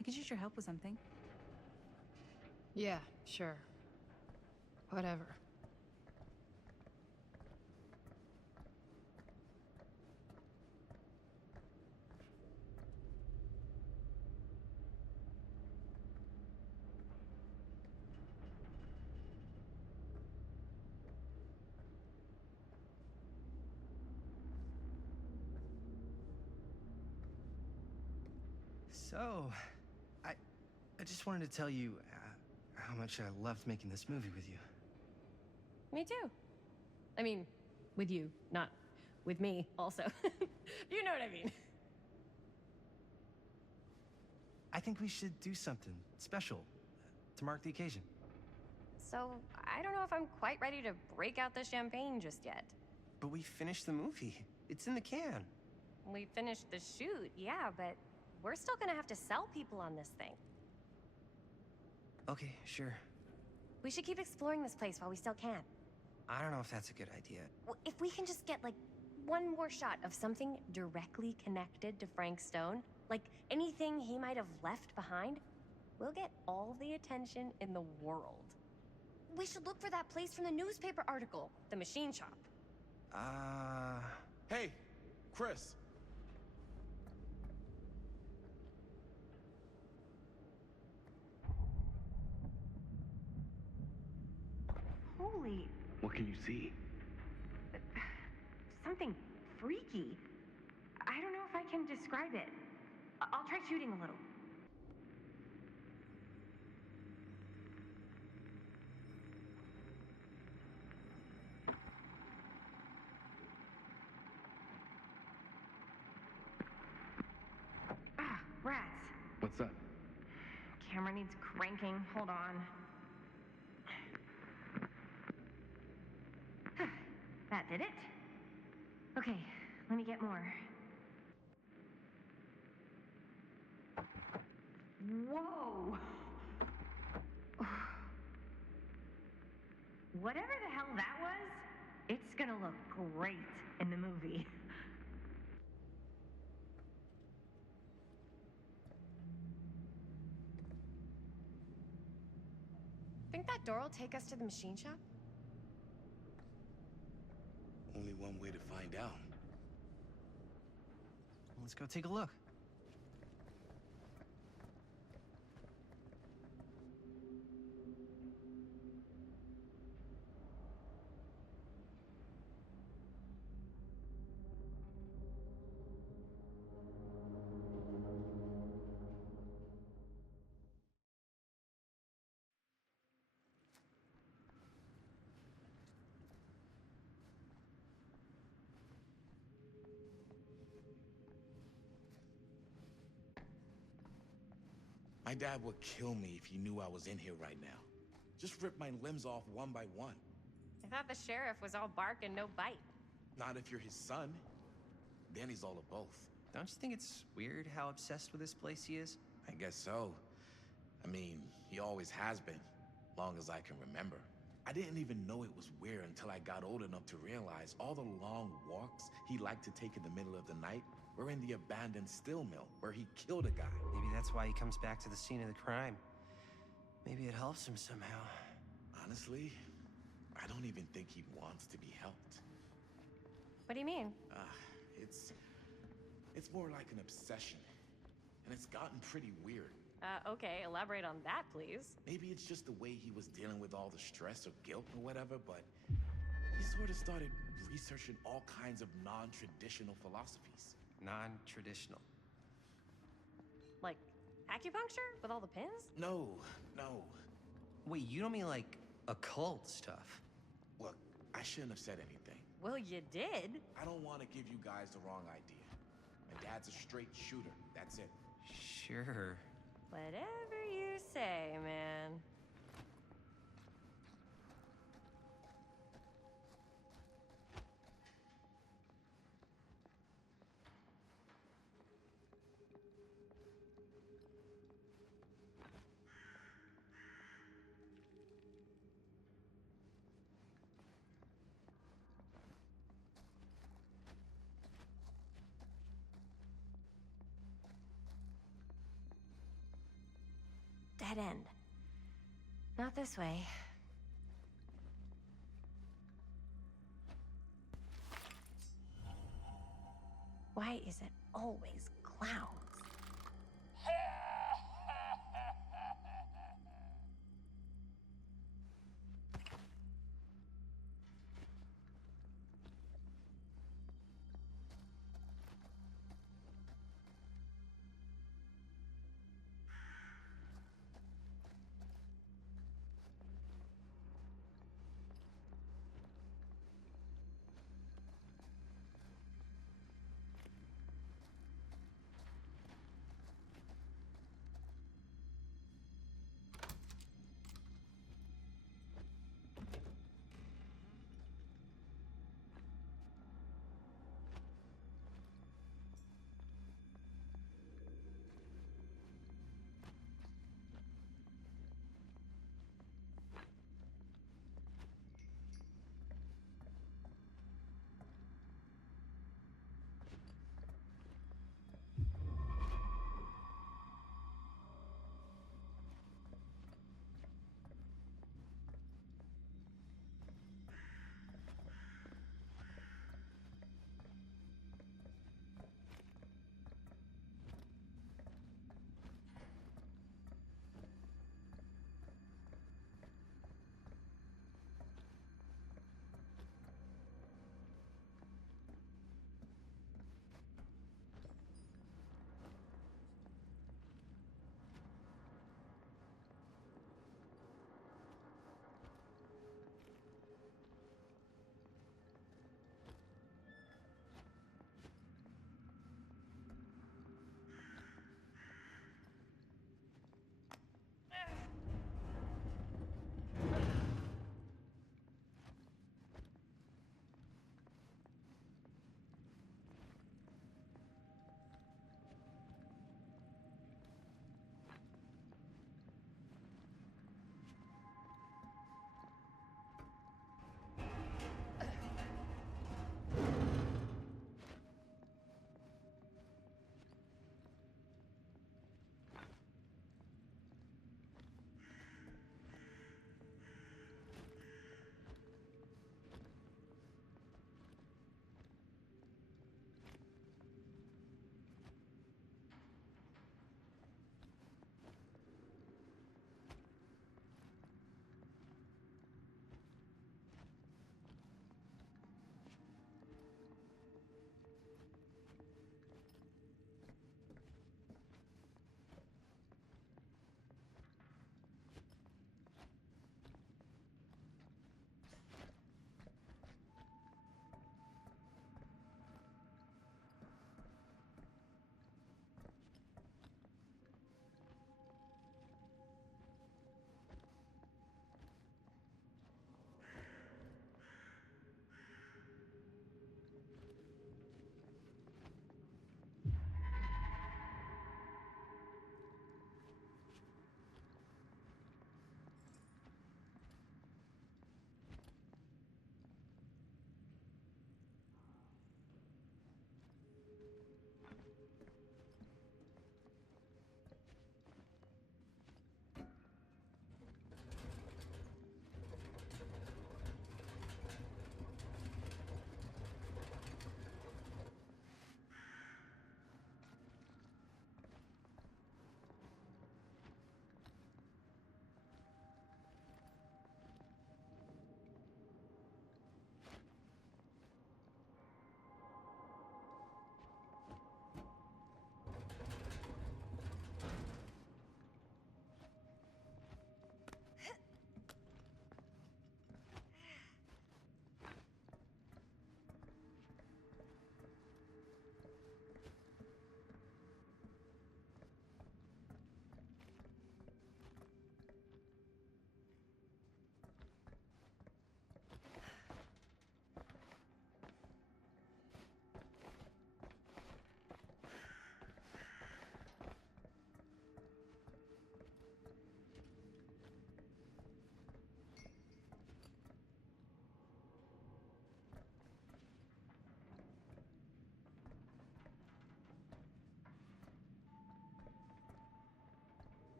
I could use your help with something. Yeah, sure. Whatever. So, I just wanted to tell you how much I loved making this movie with you. Me too. I mean, with you, not with me, also. You know what I mean. I think we should do something special to mark the occasion. So, I don't know if I'm quite ready to break out the champagne just yet. But we finished the movie. It's in the can. We finished the shoot, yeah, but we're still gonna have to sell people on this thing. Okay, sure. We should keep exploring this place while we still can. I don't know if that's a good idea. If we can just get, like, one more shot of something directly connected to Frank Stone, like anything he might have left behind, we'll get all the attention in the world. We should look for that place from the newspaper article, the machine shop. Hey, Chris. Holy... What can you see? something freaky. I don't know if I can describe it. I'll try shooting a little. Ah, rats. What's up? Camera needs cranking. Hold on. That did it. Okay, let me get more. Whoa! Whatever the hell that was, it's gonna look great in the movie. Think that door will take us to the machine shop? Only one way to find out. Let's go take a look. My dad would kill me if he knew I was in here right now. Just rip my limbs off one by one. I thought the sheriff was all bark and no bite. Not if you're his son. Then he's all of both. Don't you think it's weird how obsessed with this place he is? I guess so. I mean, he always has been, long as I can remember. I didn't even know it was weird until I got old enough to realize all the long walks he liked to take in the middle of the night were in the abandoned steel mill where he killed a guy. Maybe that's why he comes back to the scene of the crime. Maybe it helps him somehow. Honestly, I don't even think he wants to be helped. What do you mean? It's more like an obsession. And it's gotten pretty weird. Okay, elaborate on that, please. Maybe it's just the way he was dealing with all the stress or guilt or whatever, but he sort of started researching all kinds of non-traditional philosophies. Non-traditional. Like acupuncture with all the pins? No. Wait, you don't mean like occult stuff? Look, I shouldn't have said anything. Well, you did. I don't want to give you guys the wrong idea. My dad's a straight shooter, that's it. Sure. Whatever you say, man. Dead end. Not this way. Why is it always clowns?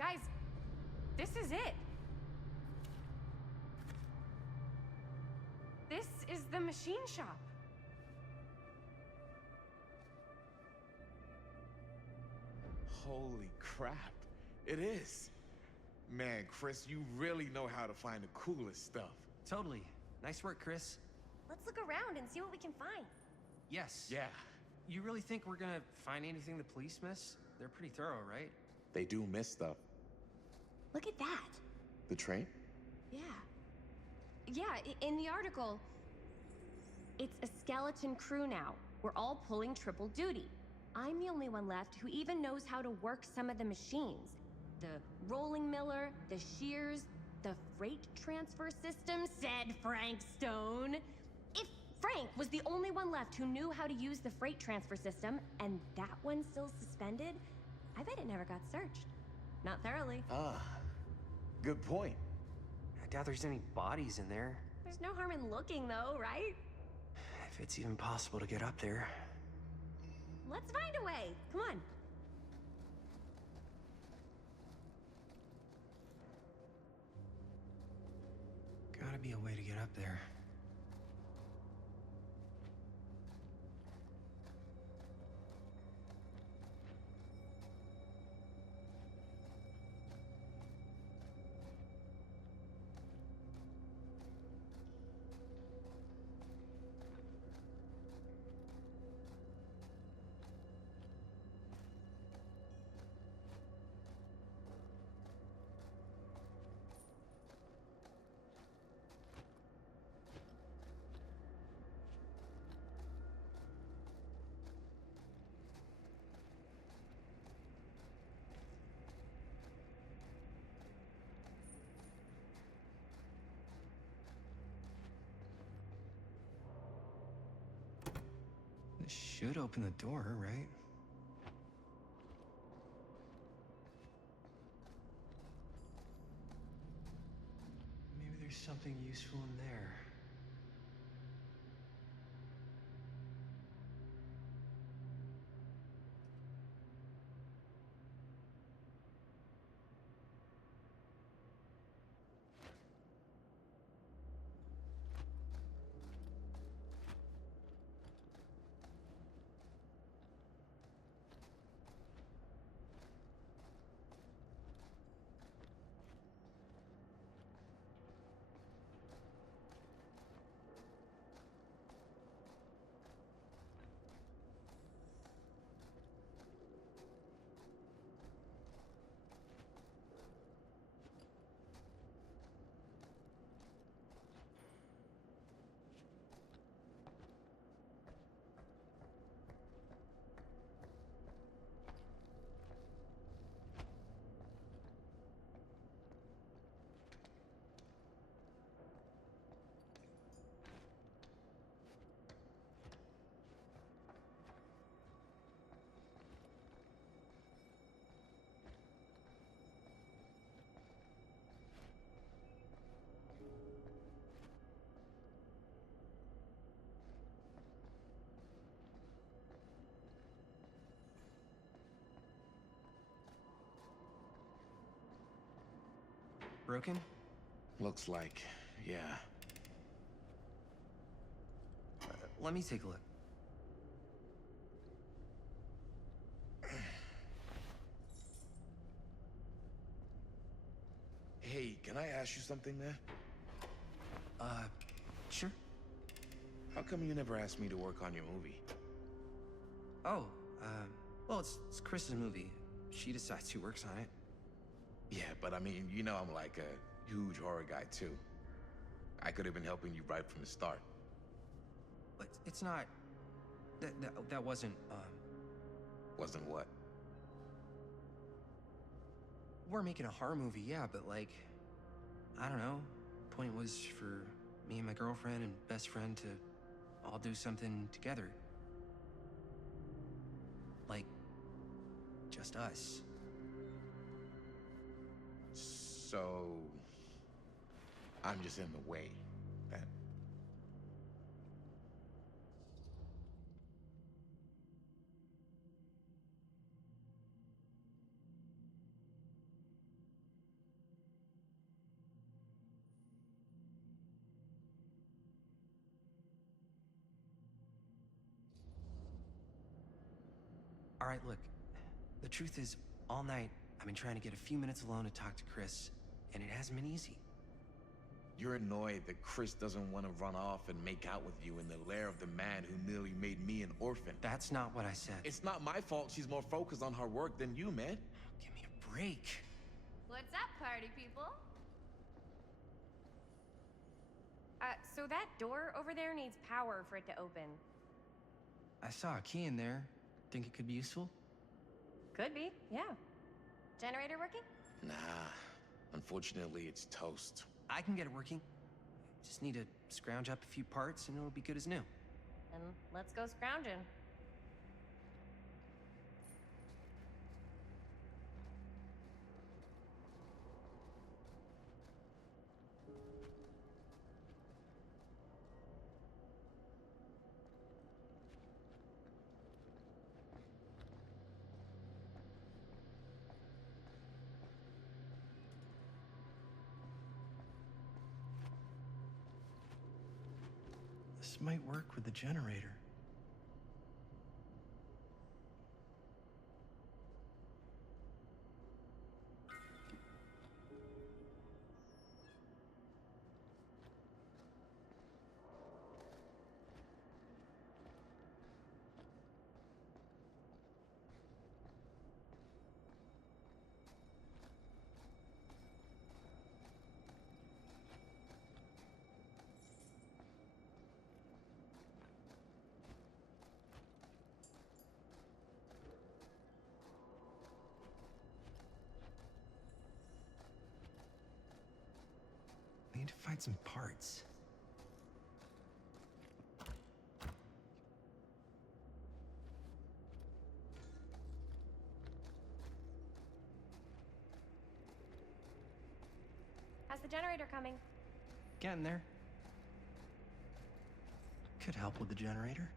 Guys, this is it. This is the machine shop. Holy crap. It is. Man, Chris, you really know how to find the coolest stuff. Totally. Nice work, Chris. Let's look around and see what we can find. Yes. Yeah, You really think we're gonna find anything the police miss? They're pretty thorough, right? they do miss stuff. Look at that. The train? Yeah. Yeah, in the article, it's a skeleton crew now. We're all pulling triple duty. I'm the only one left who even knows how to work some of the machines. The rolling miller, the shears, the freight transfer system, said Frank Stone. If Frank was the only one left who knew how to use the freight transfer system, and that one's still suspended, I bet it never got searched. Not thoroughly. Ah, good point. I doubt there's any bodies in there. There's no harm in looking, though, right? If it's even possible to get up there. Let's find a way. Come on. Gotta be a way to get up there. This should open the door, right? Maybe there's something useful in there. Broken? Looks like, yeah. Let me take a look. Hey, can I ask you something there? Sure. How come you never asked me to work on your movie? Oh, well, it's Chris's movie. She decides who works on it. Yeah, but I mean, you know I'm like a huge horror guy too. I could have been helping you right from the start. But it's not... That wasn't, Wasn't what? We're making a horror movie, yeah, but like... I don't know. Point was for me and my girlfriend and best friend to all do something together. Like... just us. So... I'm just in the way, then. All right, look. The truth is, all night, I've been trying to get a few minutes alone to talk to Chris, and it hasn't been easy. You're annoyed that Chris doesn't want to run off and make out with you in the lair of the man who nearly made me an orphan. That's not what I said. It's not my fault she's more focused on her work than you, man. Give me a break. What's up, party people? So that door over there needs power for it to open. I saw a key in there. Think it could be useful? Could be, yeah. Generator working? Nah. Unfortunately, it's toast. I can get it working. Just need to scrounge up a few parts and it'll be good as new. Then let's go scrounging. This might work with the generator. I need to find some parts. How's the generator coming? Getting there. Could help with the generator.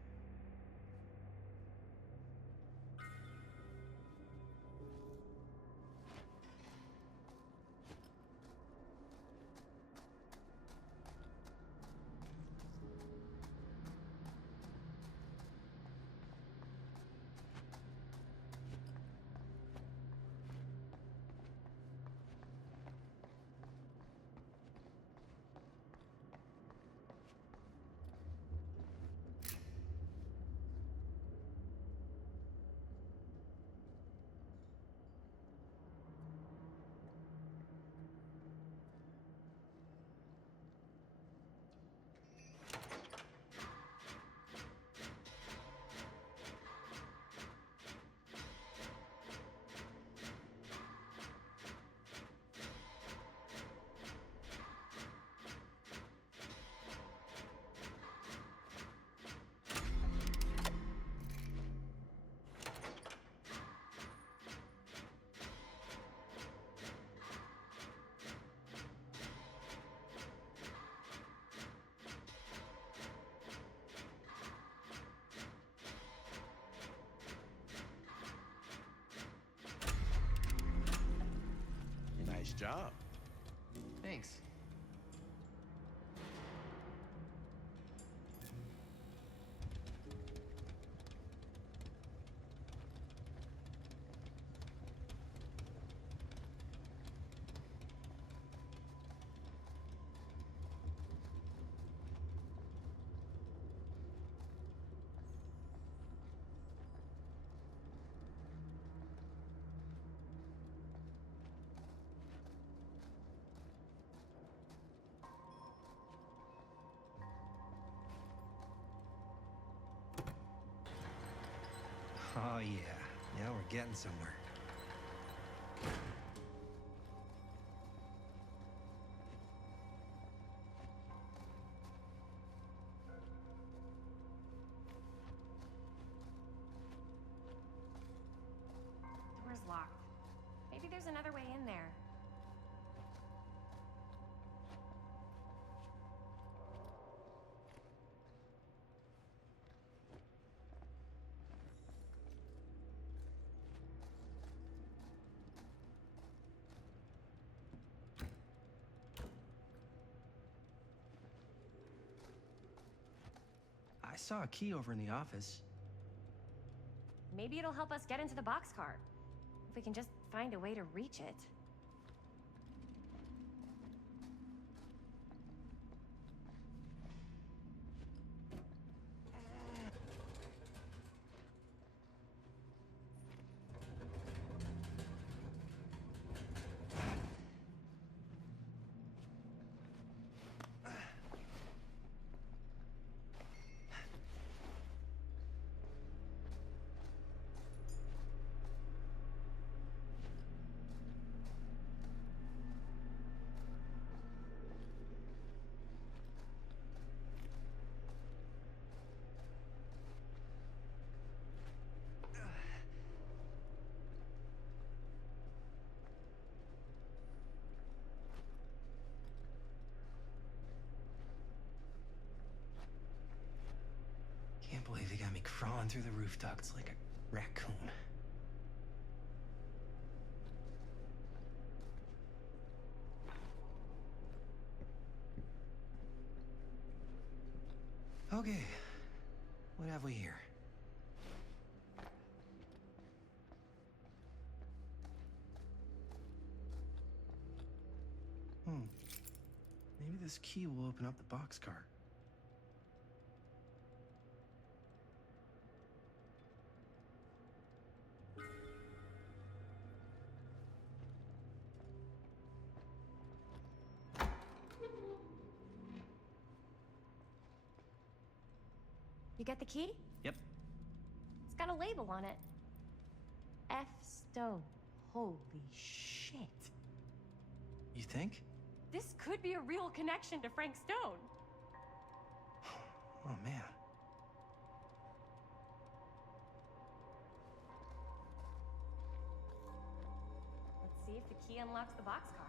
Nice job. Thanks. Oh yeah, now we're getting somewhere. Door's locked. Maybe there's another way in there. I saw a key over in the office. Maybe it'll help us get into the boxcar. If we can just find a way to reach it. Can't believe they got me crawling through the roof ducts like a raccoon. Okay, what have we here? Maybe this key will open up the boxcar. You get the key? Yep. It's got a label on it. F. Stone. Holy shit. You think? This could be a real connection to Frank Stone. Oh, man. Let's see if the key unlocks the boxcar.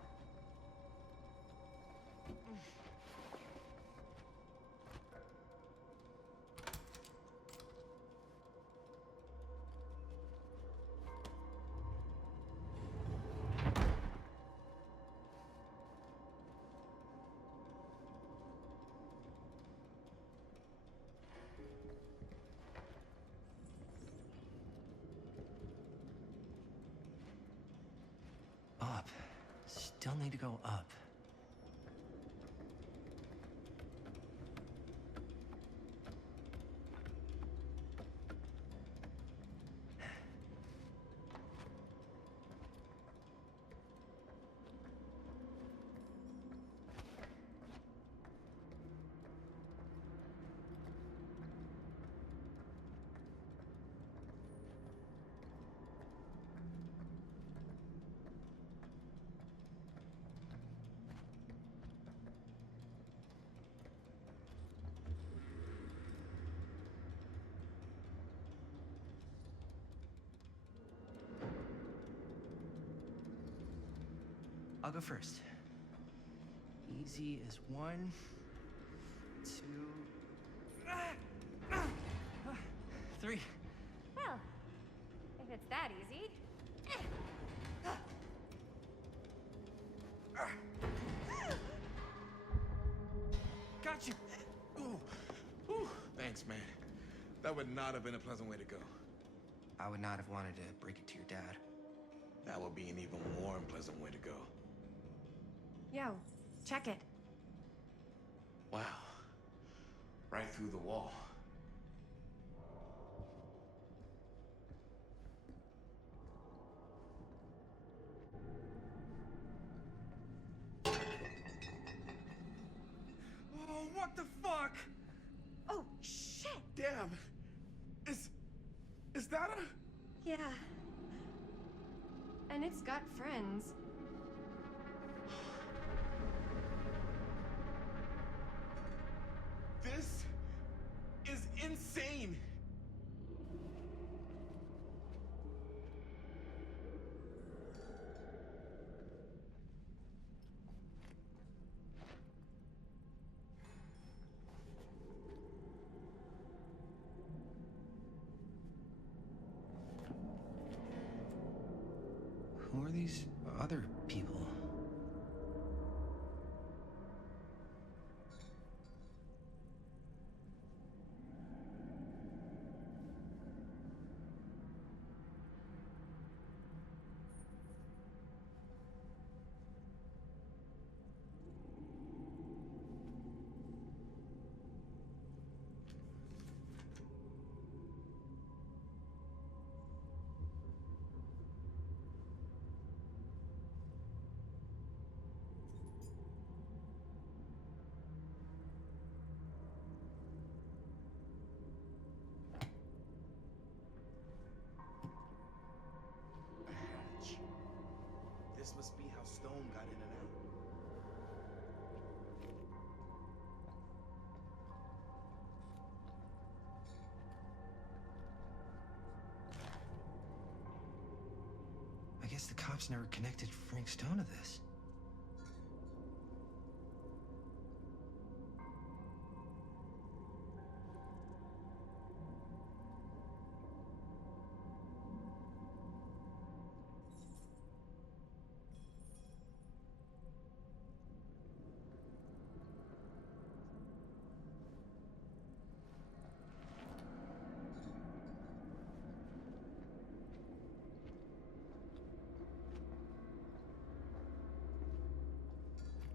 Up. Still need to go up. I'll go first. Easy as 1, 2, 3. Well, if it's that easy. Got you! Ooh. Ooh. Thanks, man. That would not have been a pleasant way to go. I would not have wanted to break it to your dad. That would be an even more unpleasant way to go. Yo, check it. Wow. Right through the wall. Oh, what the fuck? Oh, shit! Damn. Is that a... Yeah. And it's got friends. This is insane. Who are these other people? the cops never connected Frank Stone to this.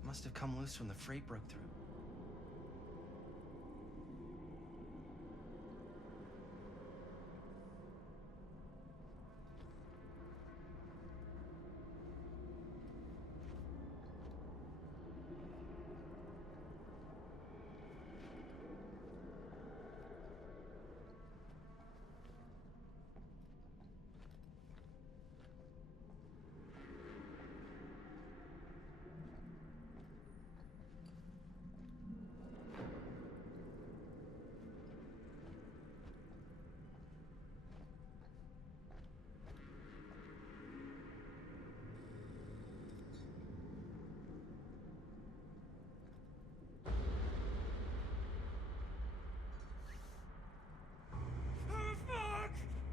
Must have come loose when the freight broke through.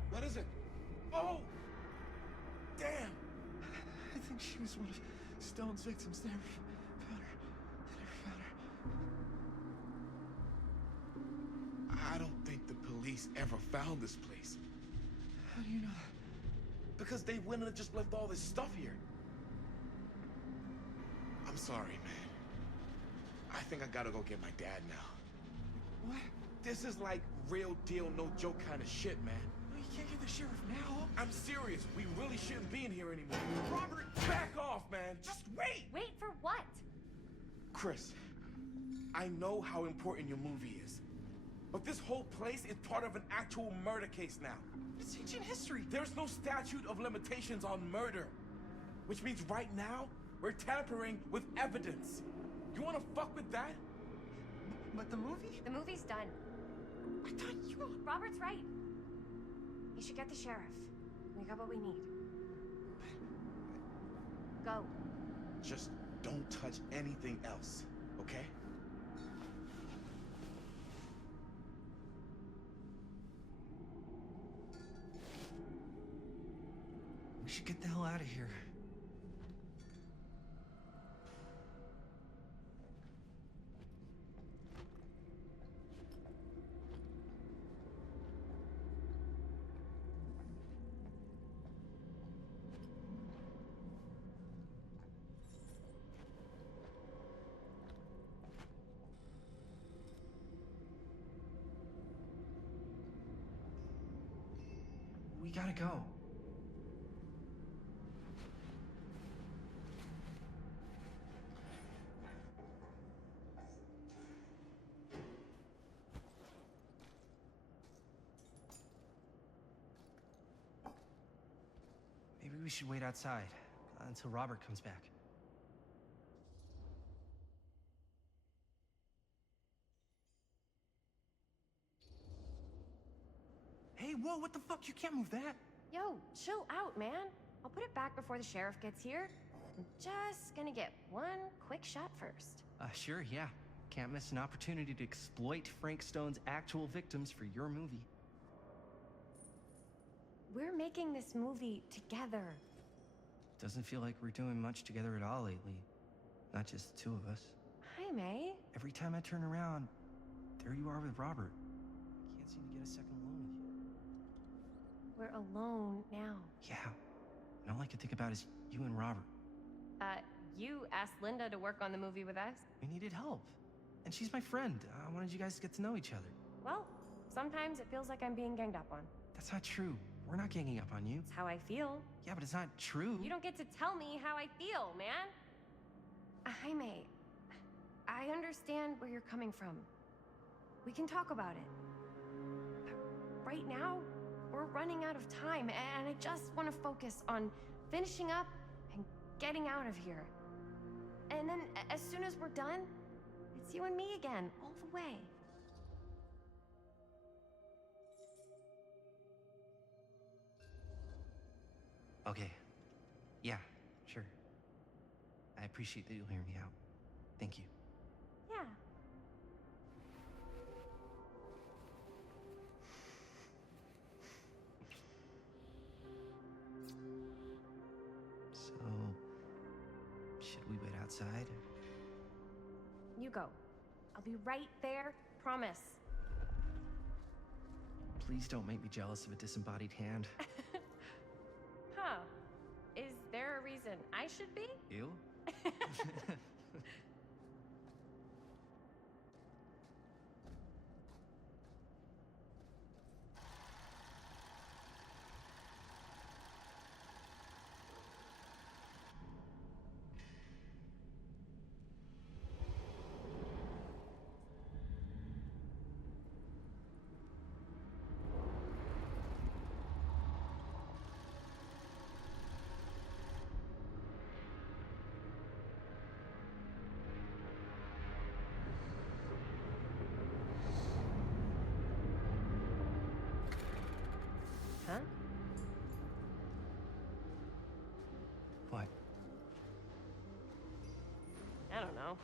What is it? Oh! Damn! I think she was one of Stone's victims. There, we found her. I don't think the police ever found this place. How do you know? Because they wouldn't have just left all this stuff here. I'm sorry, man. I think I gotta go get my dad now. What? This is like real deal, no joke kind of shit, man. No, you can't get the sheriff now. I'm serious. We really shouldn't be in here anymore. Robert, back off, man. Just wait. Wait for what? Chris, I know how important your movie is. But this whole place is part of an actual murder case now. It's ancient history. There's no statute of limitations on murder. Which means right now, we're tampering with evidence. You wanna fuck with that? But the movie? The movie's done. I thought you... Robert's right. You should get the sheriff. We got what we need. Go. Just don't touch anything else, okay? We should get the hell out of here. We gotta go. Maybe we should wait outside until Robert comes back. Hey, whoa, what the fuck? You can't move that. Yo, chill out, man. I'll put it back before the sheriff gets here. I'm just gonna get one quick shot first. Sure, yeah. Can't miss an opportunity to exploit Frank Stone's actual victims for your movie. We're making this movie together. Doesn't feel like we're doing much together at all lately. Not just the two of us. Hi, May. Every time I turn around, there you are with Robert. I can't seem to get a second alone with you. We're alone now. Yeah. And all I can think about is you and Robert. You asked Linda to work on the movie with us? We needed help. And she's my friend. I wanted you guys to get to know each other. Well, sometimes it feels like I'm being ganged up on. That's not true. We're not ganging up on you. It's how I feel. Yeah, but it's not true. You don't get to tell me how I feel, man. Jaime, I understand where you're coming from. We can talk about it. But right now, we're running out of time, and I just want to focus on finishing up and getting out of here. And then, as soon as we're done, it's you and me again, all the way. Okay. appreciate that you'll hear me out. Thank you. Yeah. So, should we wait outside? You go. I'll be right there. Promise. Please don't make me jealous of a disembodied hand. Huh. Is there a reason I should be? You? Huh? What? I don't know.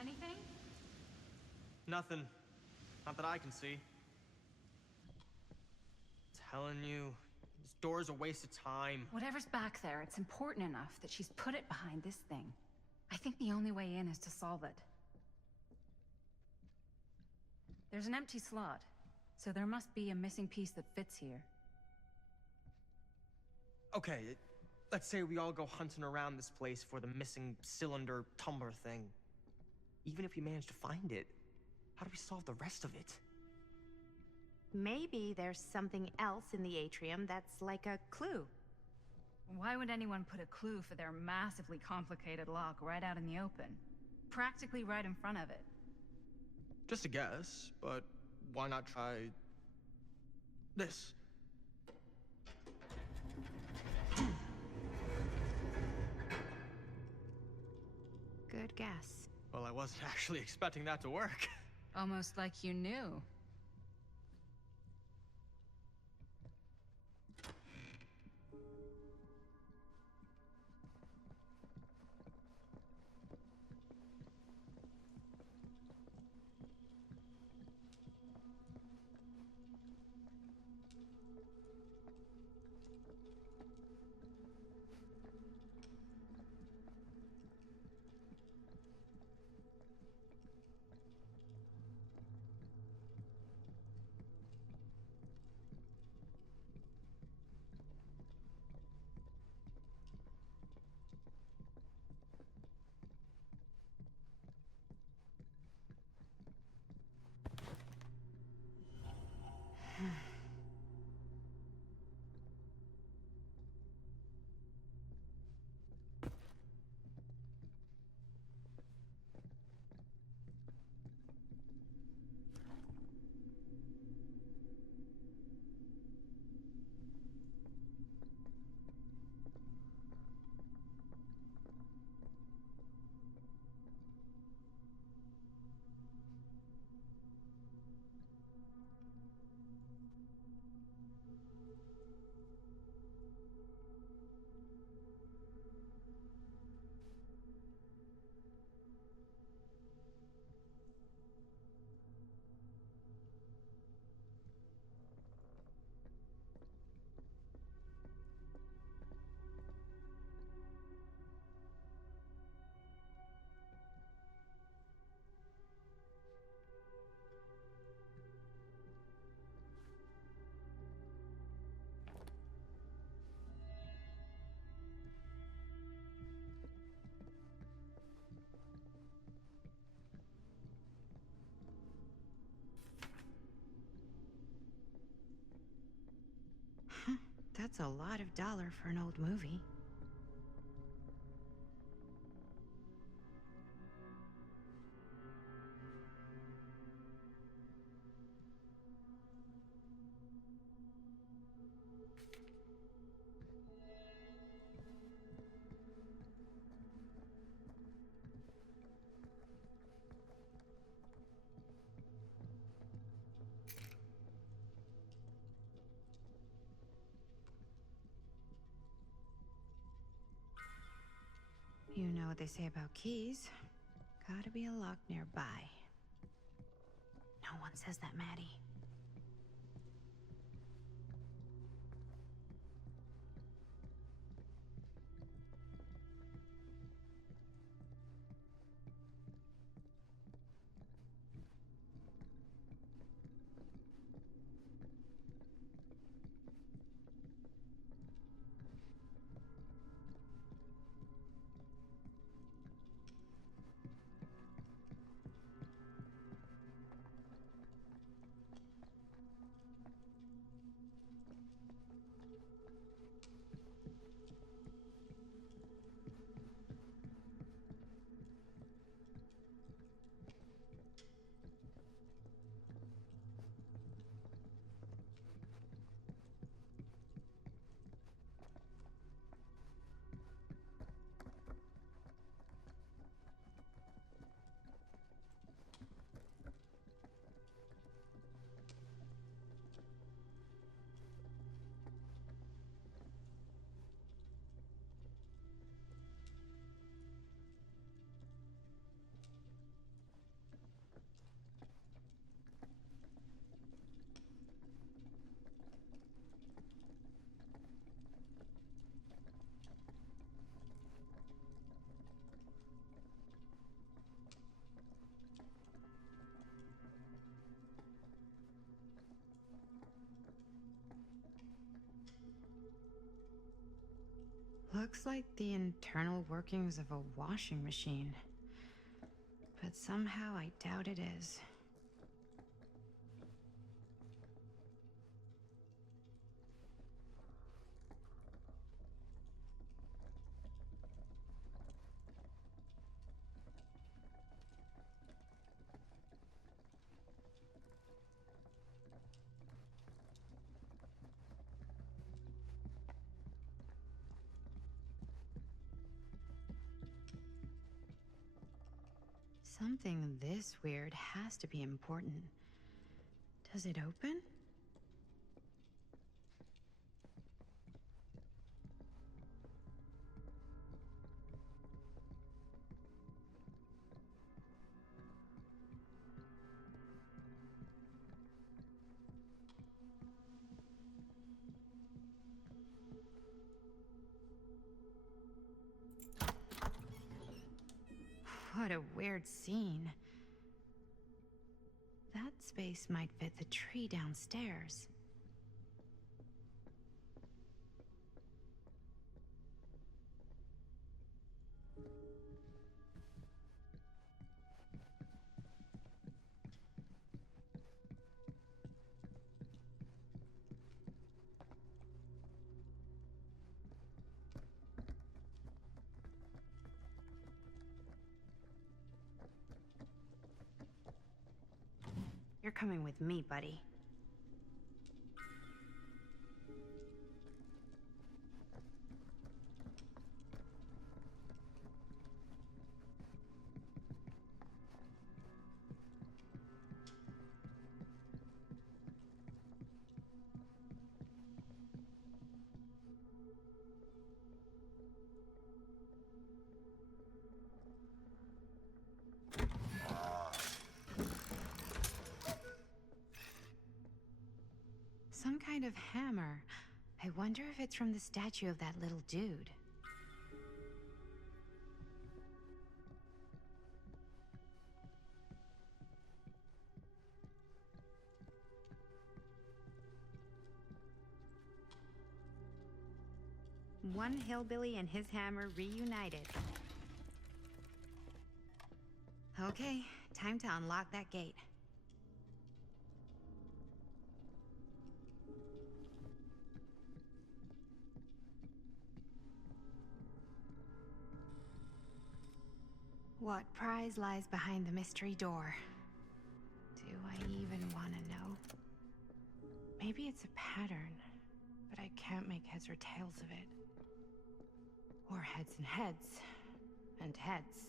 Anything? Nothing. Not that I can see. Telling you, this door's a waste of time. Whatever's back there, it's important enough that she's put it behind this thing. I think the only way in is to solve it. There's an empty slot, so there must be a missing piece that fits here. Okay, let's say we all go hunting around this place for the missing cylinder tumbler thing. Even if we manage to find it, how do we solve the rest of it? Maybe there's something else in the atrium that's like a clue. Why would anyone put a clue for their massively complicated lock right out in the open? Practically right in front of it. Just a guess, but why not try this? Good guess. Well, I wasn't actually expecting that to work. Almost like you knew. That's a lot of dollar for an old movie. You know what they say about keys. Gotta be a lock nearby. No one says that, Maddie. Looks like the internal workings of a washing machine. But somehow I doubt it is. Something this weird has to be important. Does it open? What a weird scene. That space might fit the tree downstairs. You're coming with me, buddy. Some kind of hammer. I wonder if it's from the statue of that little dude. One hillbilly and his hammer reunited. Okay, time to unlock that gate. What prize lies behind the mystery door? Do I even want to know? Maybe it's a pattern, but I can't make heads or tails of it. Or heads and heads, and heads.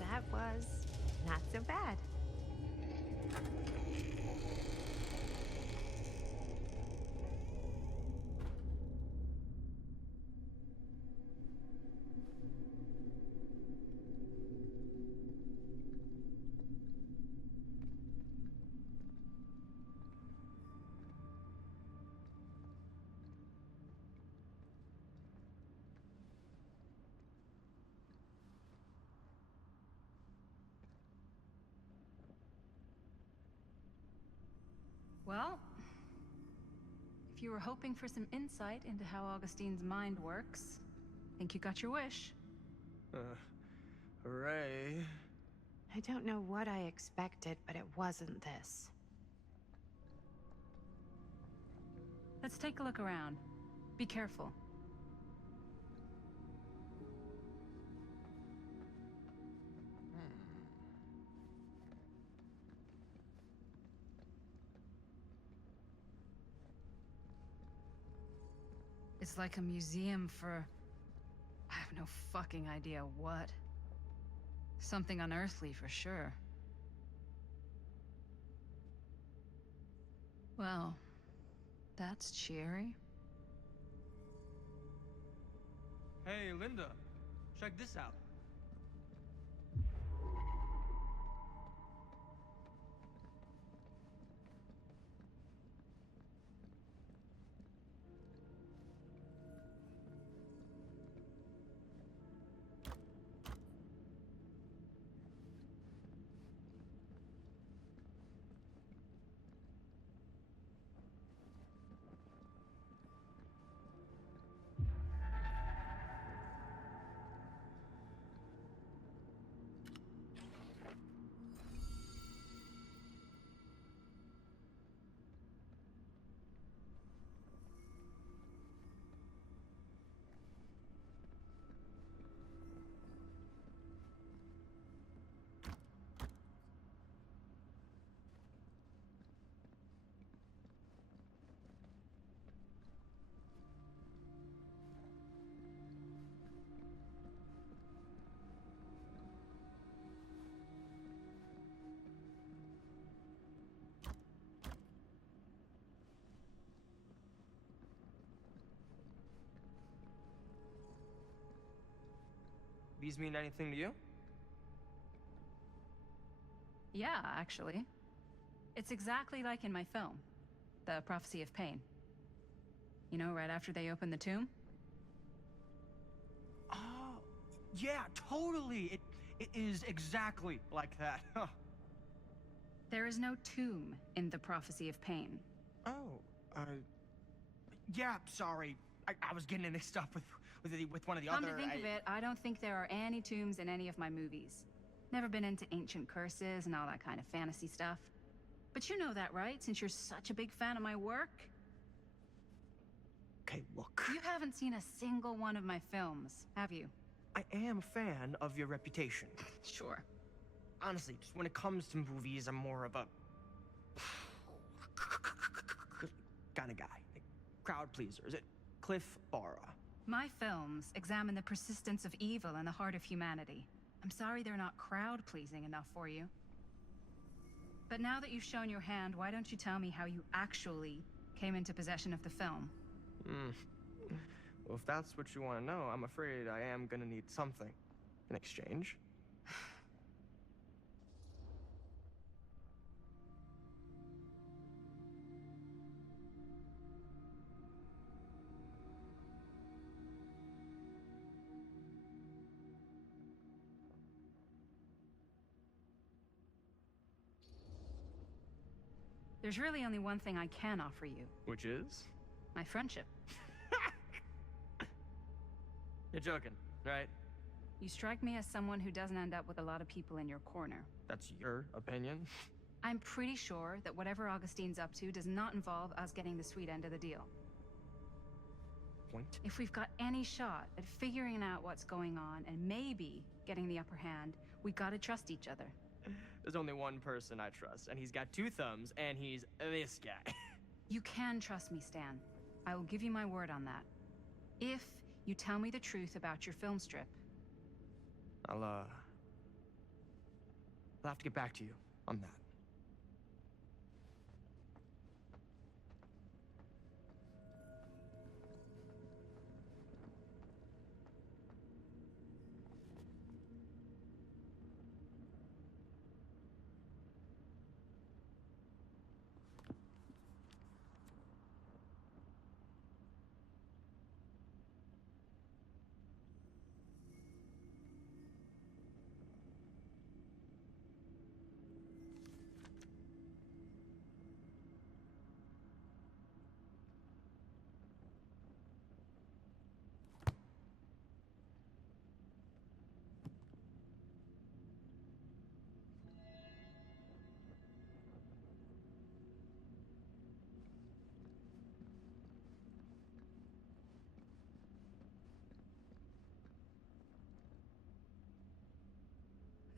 That was not so bad. Well, if you were hoping for some insight into how Augustine's mind works, I think you got your wish. Hooray. I don't know what I expected, but it wasn't this. Let's take a look around. Be careful. It's like a museum for... I have no fucking idea what. Something unearthly for sure. Well, that's cheery. Hey, Linda, check this out. These mean anything to you? Yeah, actually. It's exactly like in my film, The Prophecy of Pain. You know, right after they open the tomb? Oh, yeah, totally. It is exactly like that. Huh. There is no tomb in The Prophecy of Pain. Oh, yeah, sorry. I was getting mixed up with one of the Come other... to think of it, I don't think there are any tombs in any of my movies. Never been into ancient curses and all that kind of fantasy stuff. But you know that, right? Since you're such a big fan of my work? Okay, look. You haven't seen a single one of my films, have you? I am a fan of your reputation. Sure. Honestly, just when it comes to movies, I'm more of a... kind of guy. Like, crowd pleaser. Is it Cliff Barra? My films examine the persistence of evil in the heart of humanity. I'm sorry they're not crowd-pleasing enough for you. But now that you've shown your hand, why don't you tell me how you actually came into possession of the film. Well, if that's what you want to know, I'm afraid I am gonna need something in exchange. There's really only one thing I can offer you. Which is? My friendship. You're joking, right? You strike me as someone who doesn't end up with a lot of people in your corner. That's your opinion? I'm pretty sure that whatever Augustine's up to does not involve us getting the sweet end of the deal. Point? If we've got any shot at figuring out what's going on and maybe getting the upper hand, we gotta trust each other. There's only one person I trust, and he's got two thumbs, and he's this guy. You can trust me, Stan. I will give you my word on that. If you tell me the truth about your film strip. I'll have to get back to you on that.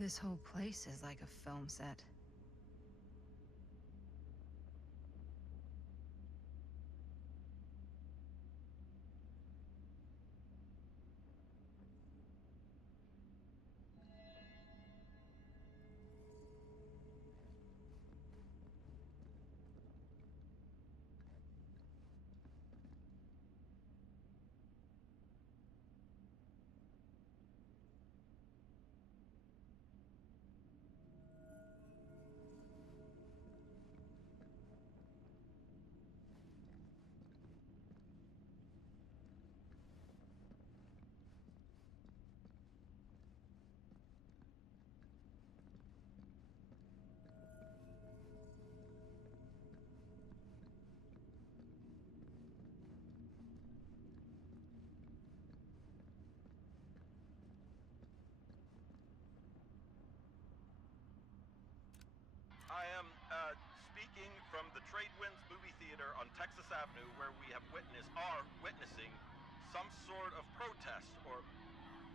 This whole place is like a film set. I am speaking from the Tradewinds Movie Theater on Texas Avenue, where we are witnessing some sort of protest, or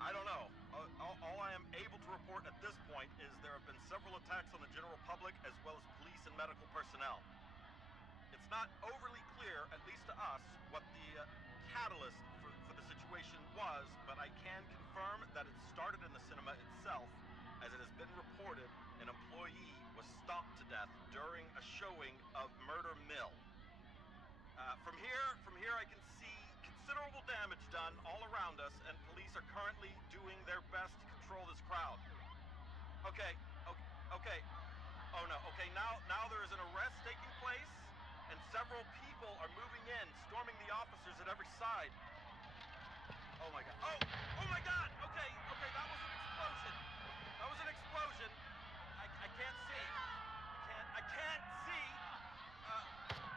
I don't know. All I am able to report at this point is there have been several attacks on the general public as well as police and medical personnel. It's not overly clear, at least to us, what the catalyst for the situation was, but I can confirm that it started in the cinema itself, as it has been reported an employee was stomped to death during a showing of Murder Mill. From here I can see considerable damage done all around us, and police are currently doing their best to control this crowd. Okay. Oh no, okay, now there is an arrest taking place, and several people are moving in, storming the officers at every side. Oh my god. Oh my god! Okay, that was an explosion. That was an explosion. I can't see. I can't see.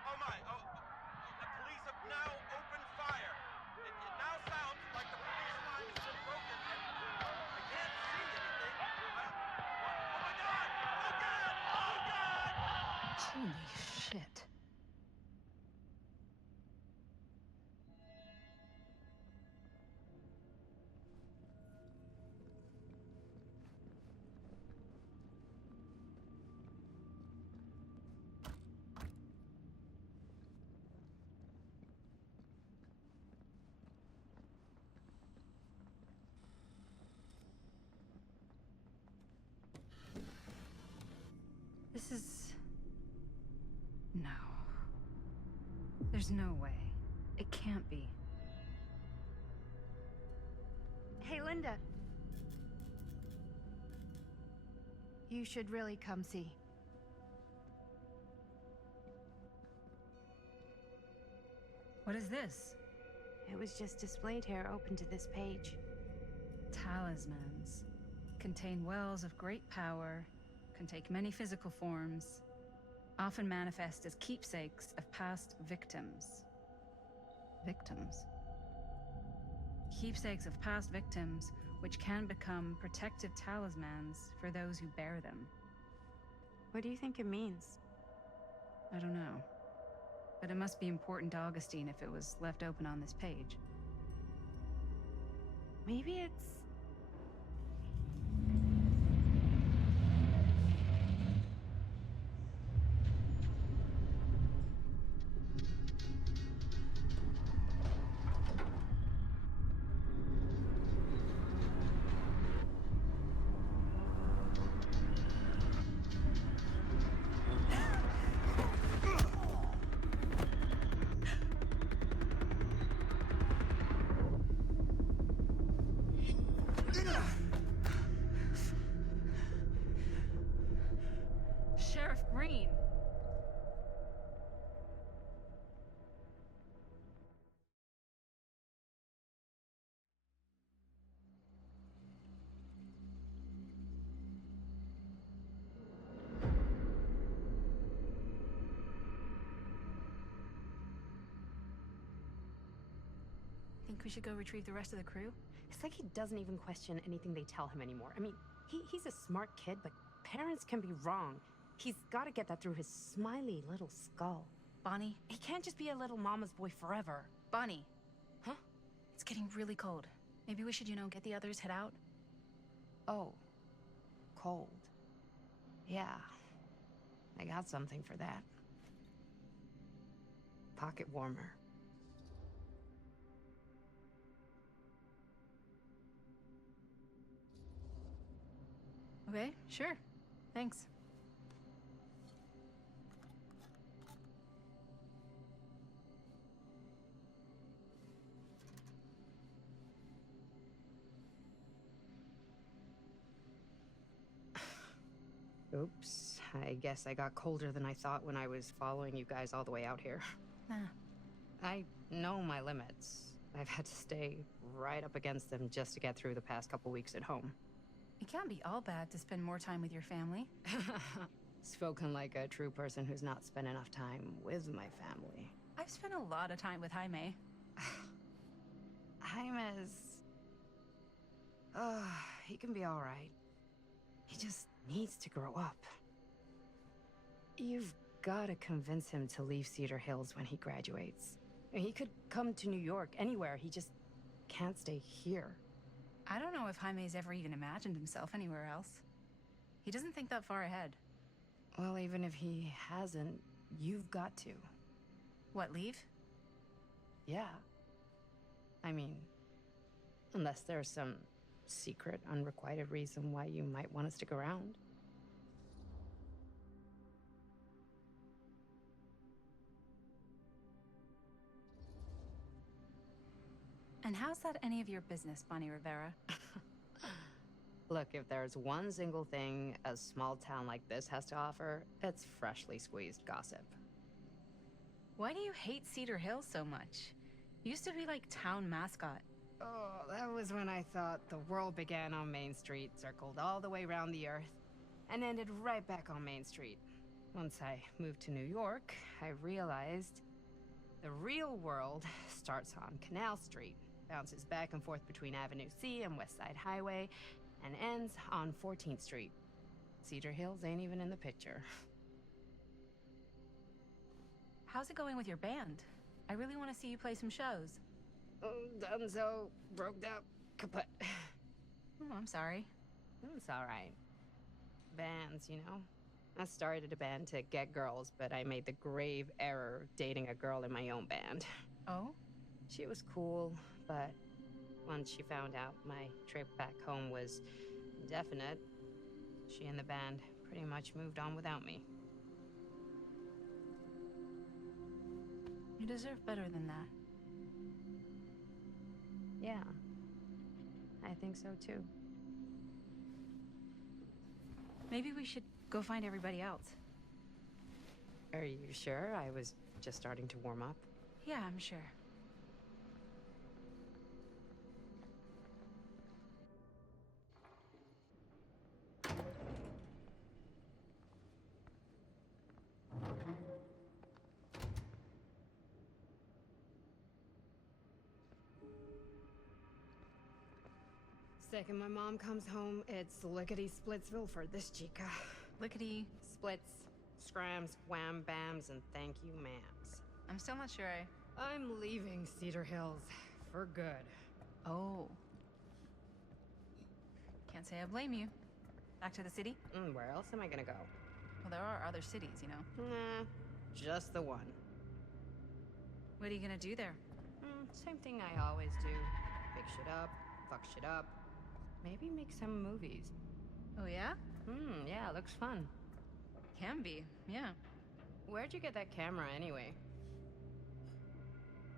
Oh my. The police have now opened fire. It now sounds like the police line has been broken, and I can't see anything. Oh my god! Oh god! Oh god! Holy shit. There's no way. It can't be. Hey, Linda. You should really come see. What is this? It was just displayed here, open to this page. Talismans. Contain wells of great power, can take many physical forms, often manifest as keepsakes of past victims. Victims? Keepsakes of past victims, which can become protective talismans for those who bear them. What do you think it means? I don't know. But it must be important to Augustine if it was left open on this page. Maybe it's... Sheriff Green! Think we should go retrieve the rest of the crew? It's like he doesn't even question anything they tell him anymore. I mean, he's a smart kid, but parents can be wrong. He's got to get that through his smiley little skull. Bonnie? He can't just be a little mama's boy forever. Bonnie! Huh? It's getting really cold. Maybe we should, get the others head out? Oh. Cold. Yeah. I got something for that. Pocket warmer. Okay, sure. Thanks. Oops. I guess I got colder than I thought when I was following you guys all the way out here. Nah. I know my limits. I've had to stay right up against them just to get through the past couple weeks at home. It can't be all bad to spend more time with your family. Spoken like a true person who's not spent enough time with my family. I've spent a lot of time with Jaime. Jaime's... he can be all right. He just needs to grow up. You've gotta convince him to leave Cedar Hills when he graduates. He could come to New York, anywhere. He just can't stay here. I don't know if Jaime's ever even imagined himself anywhere else. He doesn't think that far ahead. Well, even if he hasn't, you've got to. What, leave? Yeah. I mean, unless there's some secret, unrequited reason why you might want to stick around. And how's that any of your business, Bonnie Rivera? Look, if there's one single thing a small town like this has to offer, it's freshly squeezed gossip. Why do you hate Cedar Hills so much? You used to be like town mascot. Oh, that was when I thought the world began on Main Street, circled all the way around the earth, and ended right back on Main Street. Once I moved to New York, I realized the real world starts on Canal Street, bounces back and forth between Avenue C and West Side Highway, and ends on 14th Street. Cedar Hills ain't even in the picture. How's it going with your band? I really want to see you play some shows. Done so, broke up, kaput. Oh, I'm sorry. It's all right. Bands, I started a band to get girls, but I made the grave error of dating a girl in my own band. Oh? She was cool, but once she found out my trip back home was indefinite, she and the band pretty much moved on without me. You deserve better than that. Yeah, I think so too. Maybe we should go find everybody else. Are you sure? I was just starting to warm up. Yeah, I'm sure. Second my mom comes home, it's lickety-splitsville for this chica. Lickety. Splits, scrams, wham bams, and thank you ma'ams. I'm still not sure I'm leaving Cedar Hills for good. Oh. Can't say I blame you. Back to the city? Where else am I gonna go? Well, there are other cities, you know. Nah, just the one. What are you gonna do there? Same thing I always do. Pick shit up, fuck shit up. Maybe make some movies. Oh, yeah? Yeah, looks fun. Can be, yeah. Where'd you get that camera anyway?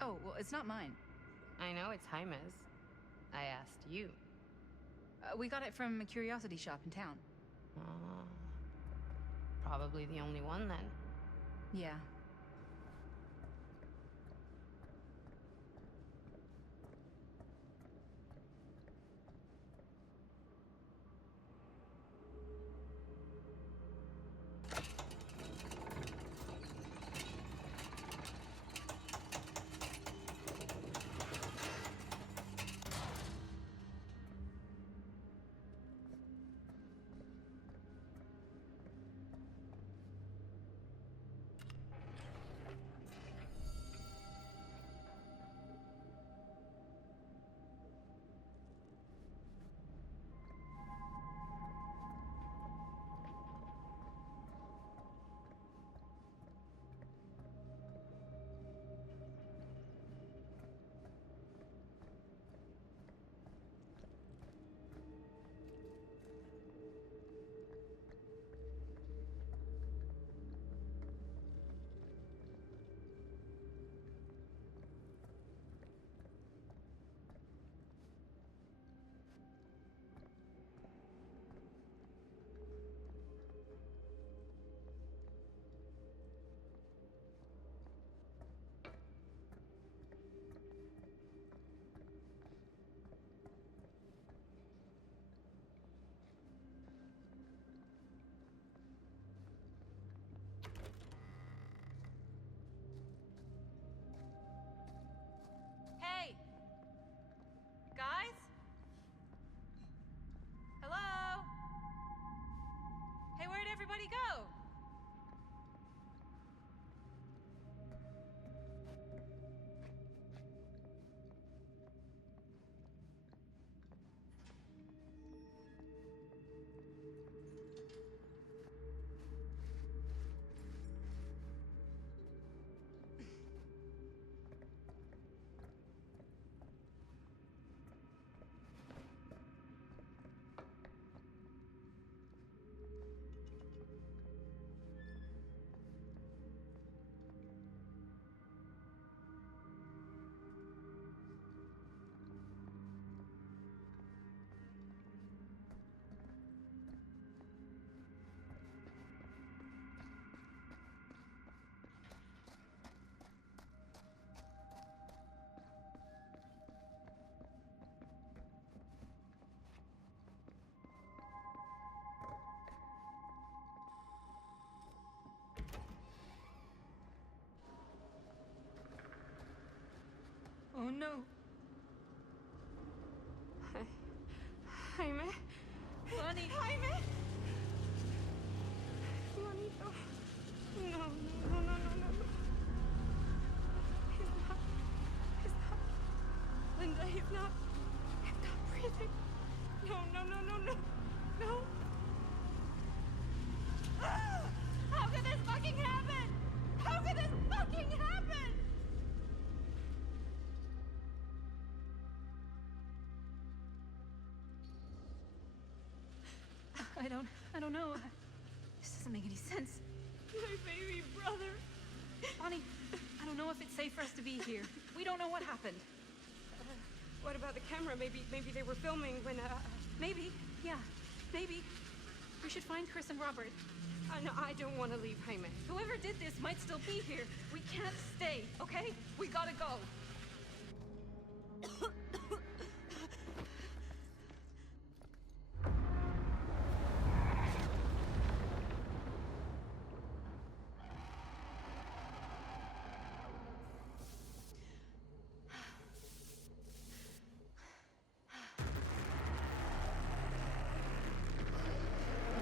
Oh, well, it's not mine. I know it's Jaime's. I asked you. We got it from a curiosity shop in town. Probably the only one then. Yeah. Hey! Guys? Hello? Hey, where'd everybody go? Oh no. Jaime? Bunny! Jaime! Juanito. No, no, no, no, no, no, no. He's not. Linda, he's not breathing. No, no, no, no, no. No. Ah! How could this fucking happen? How could this fucking happen? I don't know. This doesn't make any sense. My baby brother. Bonnie, I don't know. know if it's safe for us to be here. We don't know what happened. What about the camera? Maybe they were filming when, Maybe, yeah, maybe. We should find Chris and Robert. No, I don't want to leave Jaime. Whoever did this might still be here. We can't stay, okay? We gotta go.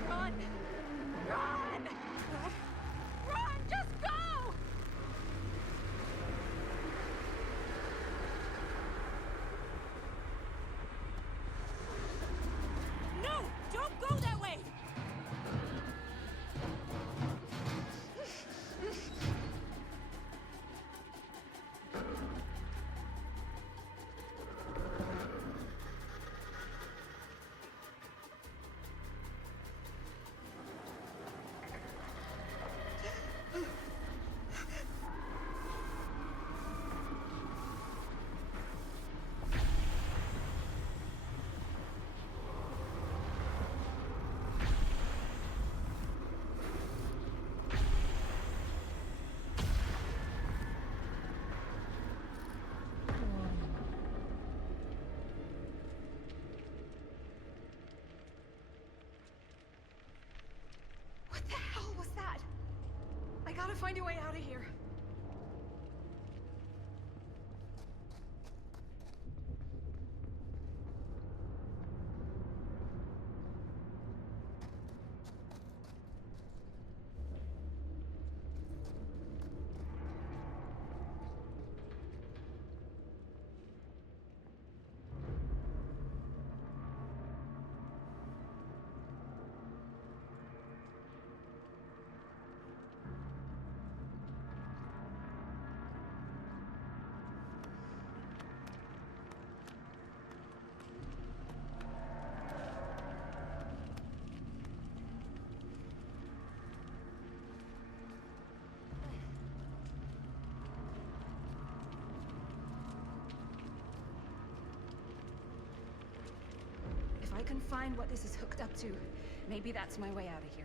Run! Run! Run! Just go! No! Don't go that way! What the hell was that? I gotta find a way out of here. If I can find what this is hooked up to, maybe that's my way out of here.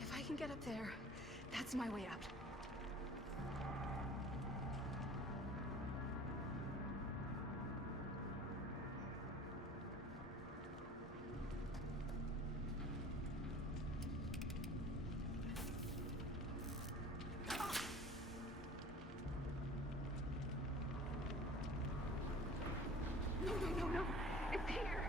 If I can get up there, that's my way out. No, no, no, no. It's here.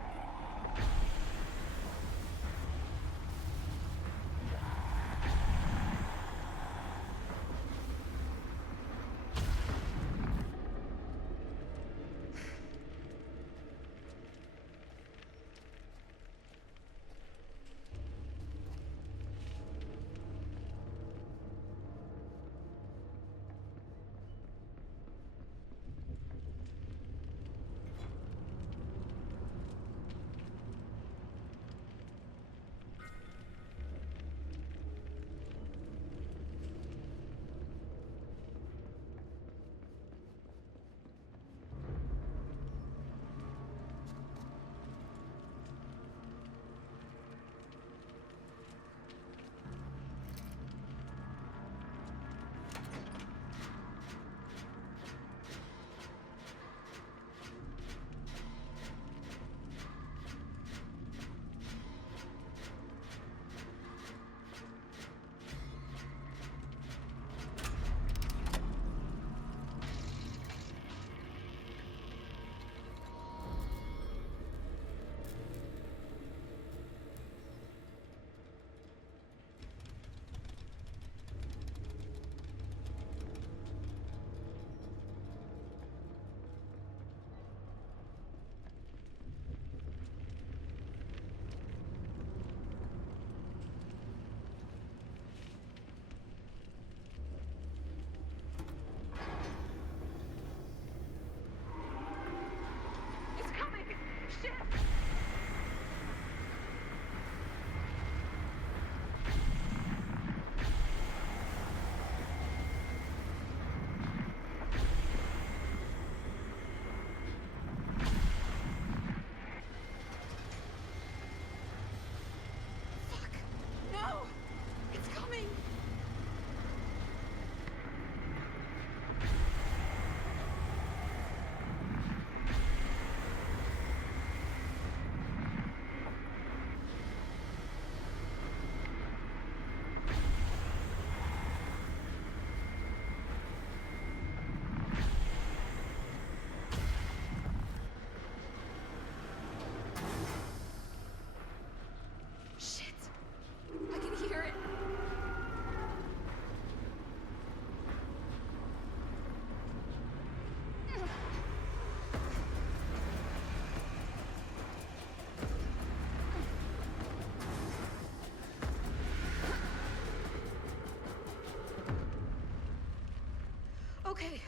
Okay.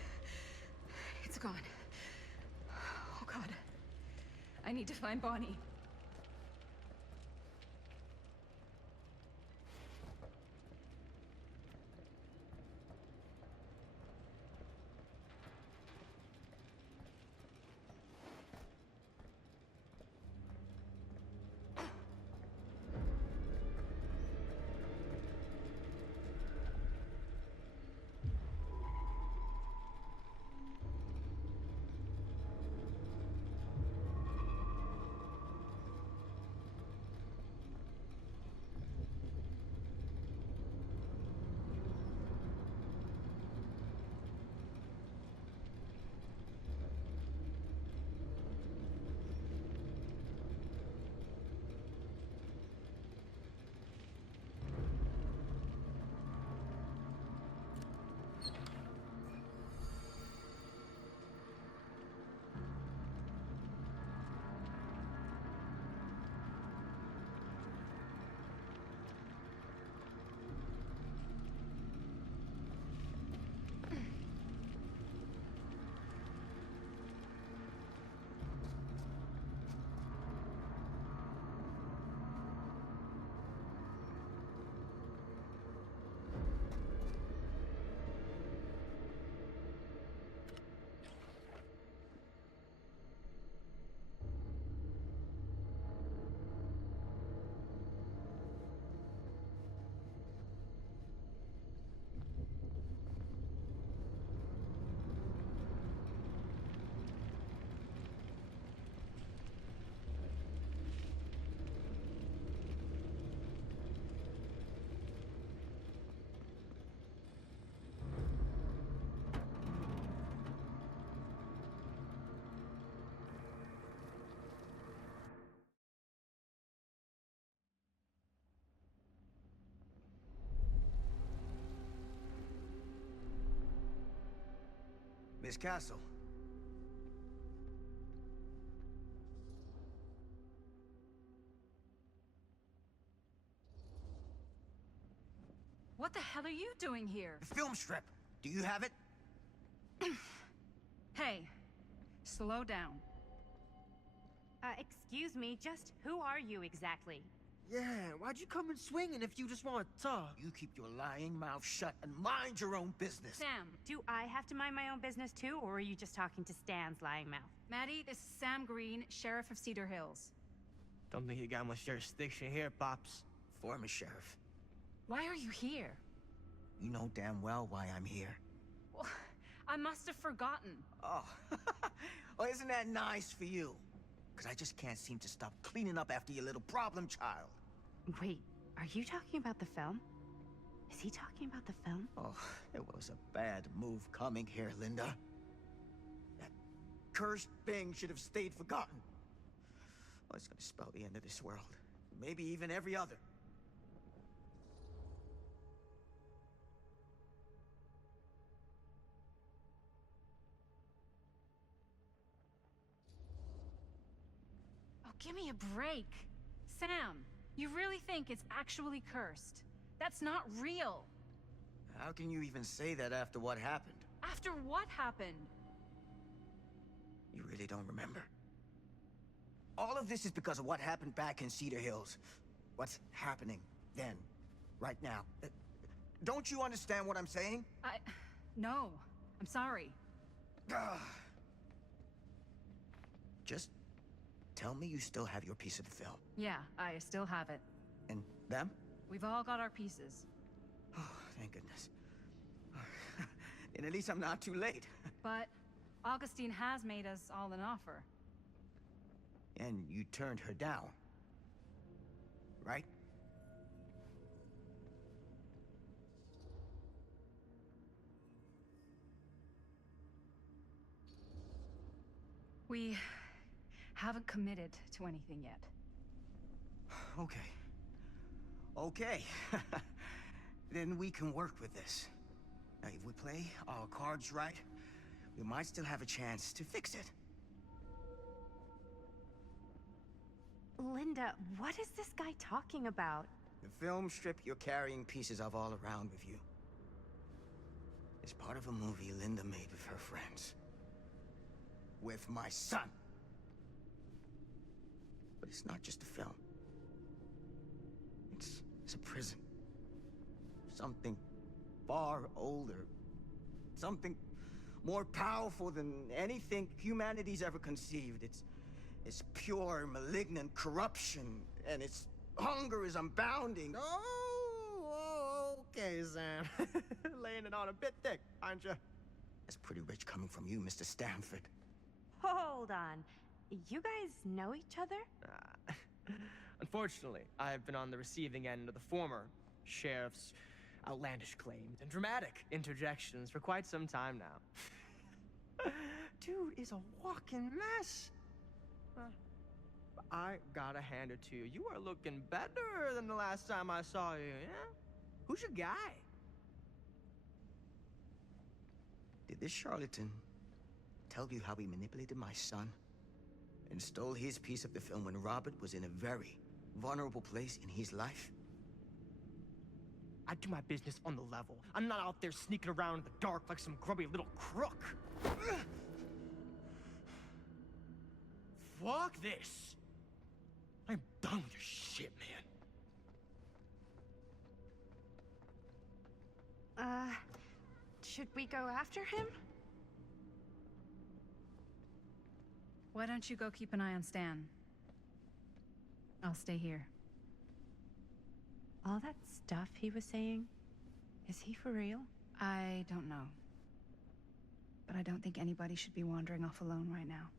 It's gone. Oh, God. I need to find Bonnie. Miss Castle. What the hell are you doing here? The film strip. Do you have it? Hey, slow down. Excuse me, just who are you exactly? Yeah, why'd you come in swinging if you just want to talk? You keep your lying mouth shut and mind your own business. Sam. Do I have to mind my own business too, or are you just talking to Stan's lying mouth? Maddie, this is Sam Green, Sheriff of Cedar Hills. Don't think you got much jurisdiction here, Pops. Former sheriff. Why are you here? You know damn well why I'm here. Well, I must have forgotten. Oh, well, isn't that nice for you? Because I just can't seem to stop cleaning up after your little problem child. Wait, are you talking about the film? Is he talking about the film? Oh, it was a bad move coming here, Linda. That cursed thing should have stayed forgotten. Oh, it's gonna spell the end of this world. Maybe even every other. Oh, give me a break. Sam, you really think it's actually cursed? That's not real. How can you even say that after what happened? After what happened? You really don't remember? All of this is because of what happened back in Cedar Hills. What's happening then, right now. Don't you understand what I'm saying? No. I'm sorry. Just tell me you still have your piece of the film. Yeah, I still have it. And them? We've all got our pieces. Oh, thank goodness. And at least I'm not too late. But Augustine has made us all an offer. And you turned her down, right? We haven't committed to anything yet. Okay. Okay. Then we can work with this. Now, if we play our cards right, we might still have a chance to fix it. Linda, what is this guy talking about? The film strip you're carrying pieces of all around with you. is part of a movie Linda made with her friends. With my son. But it's not just a film. It's a prison. Something far older. Something more powerful than anything humanity's ever conceived. It's pure, malignant corruption, and its hunger is unbounding. Oh, okay, Sam. Laying it on a bit thick, aren't you? That's pretty rich coming from you, Mr. Stanford. Hold on. You guys know each other? Unfortunately, I've been on the receiving end of the former sheriff's outlandish claims and dramatic interjections for quite some time now. Dude is a walking mess. But I gotta hand it to you. You are looking better than the last time I saw you, yeah? Who's your guy? Did this charlatan tell you how he manipulated my son and stole his piece of the film when Robert was in a very vulnerable place in his life? I do my business on the level. I'm not out there sneaking around in the dark like some grubby little crook. Fuck this. I'm done with your shit, man. Should we go after him? Why don't you go keep an eye on Stan? I'll stay here. All that stuff he was saying, is he for real? I don't know. But I don't think anybody should be wandering off alone right now.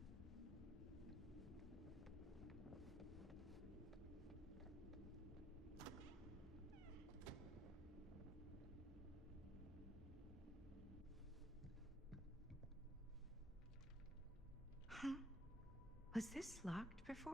Huh? Was this locked before?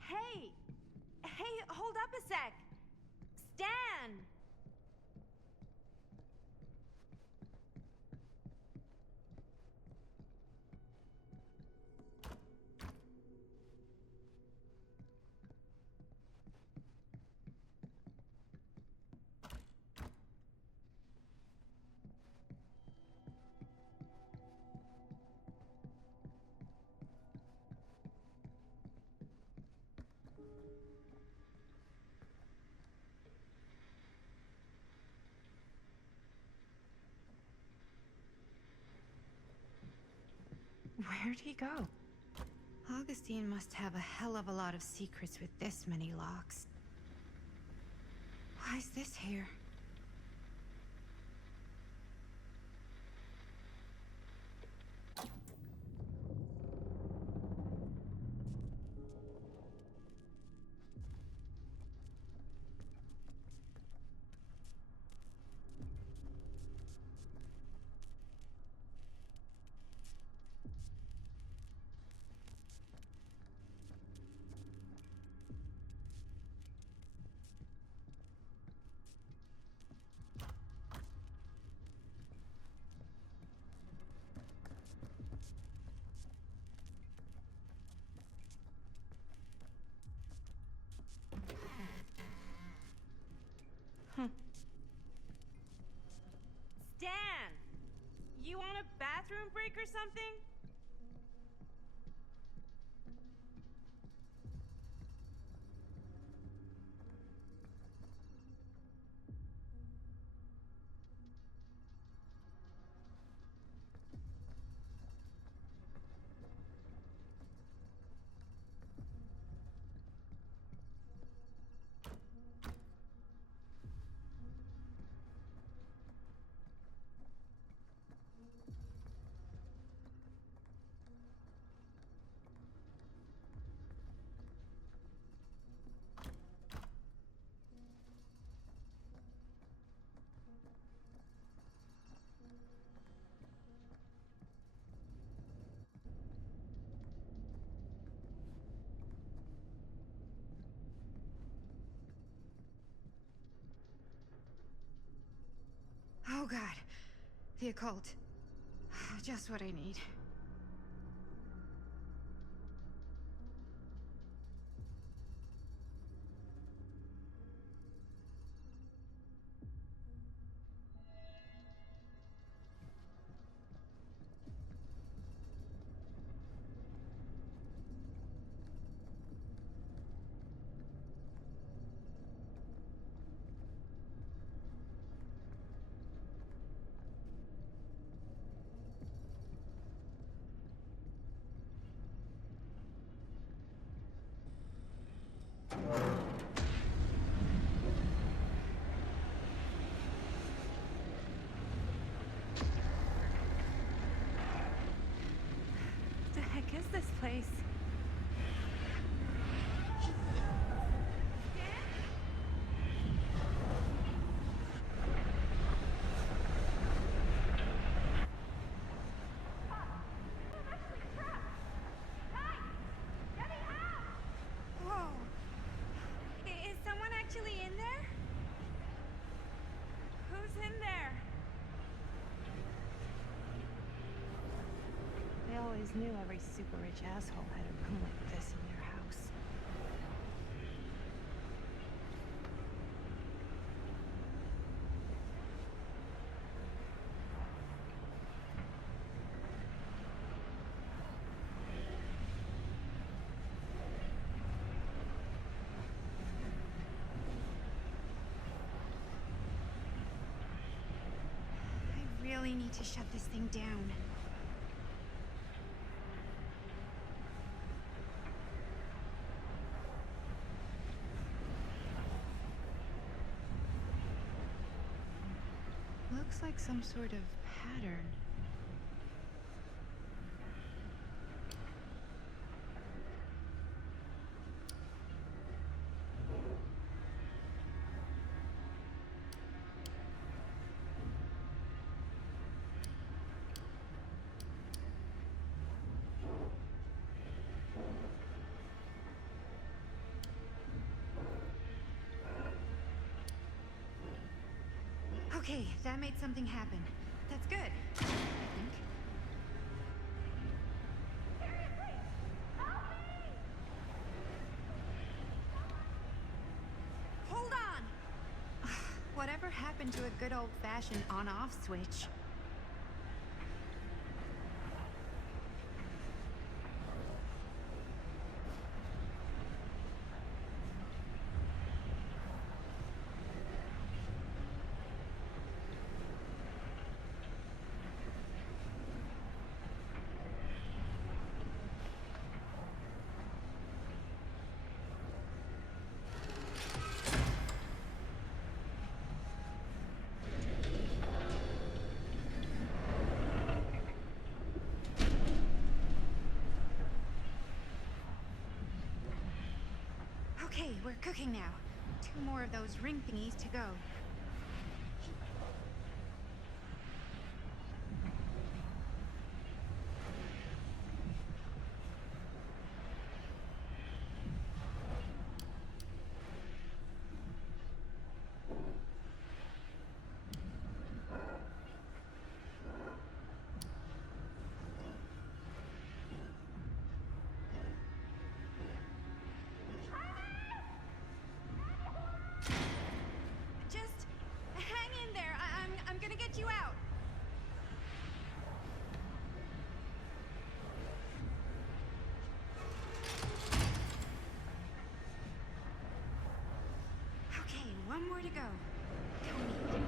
Hey! Hey, hold up a sec! Stan! Where'd he go? Augustine must have a hell of a lot of secrets with this many locks. Why's this here? Stan! You want a bathroom break or something? The occult. Just what I need. The heck is this place? Whoa. Is someone actually in there? Who's in there? They always knew every super rich asshole had a room like this in their house. I really need to shut this thing down. Looks like some sort of pattern. Okay, that made something happen. That's good, I think. Hold on! Whatever happened to a good old-fashioned on-off switch? Okay, we're cooking now. 2 more of those ring thingies to go. Just hang in there. I'm gonna get you out. Okay, 1 more to go. Tony.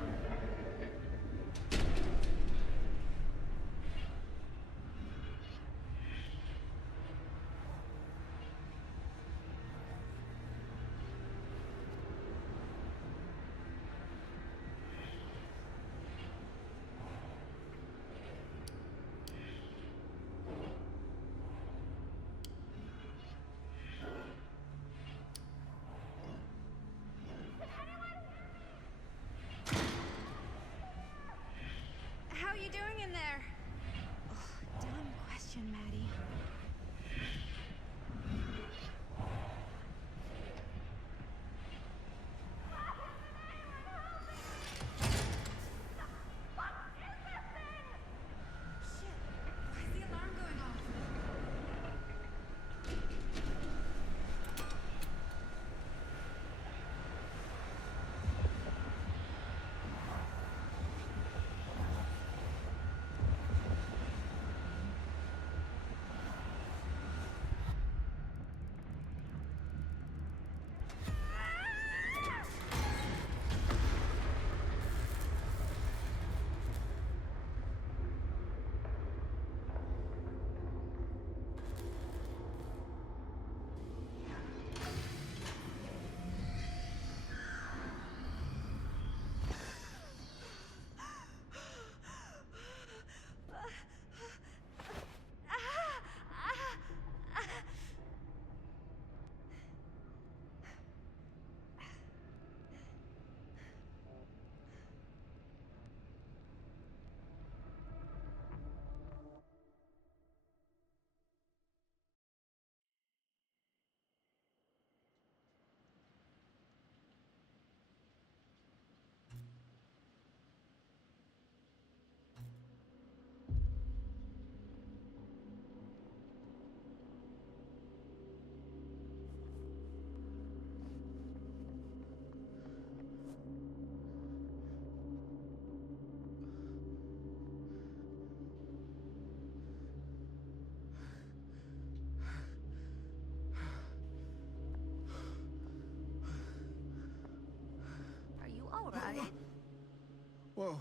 Whoa.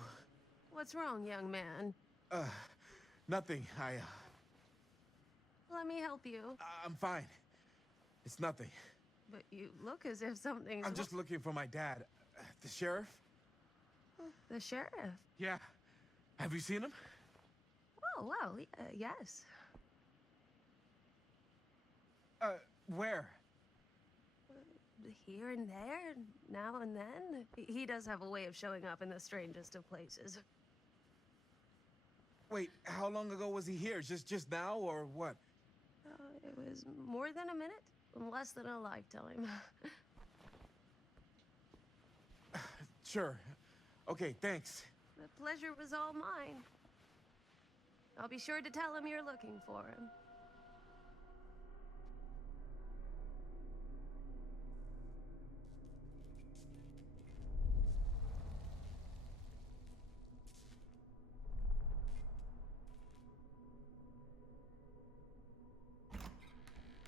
What's wrong, young man? Nothing. Let me help you. I'm fine. It's nothing. But you look as if something's I'm just looking for my dad. The sheriff? The sheriff? Yeah. Have you seen him? Oh, well, yes. Where? Here and there, now and then. He does have a way of showing up in the strangest of places. Wait, how long ago was he here? Just now, or what? It was more than a minute, less than a lifetime. Sure. Okay, thanks. The pleasure was all mine. I'll be sure to tell him you're looking for him.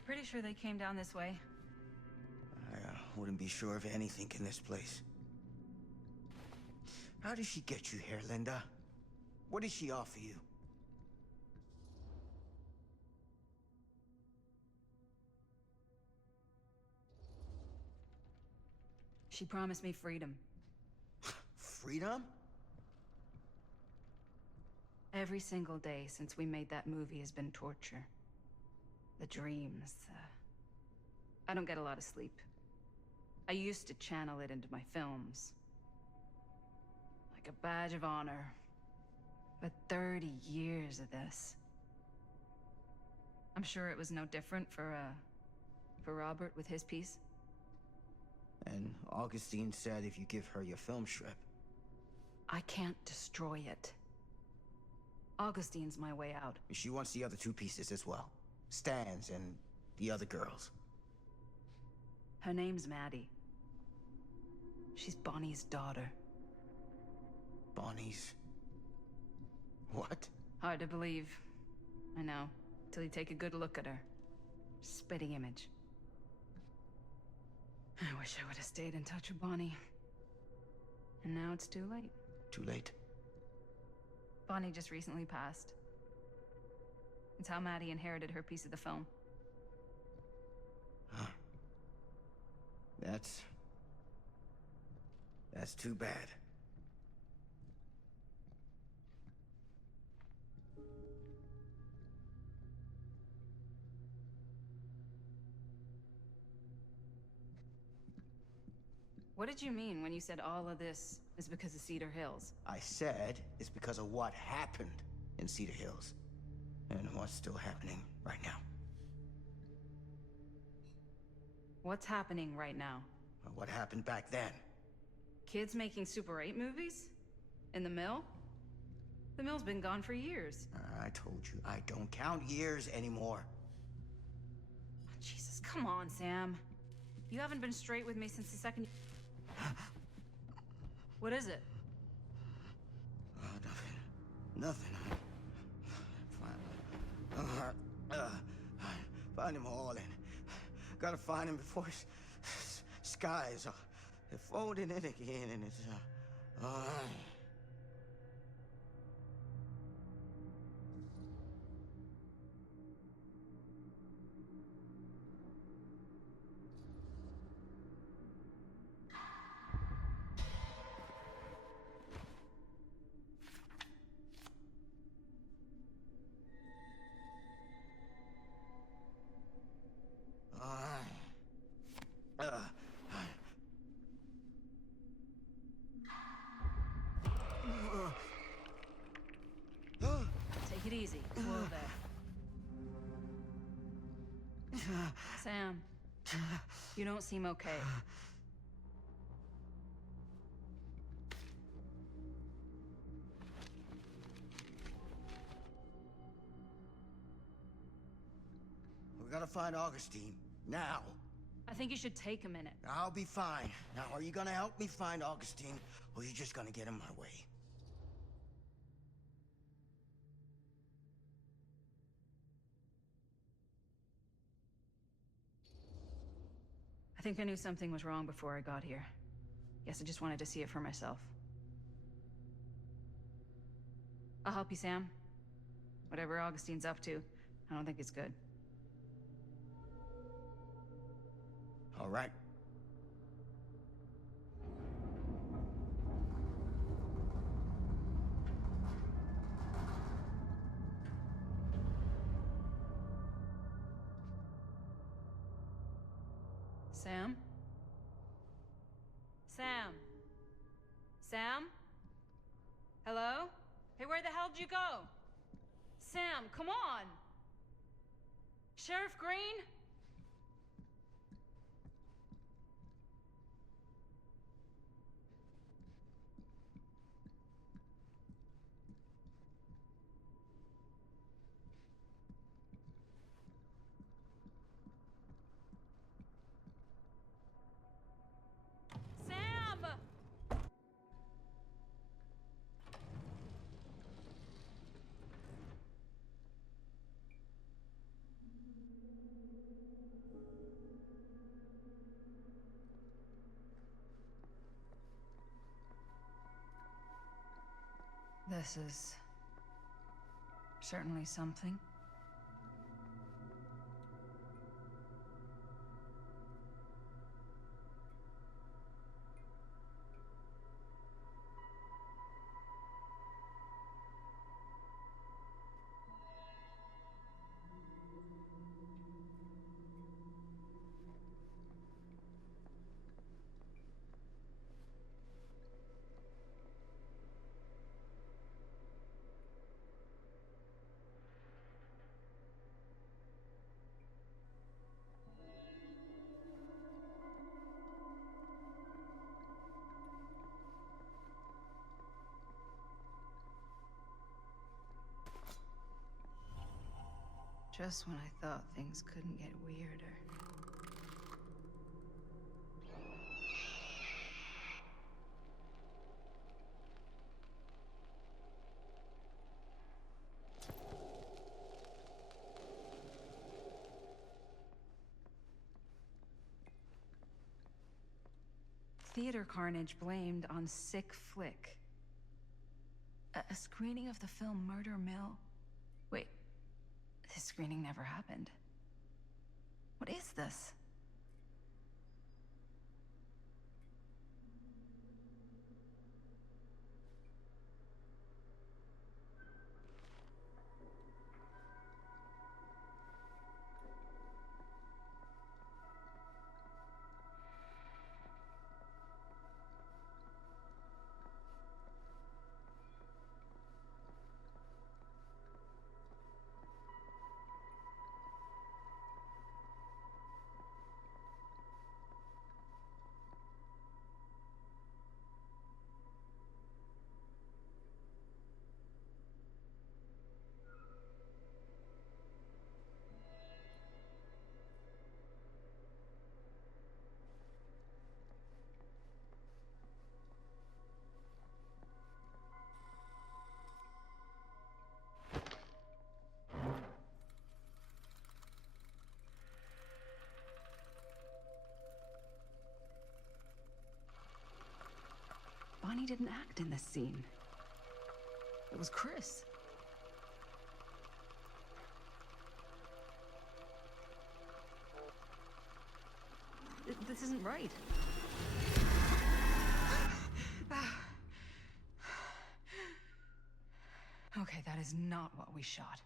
Pretty sure they came down this way. I wouldn't be sure of anything in this place. How did she get you here, Linda? What did she offer you? She promised me freedom. Freedom? Every single day since we made that movie has been torture. The dreams, I don't get a lot of sleep. I used to channel it into my films. Like a badge of honor. But 30 years of this. I'm sure it was no different for Robert with his piece. And Augustine said if you give her your film strip. I can't destroy it. Augustine's my way out. She wants the other two pieces as well. Stan's and the other girls. Her name's Maddie. She's Bonnie's daughter. Bonnie's... what? Hard to believe. I know. Till you take a good look at her. Spitting image. I wish I would have stayed in touch with Bonnie. And now it's too late. Too late. Bonnie just recently passed. It's how Maddie inherited her piece of the film. Huh. That's too bad. What did you mean when you said all of this is because of Cedar Hills? I said it's because of what happened in Cedar Hills. And what's still happening right now. What's happening right now? What happened back then? Kids making Super 8 movies? In the mill? The mill's been gone for years. I told you, I don't count years anymore. Jesus, come on, Sam. You haven't been straight with me since the second... What is it? Nothing. Find him all and gotta find him before his skies are folding in again and it's Take it easy. Whoa there. Sam, you don't seem okay. we gotta find Augustine now. I think you should take a minute. I'll be fine. Now, are you gonna help me find Augustine, or are you just gonna get in my way? I think I knew something was wrong before I got here. Guess I just wanted to see it for myself. I'll help you, Sam. Whatever Augustine's up to, I don't think it's good. All right. Sam? Sam? Sam? Hello? Hey, where the hell did you go? Sam, come on! Sheriff Green? Sam! This is certainly something. Just when I thought things couldn't get weirder. Theater carnage blamed on sick flick. A screening of the film Murder Mill? Wait, this screening never happened. What is this? Bonnie didn't act in this scene. It was Chris. This isn't right. Okay, that is not what we shot.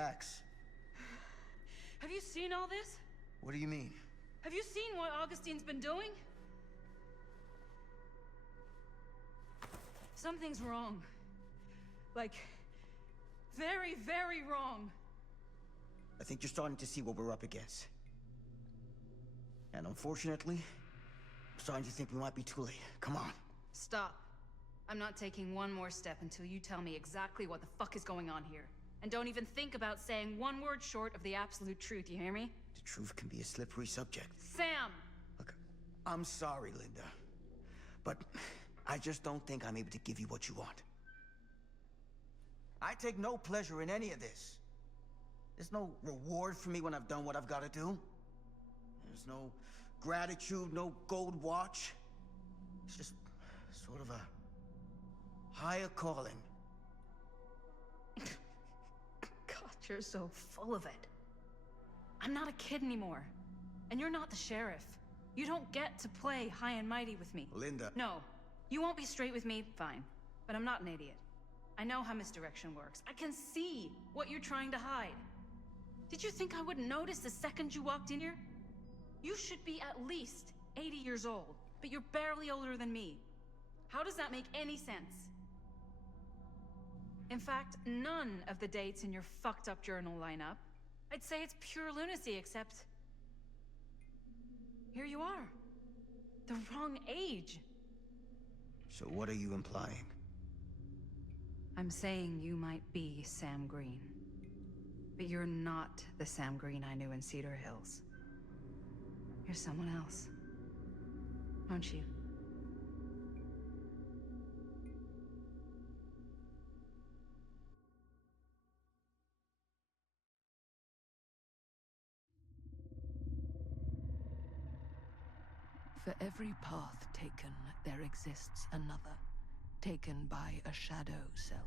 relax. Have you seen all this? What do you mean? Have you seen what Augustine's been doing? Something's wrong. Like, very, very wrong. I think you're starting to see what we're up against. And unfortunately, I'm starting to think we might be too late. Come on. Stop. I'm not taking one more step until you tell me exactly what the fuck is going on here. And don't even think about saying one word short of the absolute truth, you hear me? The truth can be a slippery subject. Sam! Look, I'm sorry, Linda. But I just don't think I'm able to give you what you want. I take no pleasure in any of this. There's no reward for me when I've done what I've got to do. There's no gratitude, no gold watch. It's just sort of a higher calling. God, you're so full of it. I'm not a kid anymore. And you're not the sheriff. You don't get to play high and mighty with me. Linda. No. You won't be straight with me, fine. But I'm not an idiot. I know how misdirection works. I can see what you're trying to hide. Did you think I wouldn't notice the second you walked in here? You should be at least 80 years old, but you're barely older than me. How does that make any sense? In fact, none of the dates in your fucked up journal line up. I'd say it's pure lunacy, except here you are. The wrong age. So what are you implying? I'm saying you might be Sam Green. But you're not the Sam Green I knew in Cedar Hills. You're someone else. Aren't you? For every path taken, there exists another, taken by a shadow self.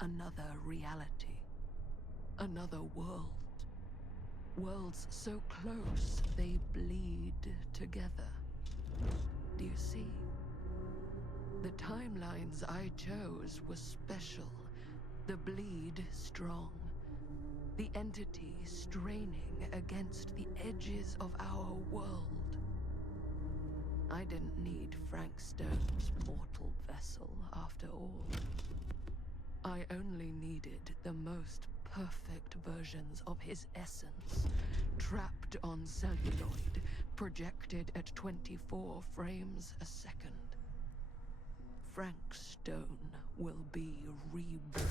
Another reality. Another world. Worlds so close, they bleed together. Do you see? The timelines I chose were special. The bleed strong. The entity straining against the edges of our world. I didn't need Frank Stone's mortal vessel, after all. I only needed the most perfect versions of his essence, trapped on celluloid, projected at 24 frames a second. Frank Stone will be reborn.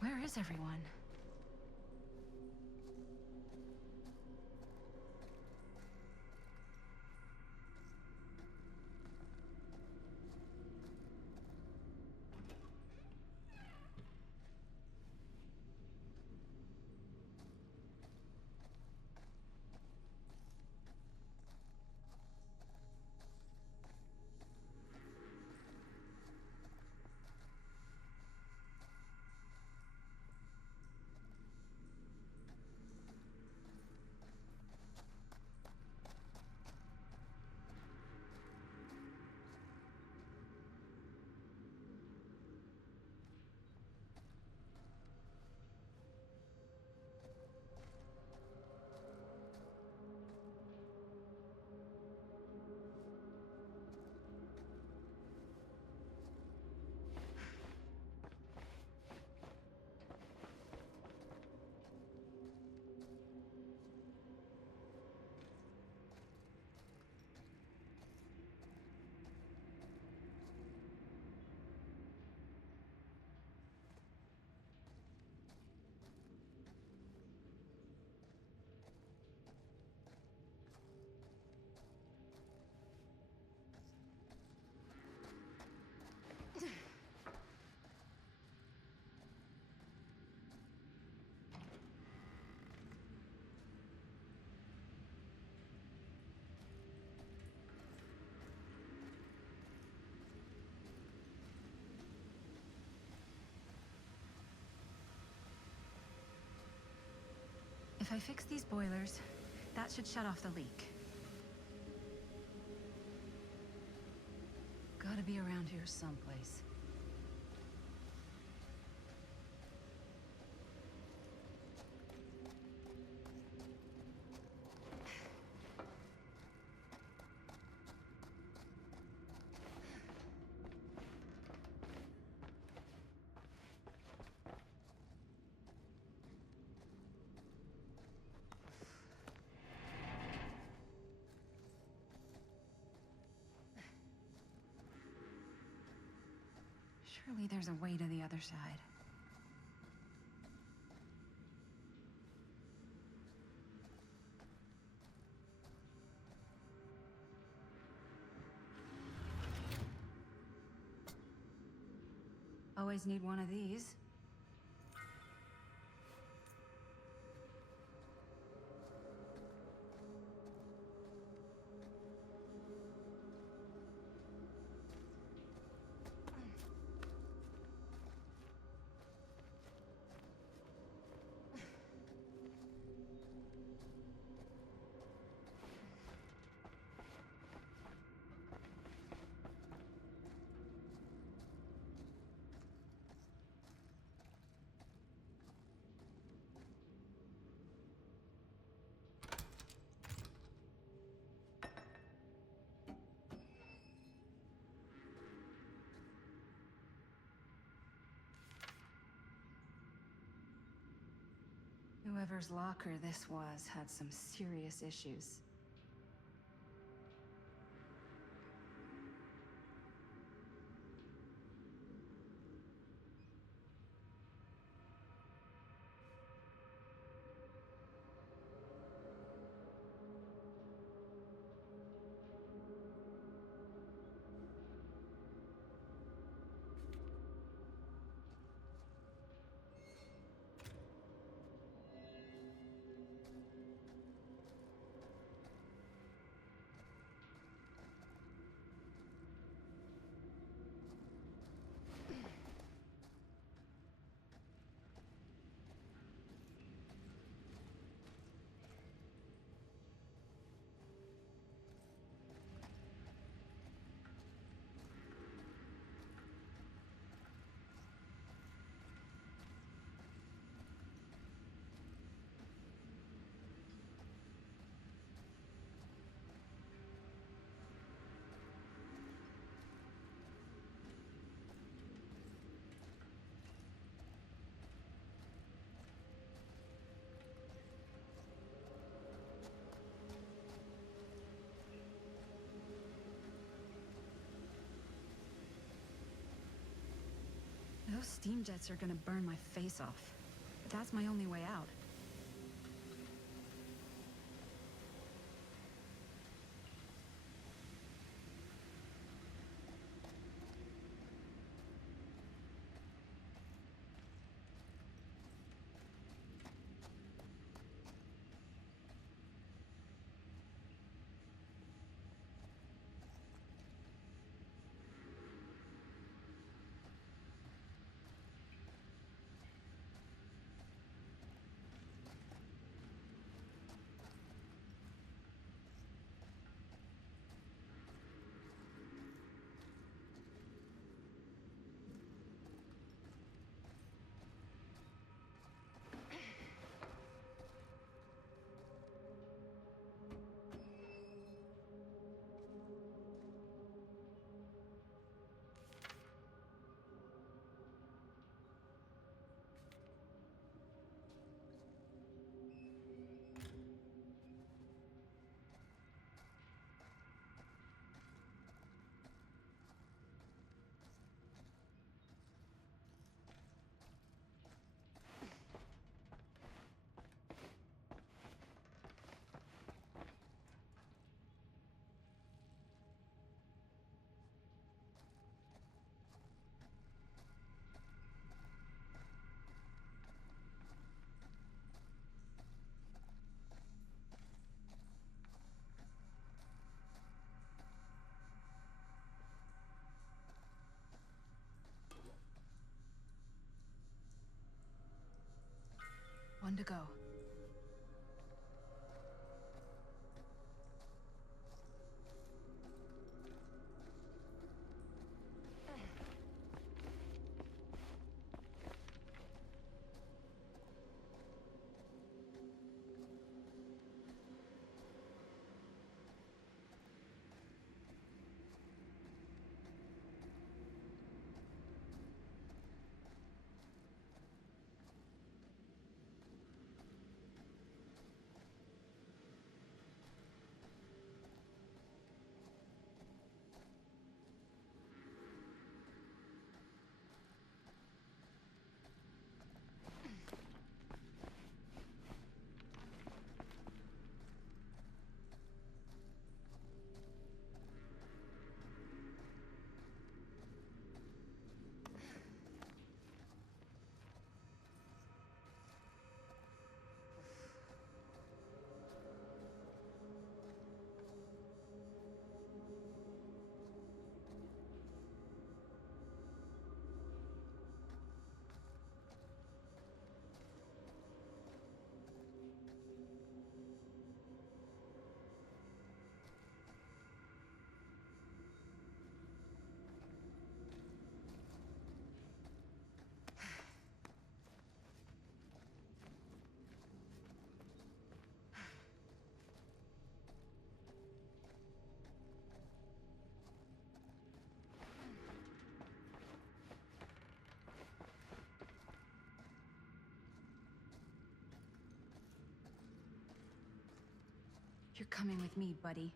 Where is everyone? If I fix these boilers, that should shut off the leak. Gotta be around here someplace. Surely there's a way to the other side. Always need one of these. Whoever's locker this was had some serious issues. Those steam jets are gonna burn my face off. But that's my only way out. One to go. You're coming with me, buddy.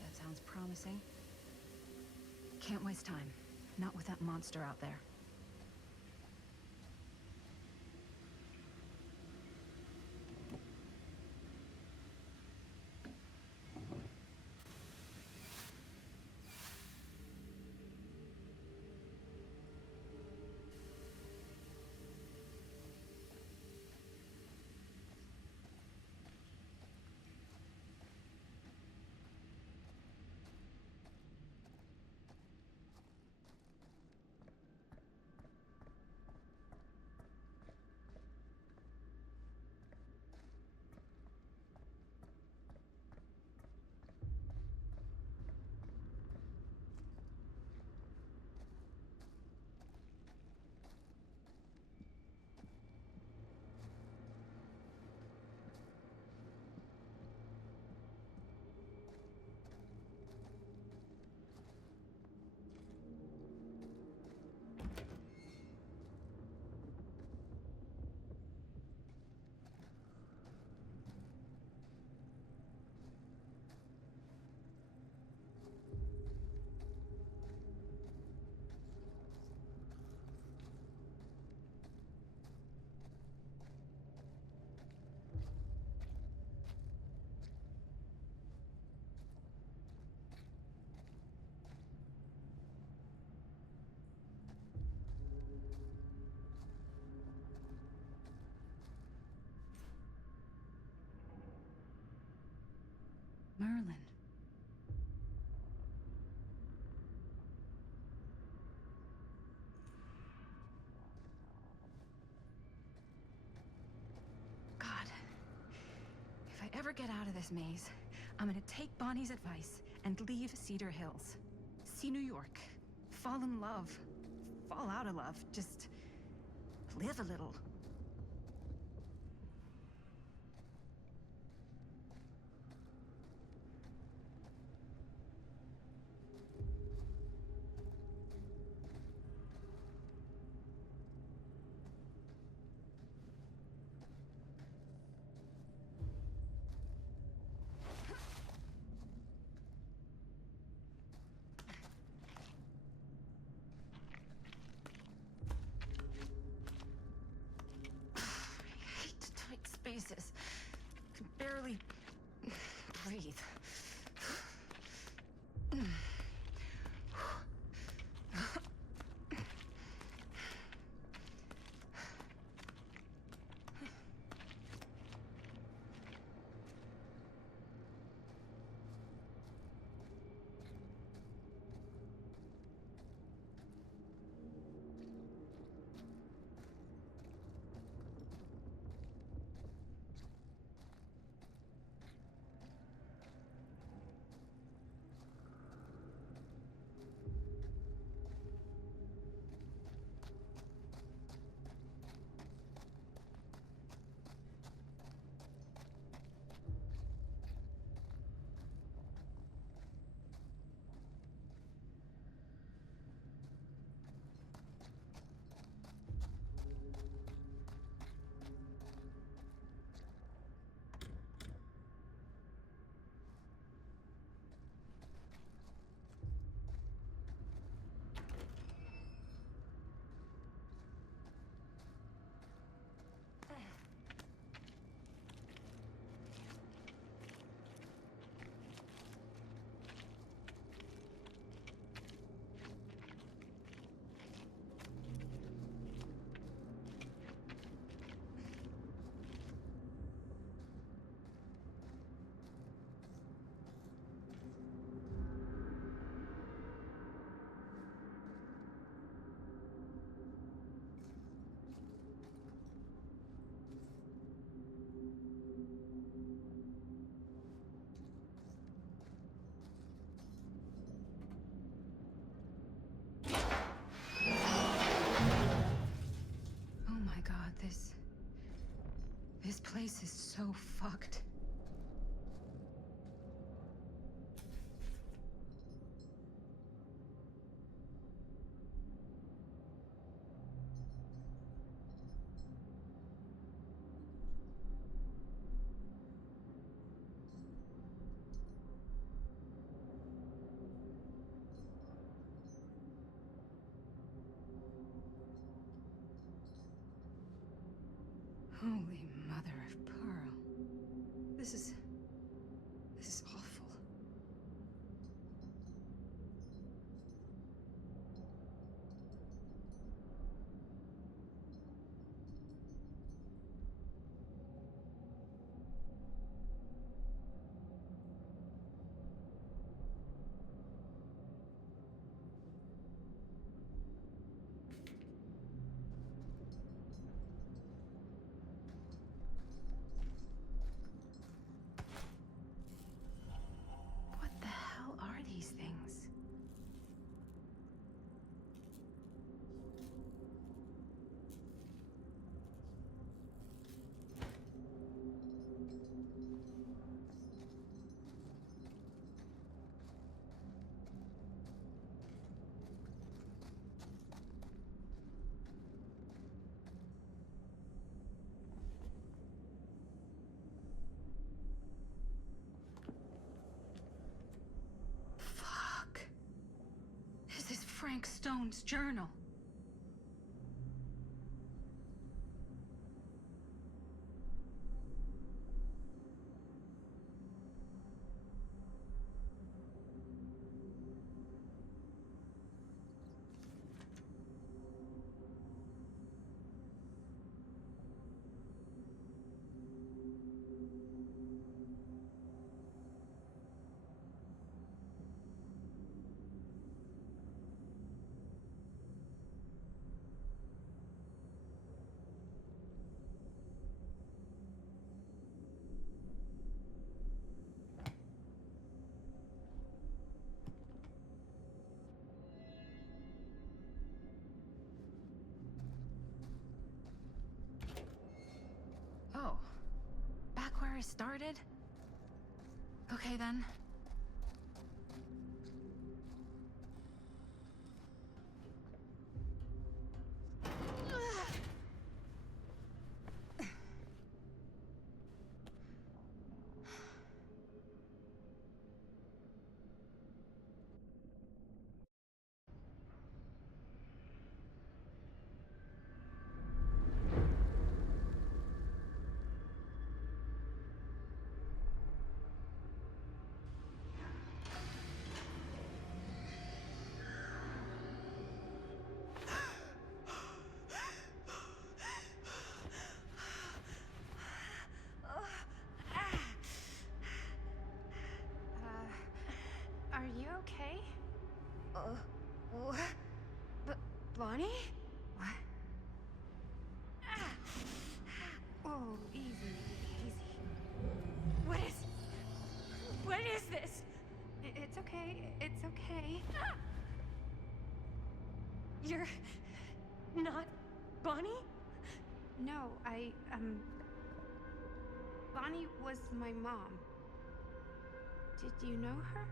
That sounds promising. Can't waste time. Not with that monster out there. Merlin. God. If I ever get out of this maze, I'm gonna take Bonnie's advice and leave Cedar Hills. See New York. Fall in love. Fall out of love. Just live a little. Spaces. Can barely breathe. This place is so fucked. Holy mother of pearl. This is awful. What the hell are these things? Fuck. This is Frank Stone's journal. Oh, back where I started? Okay then. Are you okay? What? Bonnie? What? Oh, easy, easy. What is this? It's okay. It's okay. You're not Bonnie? No, Bonnie was my mom. Did you know her?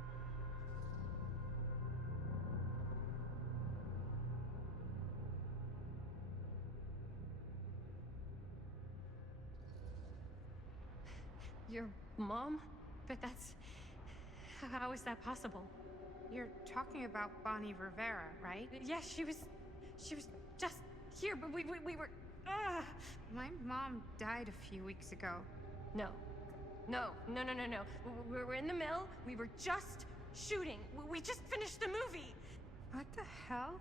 Your mom? But that's... How is that possible? You're talking about Bonnie Rivera, right? Yes, she was just here, but we were... My mom died a few weeks ago. No. We were in the mill. We were just shooting. We just finished the movie. What the hell?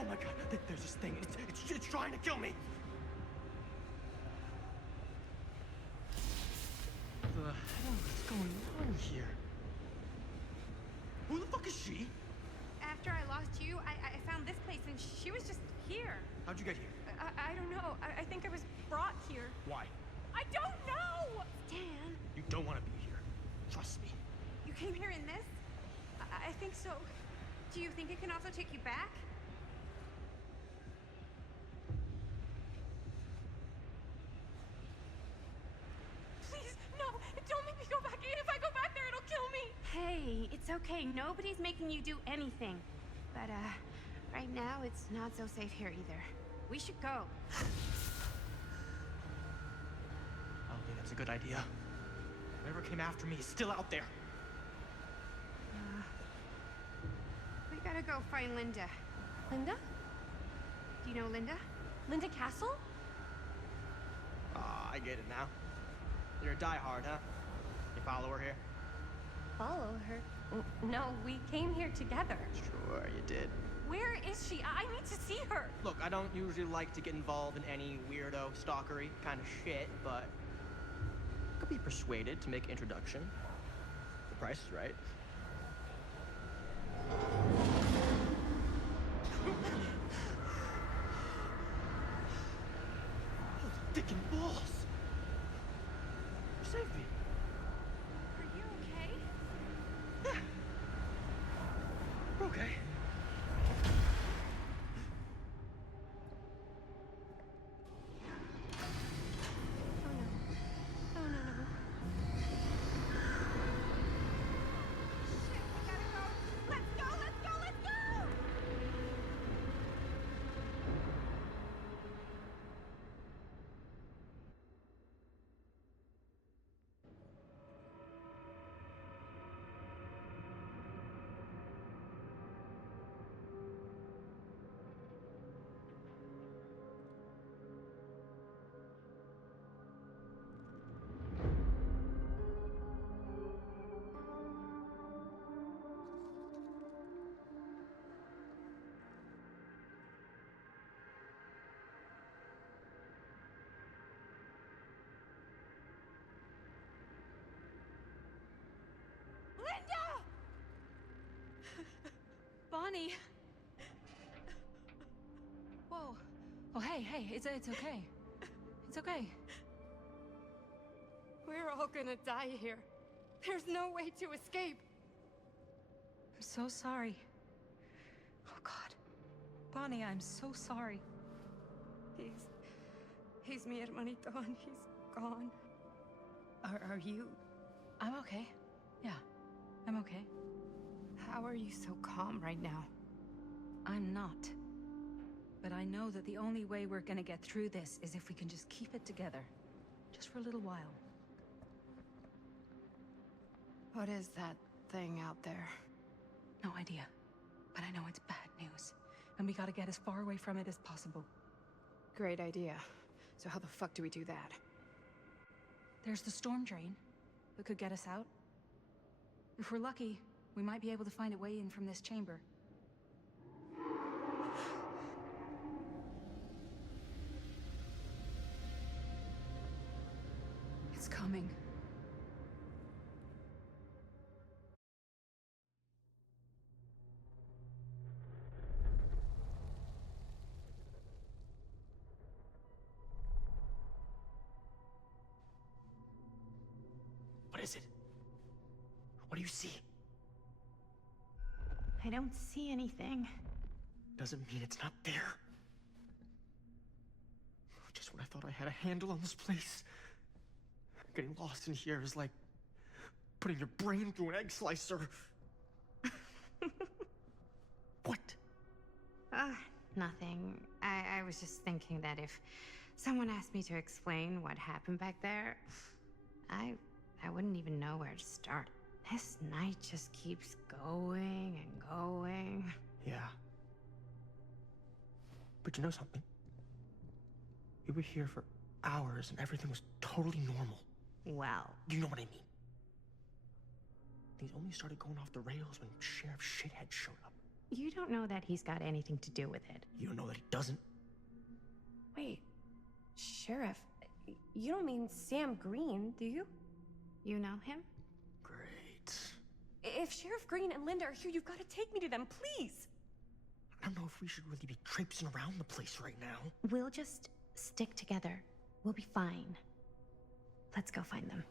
Oh my god, there's this thing. It's trying to kill me. The hell is going on here? Who the fuck is she? After I lost you, I found this place and she was just here. How'd you get here? I don't know. I think I was brought here. Why? I don't know! Stan. You don't want to be here. trust me. You came here in this? I think so. Do you think it can also take you back? Please, no! Don't make me go back in! If I go back there, it'll kill me! Hey, it's okay. Nobody's making you do anything. But, right now, it's not so safe here either. We should go. I don't think that's a good idea. Whoever came after me is still out there. We gotta go find Linda. Linda? Do you know Linda? Linda Castle? Ah, I get it now. You're a diehard, huh? You follow her here? Follow her? No, we came here together. Sure, you did. Where is she? I need to see her. Look, I don't usually like to get involved in any weirdo, stalkery kind of shit, but I could be persuaded to make an introduction. The price is right. Dick and balls! Save me. Are you okay? Yeah. We're okay. Bonnie! Whoa. Oh, hey, it's okay. It's okay. We're all gonna die here. There's no way to escape. I'm so sorry. Oh, God. Bonnie, I'm so sorry. He's mi hermanito and he's gone. Are you? I'm okay. Yeah, I'm okay. How are you so calm right now? I'm not. But I know that the only way we're gonna get through this is if we can just keep it together. Just for a little while. What is that thing out there? No idea. But I know it's bad news. And we gotta get as far away from it as possible. Great idea. So how the fuck do we do that? There's the storm drain that could get us out. If we're lucky, we might be able to find a way in from this chamber. It's coming. What is it? What do you see? I don't see anything. Doesn't mean it's not there. Just when I thought I had a handle on this place. Getting lost in here is like putting your brain through an egg slicer. What? Nothing. I was just thinking that if someone asked me to explain what happened back there, I wouldn't even know where to start. This night just keeps going and going. Yeah. But you know something? We were here for hours and everything was totally normal. Well, You know what I mean? Things only started going off the rails when Sheriff Shithead showed up. you don't know that he's got anything to do with it. You don't know that he doesn't? Wait, Sheriff, you don't mean Sam Green, do you? You know him? Great. If Sheriff Green and Linda are here, you've got to take me to them, please. I don't know if we should really be traipsing around the place right now. We'll just stick together. We'll be fine. Let's go find them.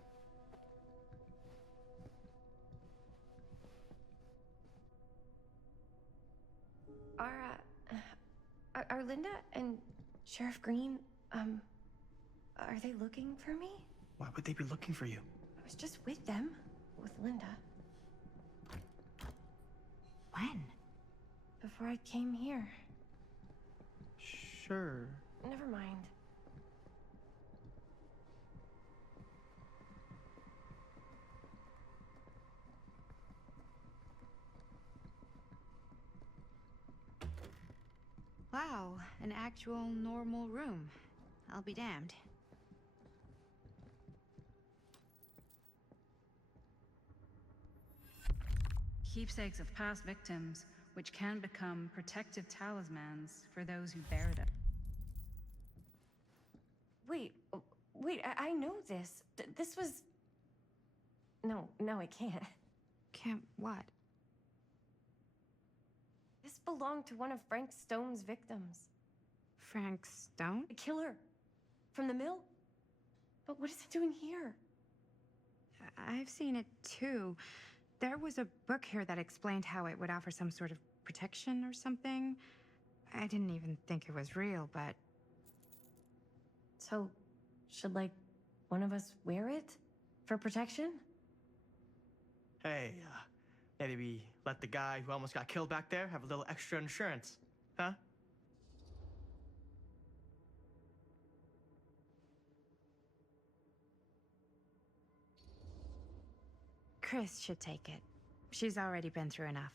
Are Linda and Sheriff Green, are they looking for me? Why would they be looking for you? I was just with them, with Linda. When? Before I came here. Sure. Never mind. Wow, an actual normal room. I'll be damned. Keepsakes of past victims, which can become protective talismans for those who bear them. Wait, I know this. This was... No, I can't. Can't what? This belonged to one of Frank Stone's victims. Frank Stone? The killer. From the mill. But what is it doing here? I've seen it too. There was a book here that explained how it would offer some sort of protection or something. I didn't even think it was real, but... So, should, like, one of us wear it? For protection? Hey, maybe we let the guy who almost got killed back there have a little extra insurance, huh? Chris should take it. She's already been through enough.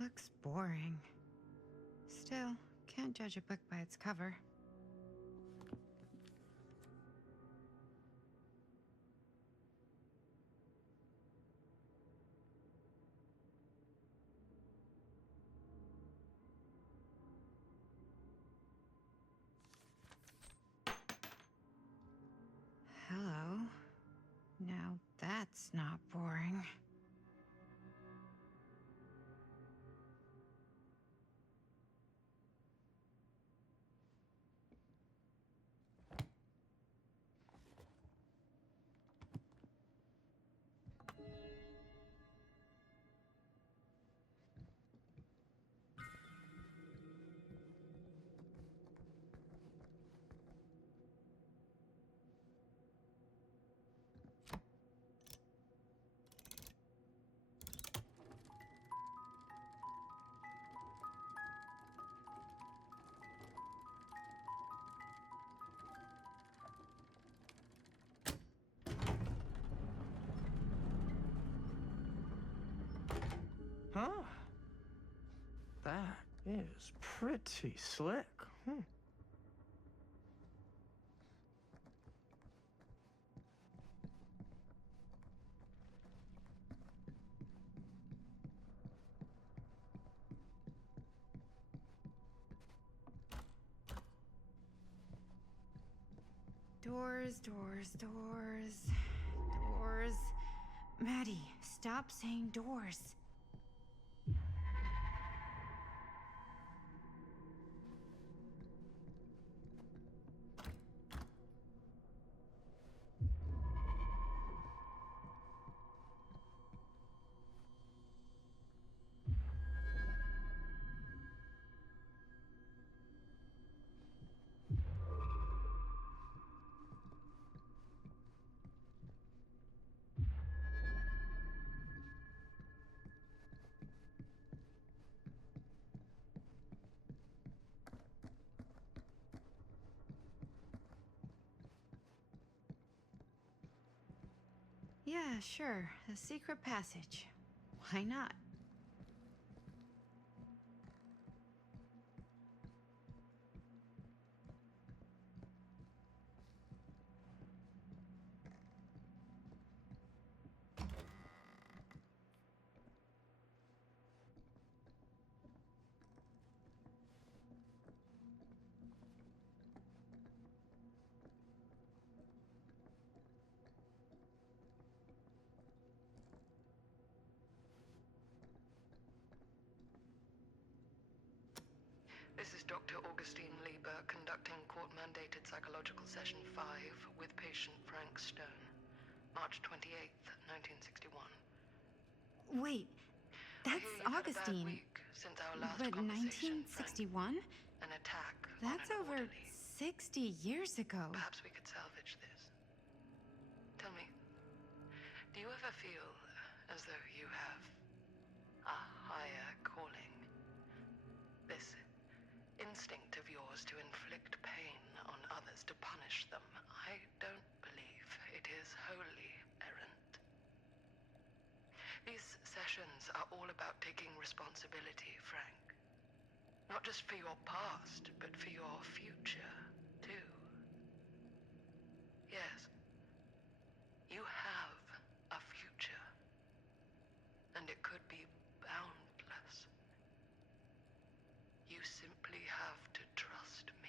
Looks boring. Still, can't judge a book by its cover. Hello. Now that's not boring. Huh? That is pretty slick. Doors. Maddie, stop saying doors. Yeah, sure. A secret passage. Why not? Dr. Augustine Lieber conducting court-mandated psychological session 5 with patient Frank Stone. March 28th, 1961. Wait, that's I hear you've had a bad Augustine. week since our last But conversation, 1961? An attack That's on an over orderly. 60 years ago. Perhaps we could salvage this. Tell me, do you ever feel as though you have a higher calling? This instinct of yours to inflict pain on others, to punish them, I don't believe it is wholly errant. These sessions are all about taking responsibility, Frank. Not just for your past, but for your future, too. Yes, you have a future, and it could be boundless. You simply have to trust me.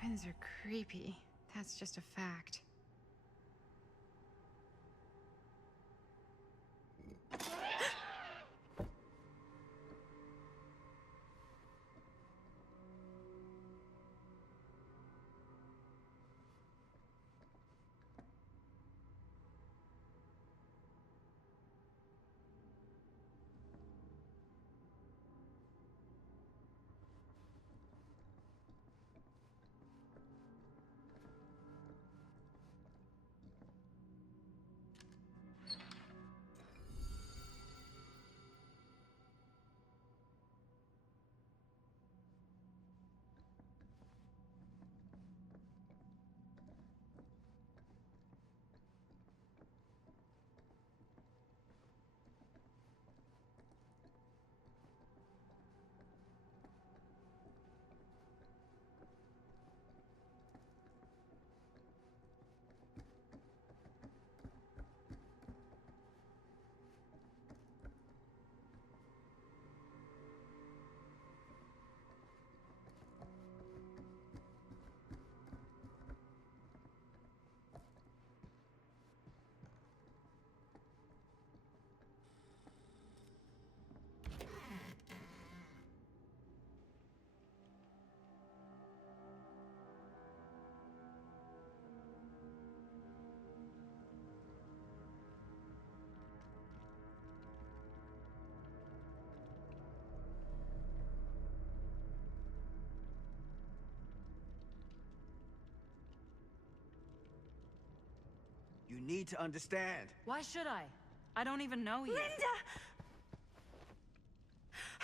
Twins are creepy. That's just a fact. You need to understand. Why should I? I don't even know you. Linda!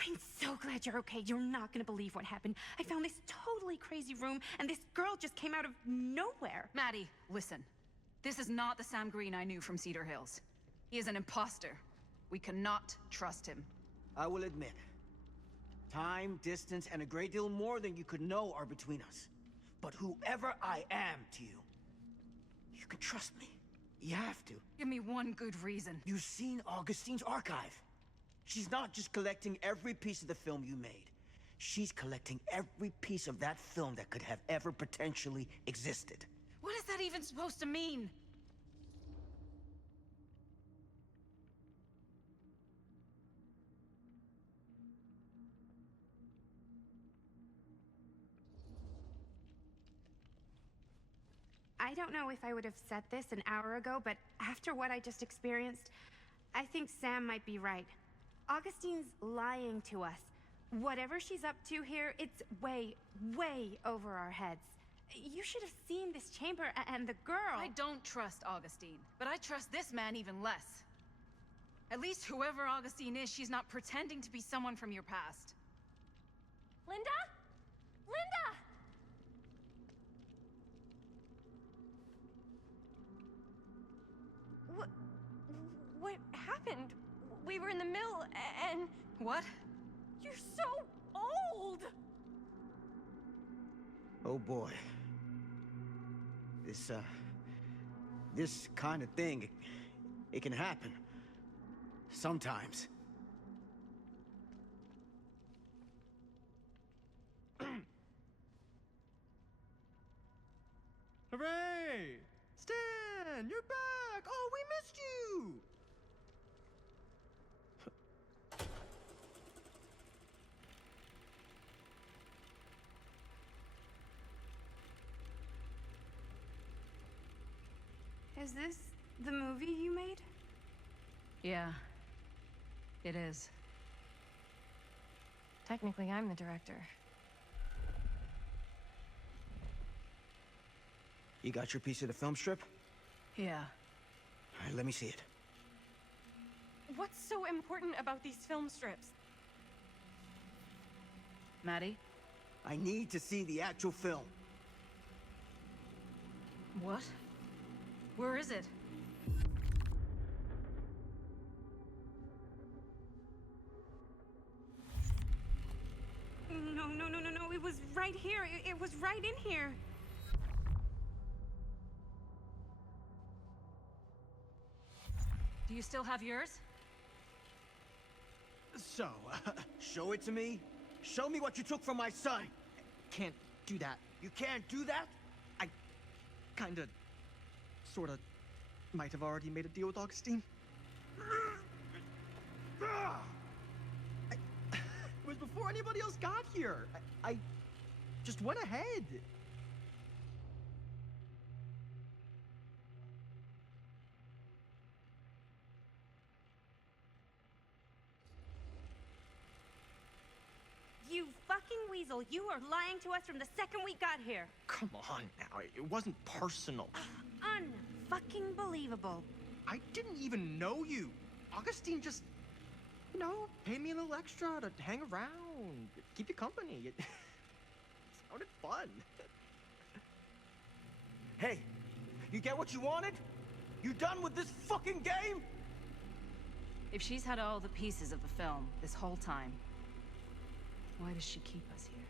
I'm so glad you're okay. You're not gonna believe what happened. I found this totally crazy room, and this girl just came out of nowhere. Maddie, listen. This is not the Sam Green I knew from Cedar Hills. He is an imposter. We cannot trust him. I will admit, time, distance, and a great deal more than you could know are between us. But whoever I am to you, you can trust me. You have to. Give me one good reason. You've seen Augustine's archive. She's not just collecting every piece of the film you made. She's collecting every piece of that film that could have ever potentially existed. What is that even supposed to mean? I don't know if I would have said this an hour ago, but after what I just experienced, I think Sam might be right. Augustine's lying to us. Whatever she's up to here, it's way, way over our heads. You should have seen this chamber and the girl. I don't trust Augustine, but I trust this man even less. At least whoever Augustine is, she's not pretending to be someone from your past. Linda? Linda! What happened? We were in the mill and... What? You're so old! Oh boy. This kind of thing, it can happen. Sometimes. Hooray! Stan, you're back! Oh, we missed you! Is this the movie you made? Yeah, it is. Technically, I'm the director. You got your piece of the film strip? Yeah. All right, let me see it. What's so important about these film strips? Maddie? I need to see the actual film. What? Where is it? No, no, no, no, no. It was right here. It was right in here. Do you still have yours? So, show it to me. Show me what you took from my son. Can't do that. You can't do that? I kinda, sorta, might have already made a deal with Augustine. It was before anybody else got here. I just went ahead. You fucking weasel. You are lying to us from the second we got here. Come on now, it wasn't personal. Unfucking believable. I didn't even know you. Augustine just, you know, paid me a little extra to hang around, keep you company. It sounded fun. Hey, you get what you wanted? You done with this fucking game? If she's had all the pieces of the film this whole time, why does she keep us here?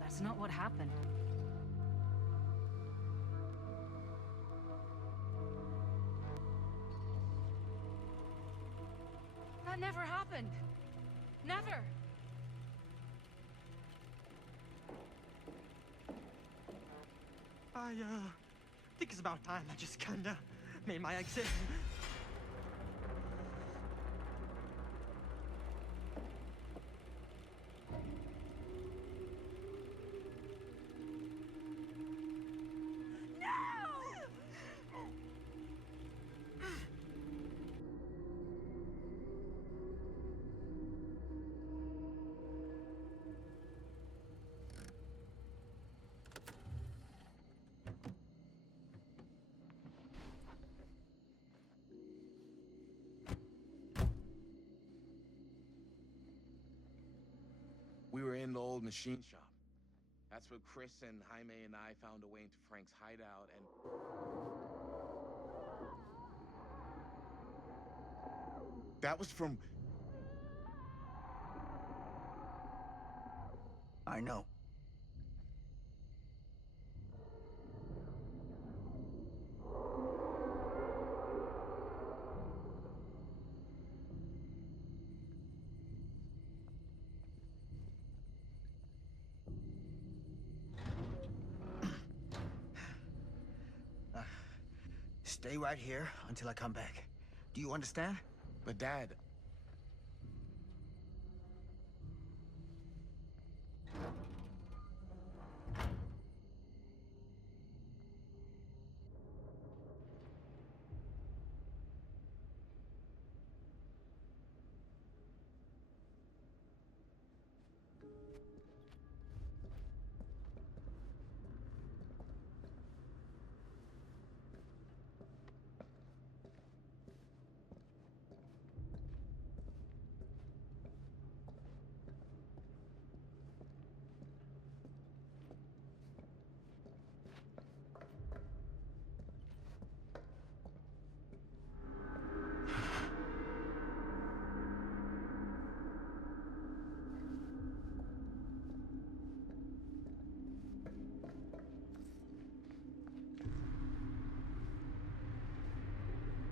That's not what happened. That never happened. Never. I think it's about time I just kinda made my exit. were in the old machine shop. That's where Chris and Jaime and I found a way into Frank's hideout and... That was from... I know. Stay right here until I come back. Do you understand? But Dad...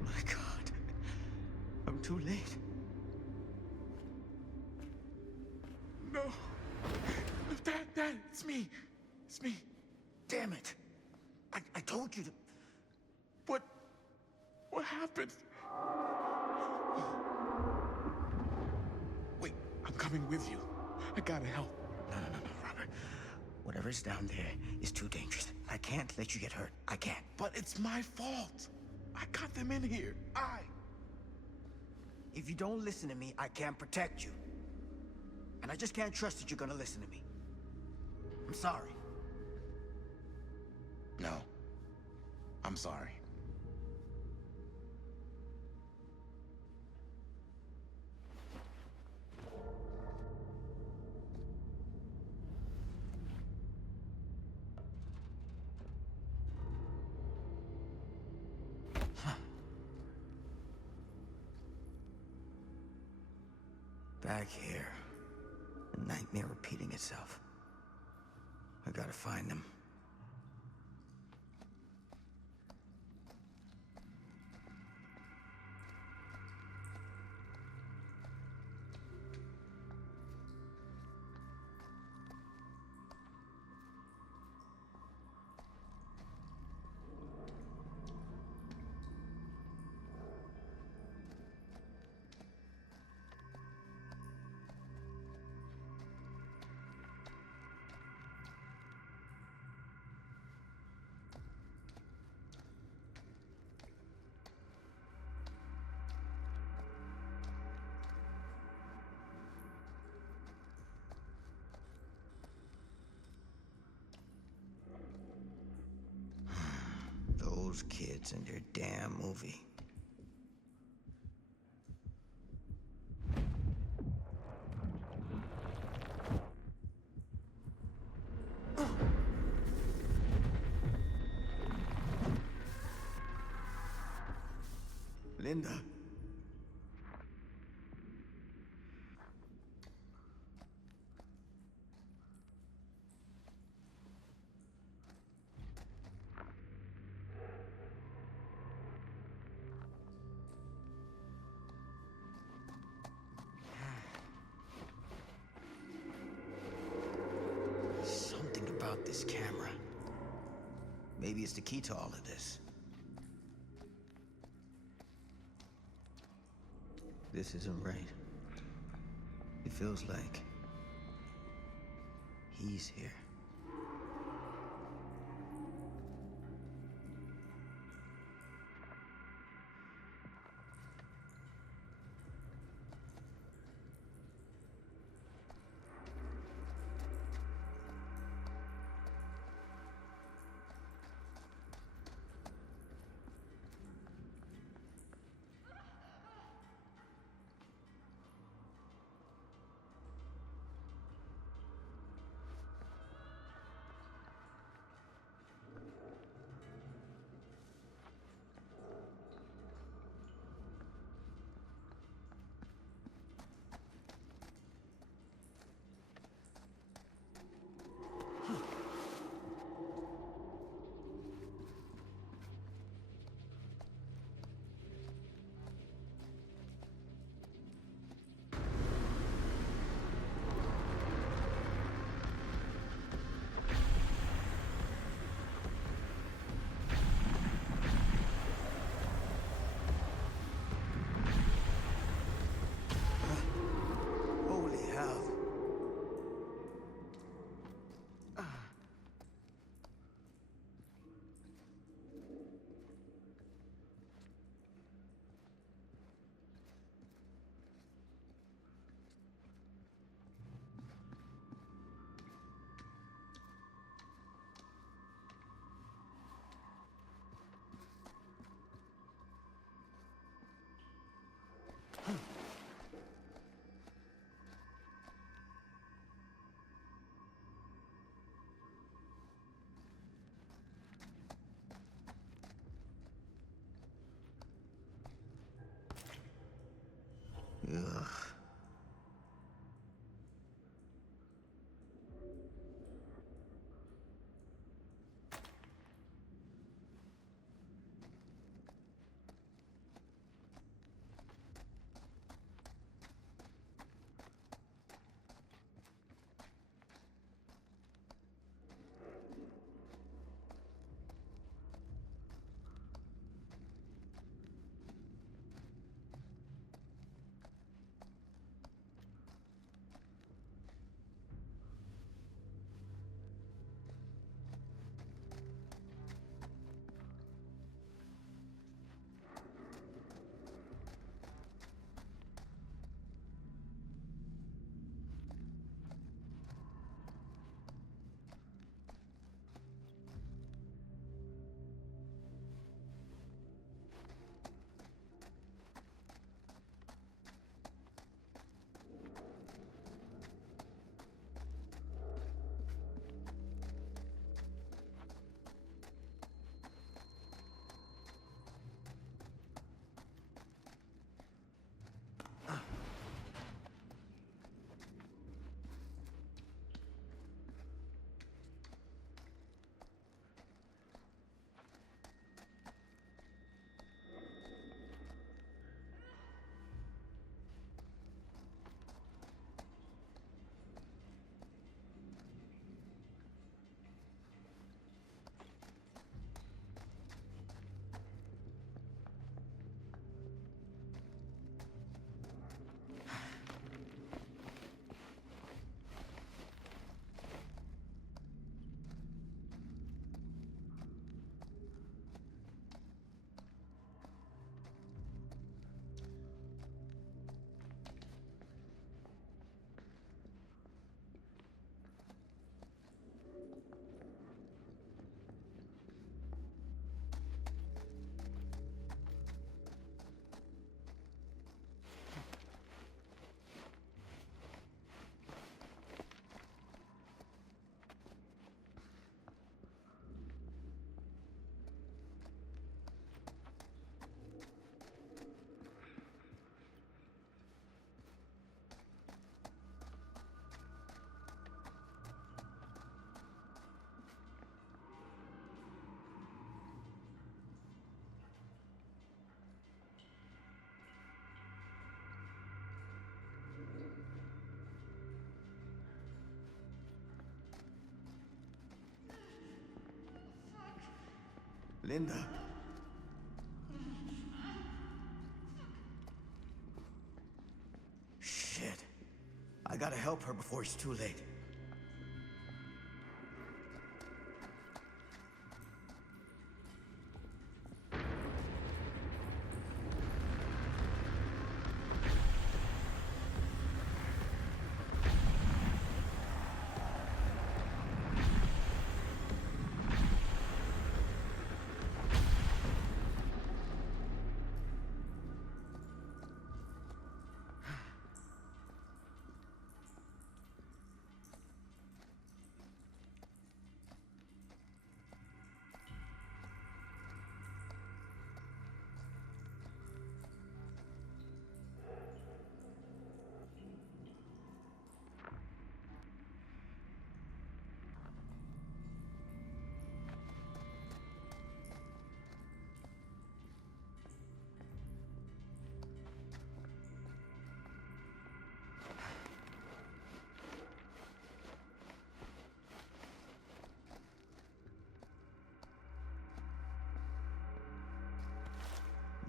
My God. I'm too late. No. Dad, it's me. It's me. Damn it. I told you to... What happened? Wait, I'm coming with you. I gotta help. No, Robert. Whatever's down there is too dangerous. I can't let you get hurt. I can't. But it's my fault. I got them in here. If you don't listen to me, I can't protect you. And I just can't trust that you're gonna listen to me. I'm sorry. No. I'm sorry. Back here. A nightmare repeating itself. I gotta find them. Those kids and their damn movie. Linda. Something about this camera. Maybe it's the key to all of this. This isn't right. It feels like he's here. Linda. Shit. I gotta help her before it's too late.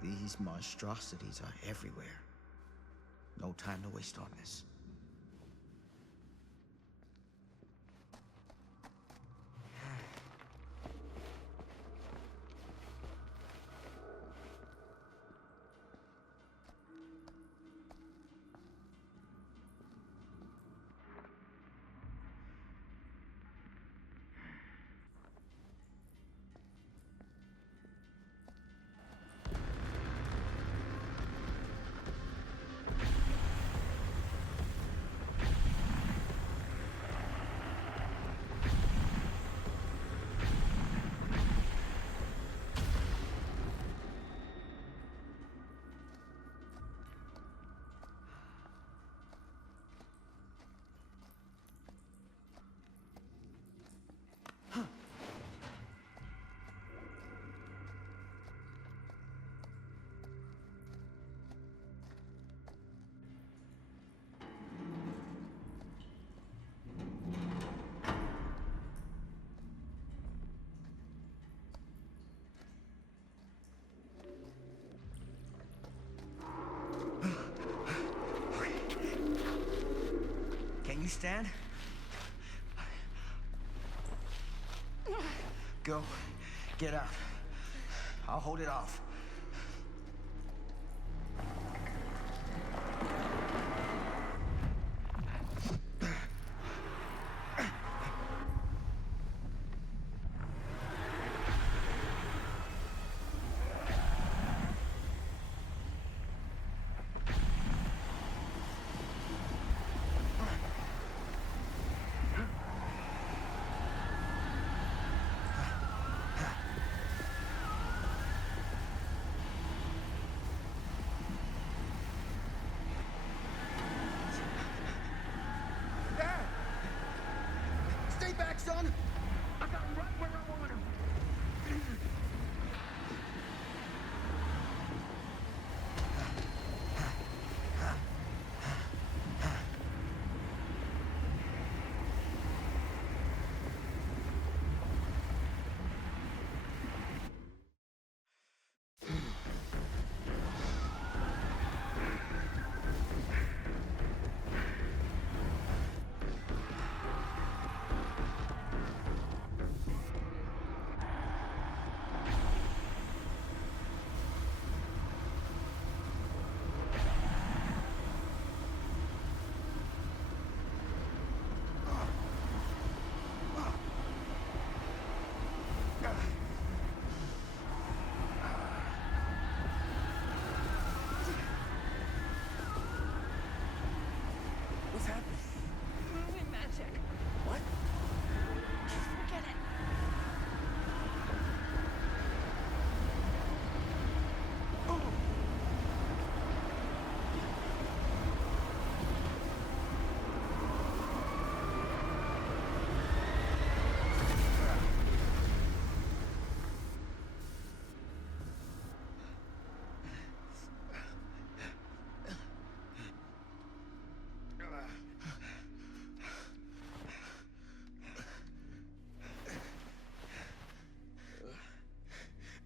These monstrosities are everywhere. No time to waste on this. Can you stand? Go. Get out. I'll hold it off.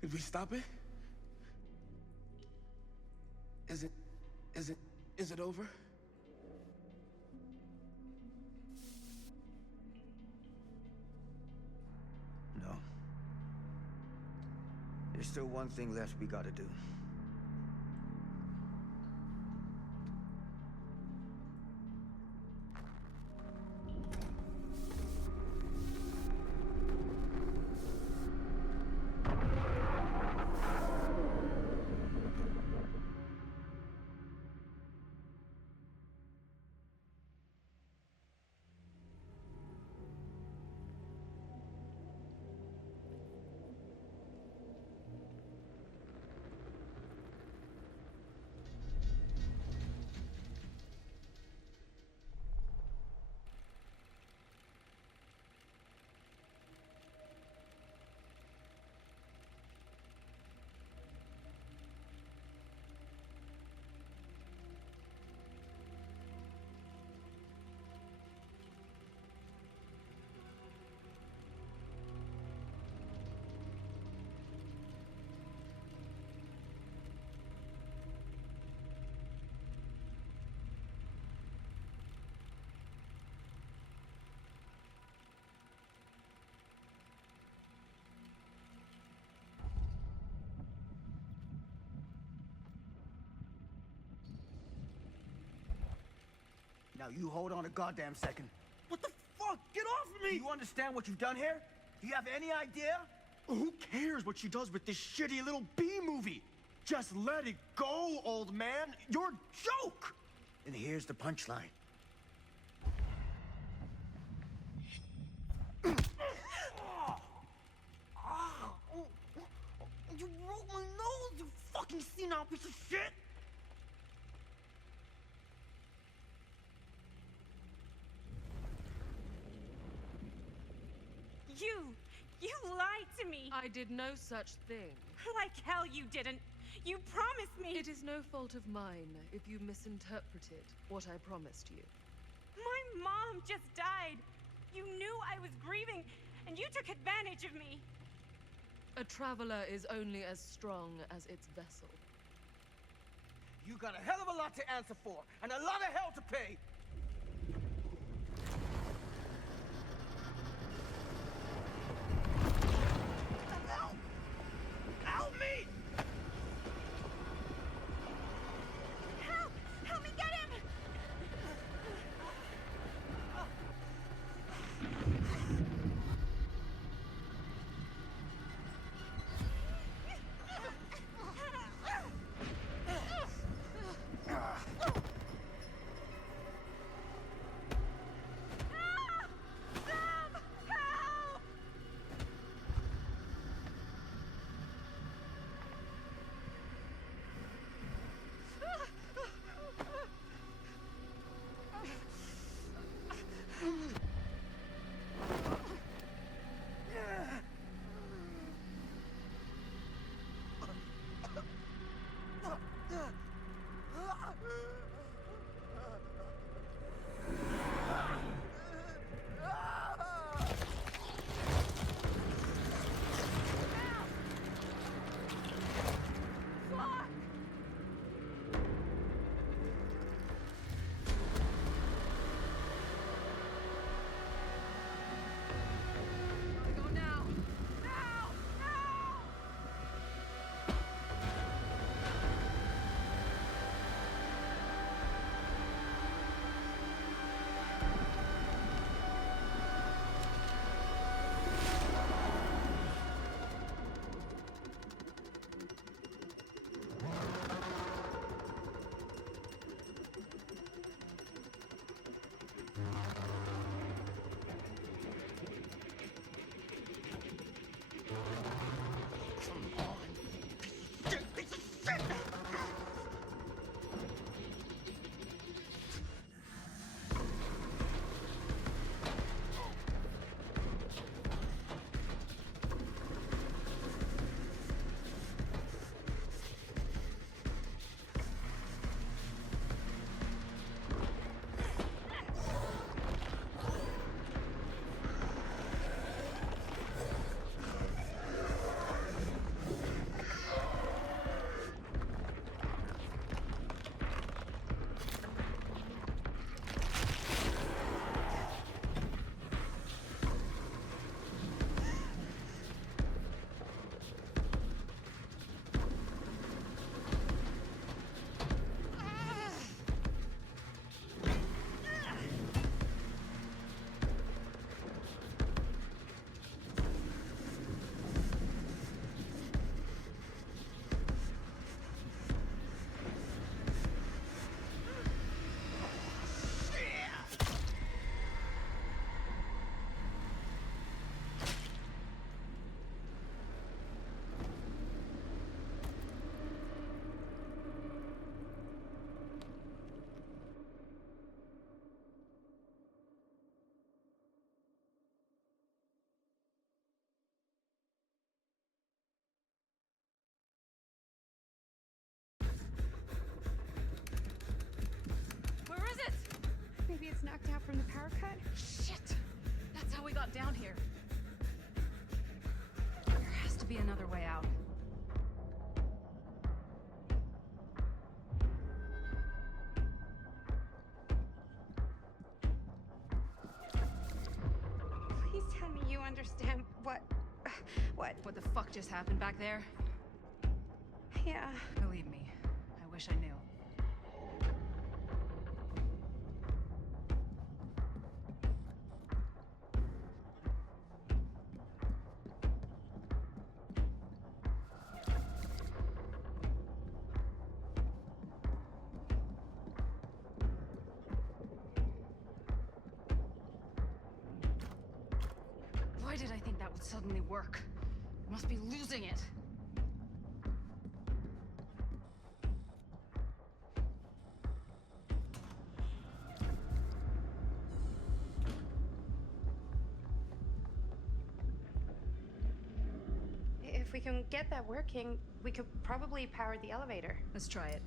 Did we stop it? Is it over? No. There's still one thing left we gotta do. Now you hold on a goddamn second. What the fuck? Get off of me! Do you understand what you've done here? Do you have any idea? Who cares what she does with this shitty little B-movie? Just let it go, old man. You're a joke! And here's the punchline. You broke my nose, you fucking senile piece of shit! You lied to me. I did no such thing. Like hell you didn't. You promised me. It is no fault of mine if you misinterpreted what I promised you. My mom just died. You knew I was grieving, and you took advantage of me. A traveler is only as strong as its vessel. You got a hell of a lot to answer for, and a lot of hell to pay! Help me! Help me get him! from the power cut? Shit! That's how we got down here. There has to be another way out. Please tell me you understand what... What the fuck just happened back there? Yeah. Believe me, I wish I knew. Why did I think that would suddenly work? I must be losing it. If we can get that working, we could probably power the elevator. Let's try it.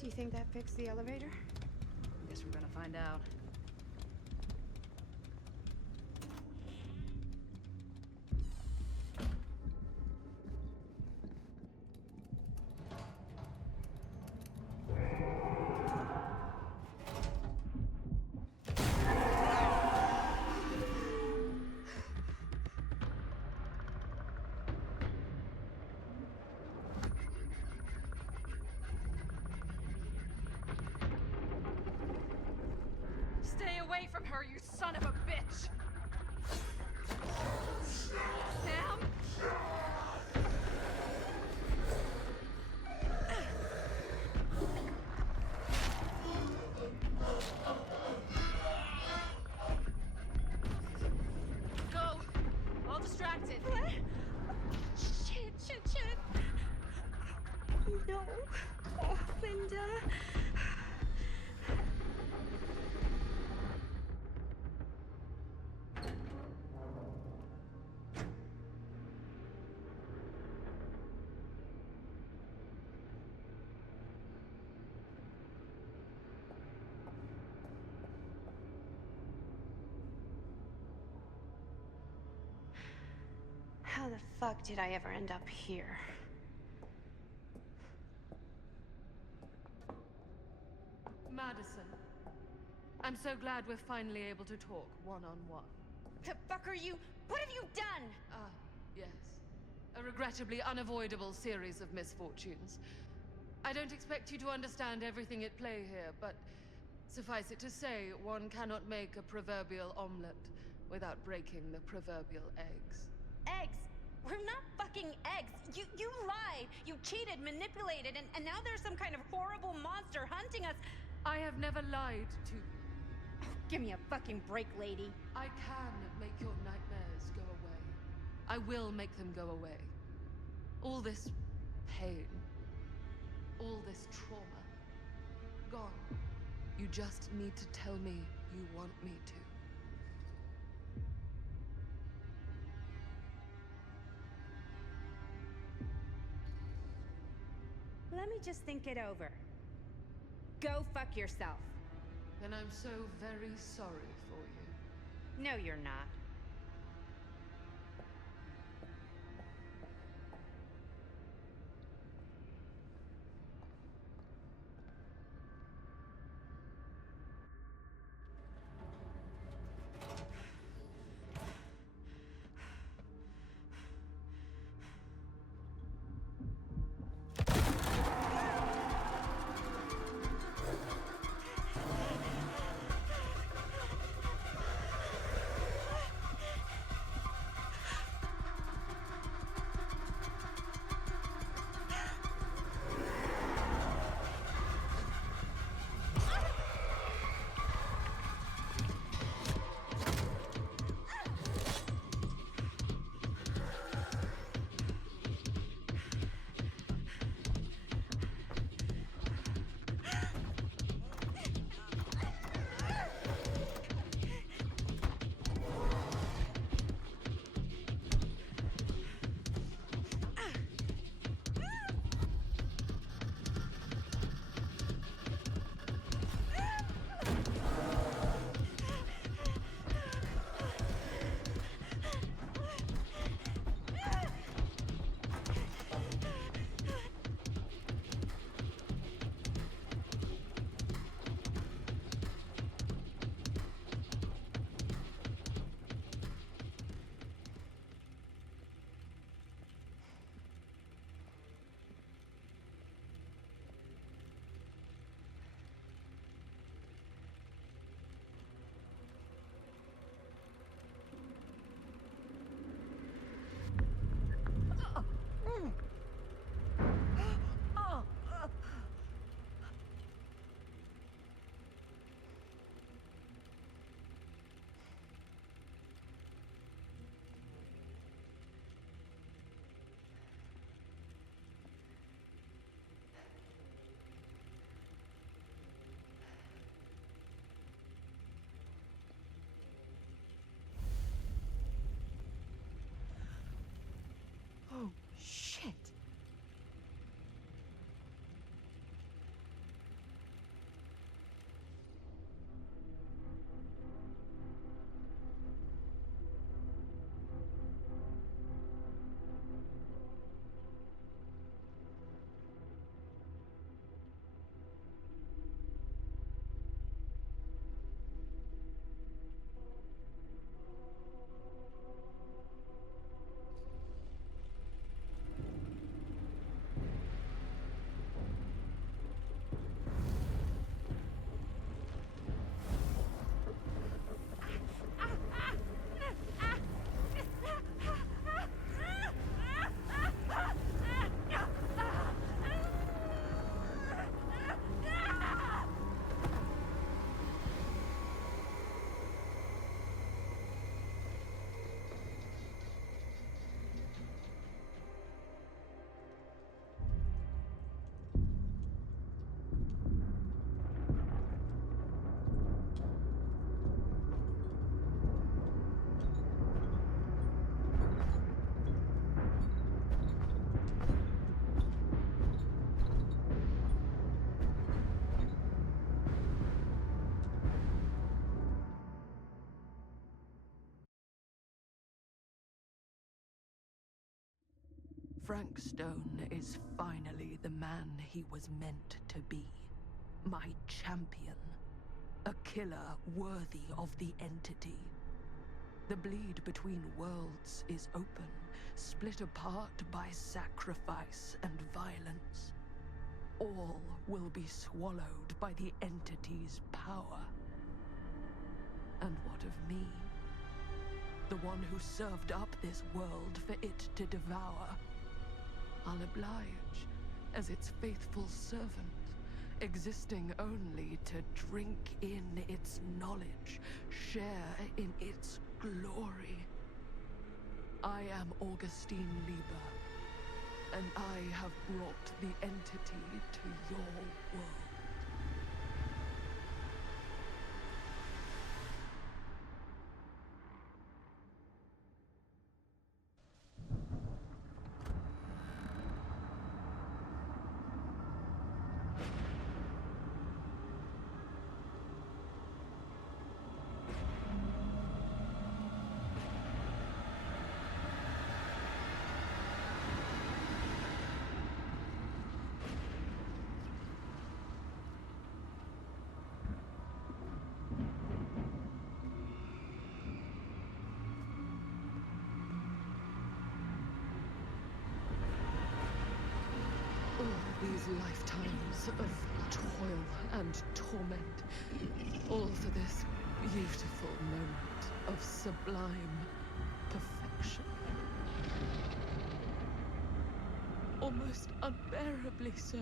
Do you think that fixed the elevator? Guess we're gonna find out. Stay away from her, you son of a bitch! Sam? Go! All distracted. What? Shit. No. Oh, Linda. How the fuck did I ever end up here? Madison, I'm so glad we're finally able to talk one-on-one. The fuck are you? What have you done? Ah, yes. A regrettably unavoidable series of misfortunes. I don't expect you to understand everything at play here, but suffice it to say, one cannot make a proverbial omelette without breaking the proverbial eggs. Eggs? We're not fucking eggs. You lied. You cheated, manipulated, and now there's some kind of horrible monster hunting us. I have never lied to... Give me a fucking break, lady. I can make your nightmares go away. I will make them go away. All this pain, all this trauma, gone. You just need to tell me you want me to. Let me just think it over. Go fuck yourself. Then I'm so very sorry for you. No, you're not. Oh, shit. Frank Stone is finally the man he was meant to be. My champion. A killer worthy of the entity. The bleed between worlds is open, split apart by sacrifice and violence. All will be swallowed by the entity's power. And what of me? The one who served up this world for it to devour. I'll oblige as its faithful servant, existing only to drink in its knowledge, share in its glory. I am Augustine Lieber, and I have brought the entity to your world. These lifetimes of toil and torment, all for this beautiful moment of sublime perfection. Almost unbearably so.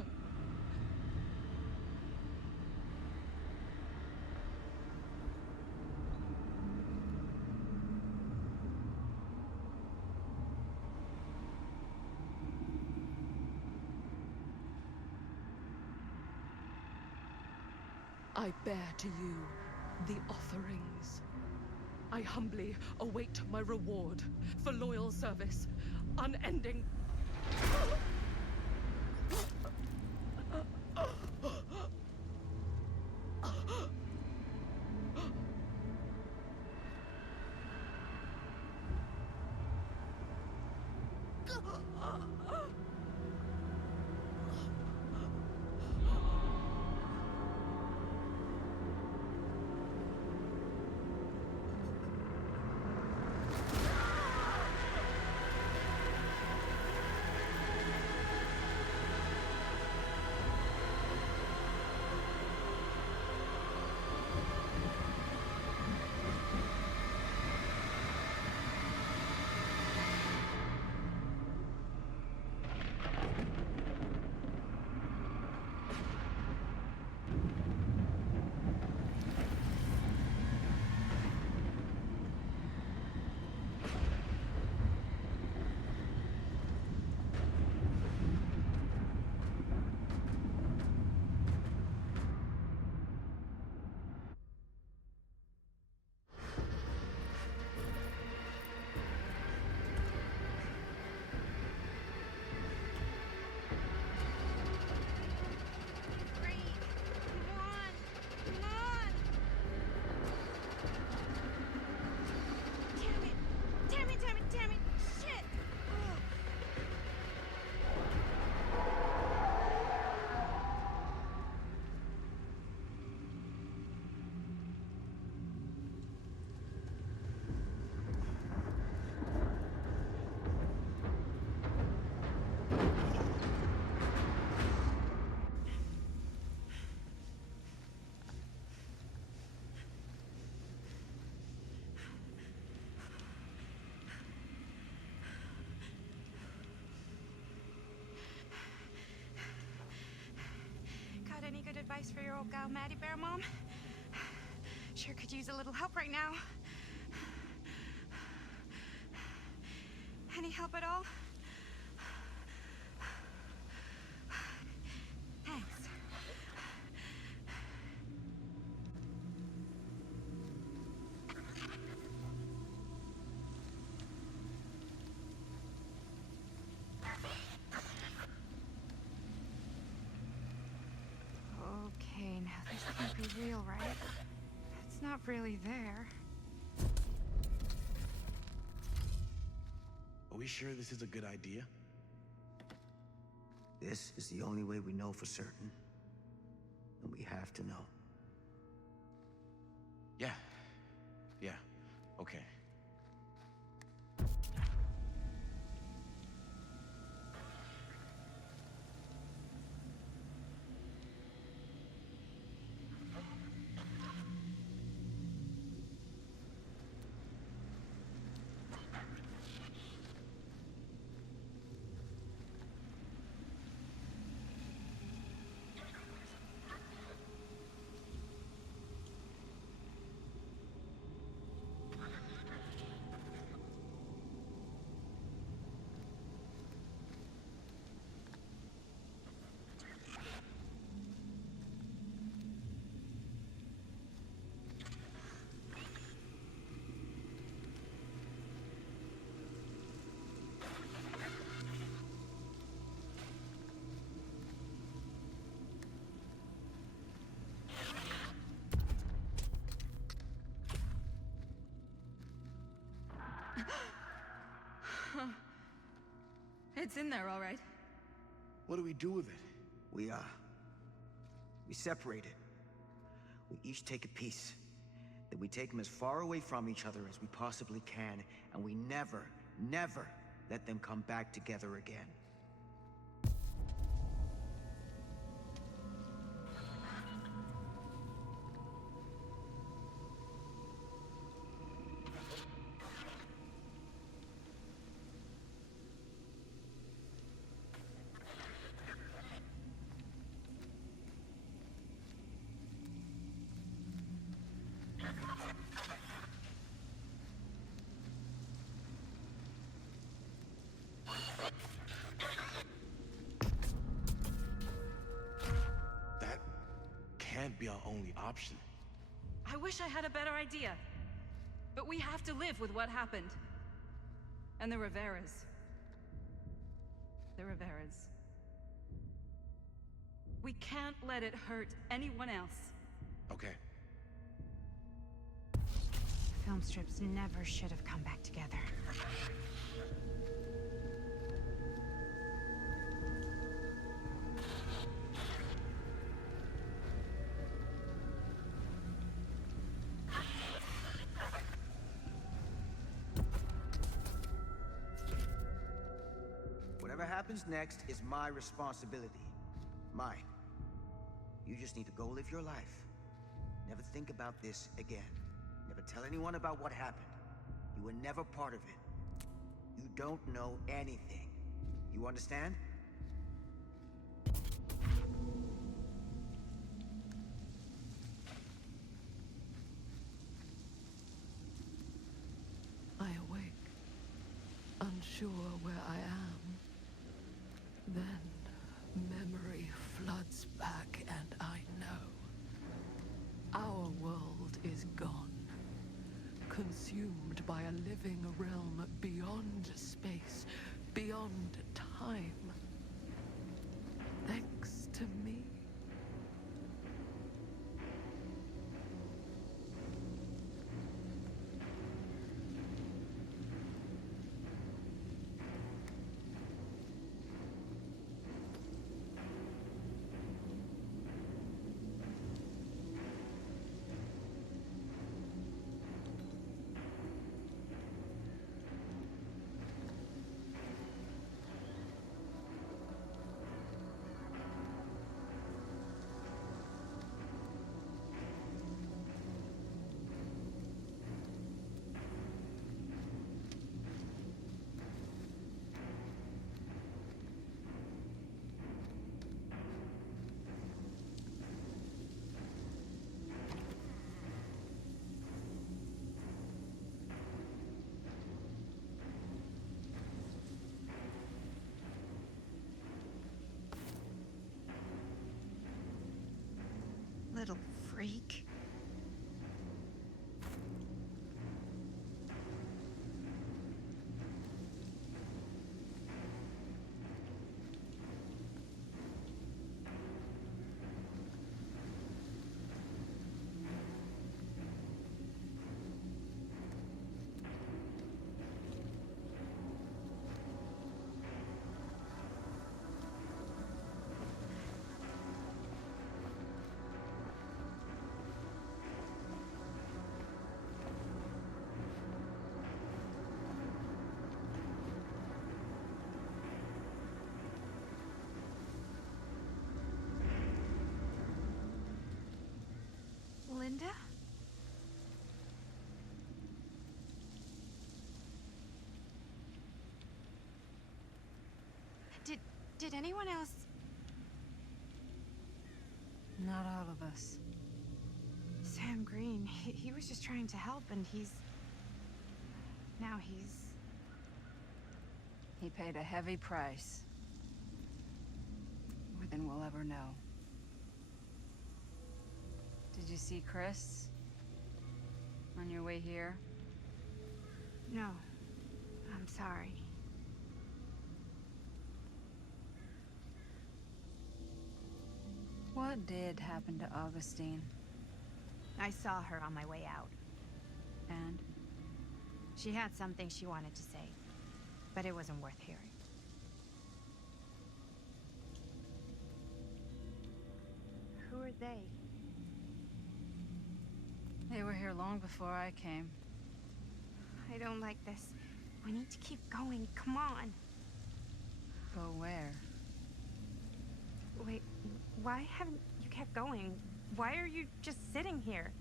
I bear to you the offerings. I humbly await my reward for loyal service, unending. Got any good advice for your old gal, Maddie Bear Mom? Sure could use a little help right now. Any help at all? Thanks. Okay, now this can't be real, right? It's not really there. Are we sure this is a good idea? This is the only way we know for certain. And we have to know. Yeah. Yeah. Okay. It's in there, all right. What do we do with it? We separate it. We each take a piece. Then we take them as far away from each other as we possibly can, and we never, never let them come back together again. Can't be our only option. I wish I had a better idea. But we have to live with what happened. And the Riveras. The Riveras. We can't let it hurt anyone else. Okay. Film strips never should have come back together. Whatever happens next is my responsibility. Mine. You just need to go live your life. Never think about this again. Never tell anyone about what happened. You were never part of it. You don't know anything. You understand? I awake, unsure where I am. Then memory floods back, and I know. Our world is gone, consumed by a living realm beyond space, beyond time. Thanks to me. Little freak. Linda? Did anyone else? Not all of us. Sam Green, he was just trying to help, and now he's... He paid a heavy price. More than we'll ever know. Did you see Chris? On your way here? No. I'm sorry. What did happen to Augustine? I saw her on my way out. And? She had something she wanted to say, but it wasn't worth hearing. they? They were here long before I came. I don't like this. We need to keep going. Come on. Go where? Wait, why haven't you kept going? Why are you just sitting here?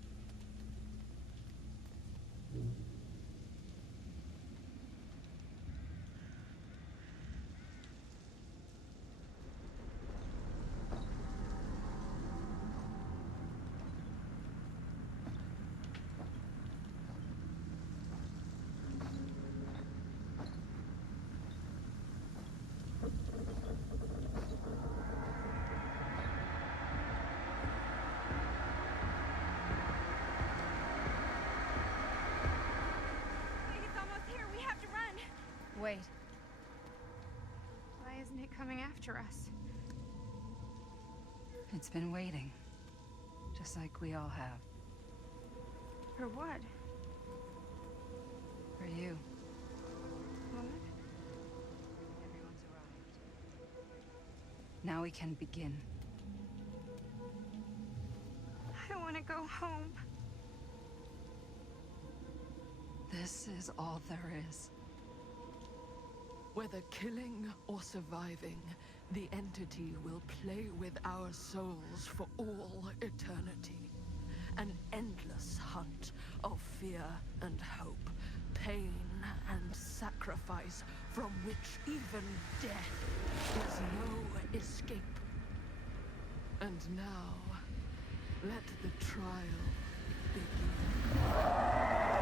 Wait. Why isn't it coming after us? It's been waiting. Just like we all have. For what? For you. What? Everyone's arrived. Now we can begin. I want to go home. This is all there is. Whether killing or surviving, the entity will play with our souls for all eternity. An endless hunt of fear and hope, pain and sacrifice, from which even death is no escape. And now, let the trial begin.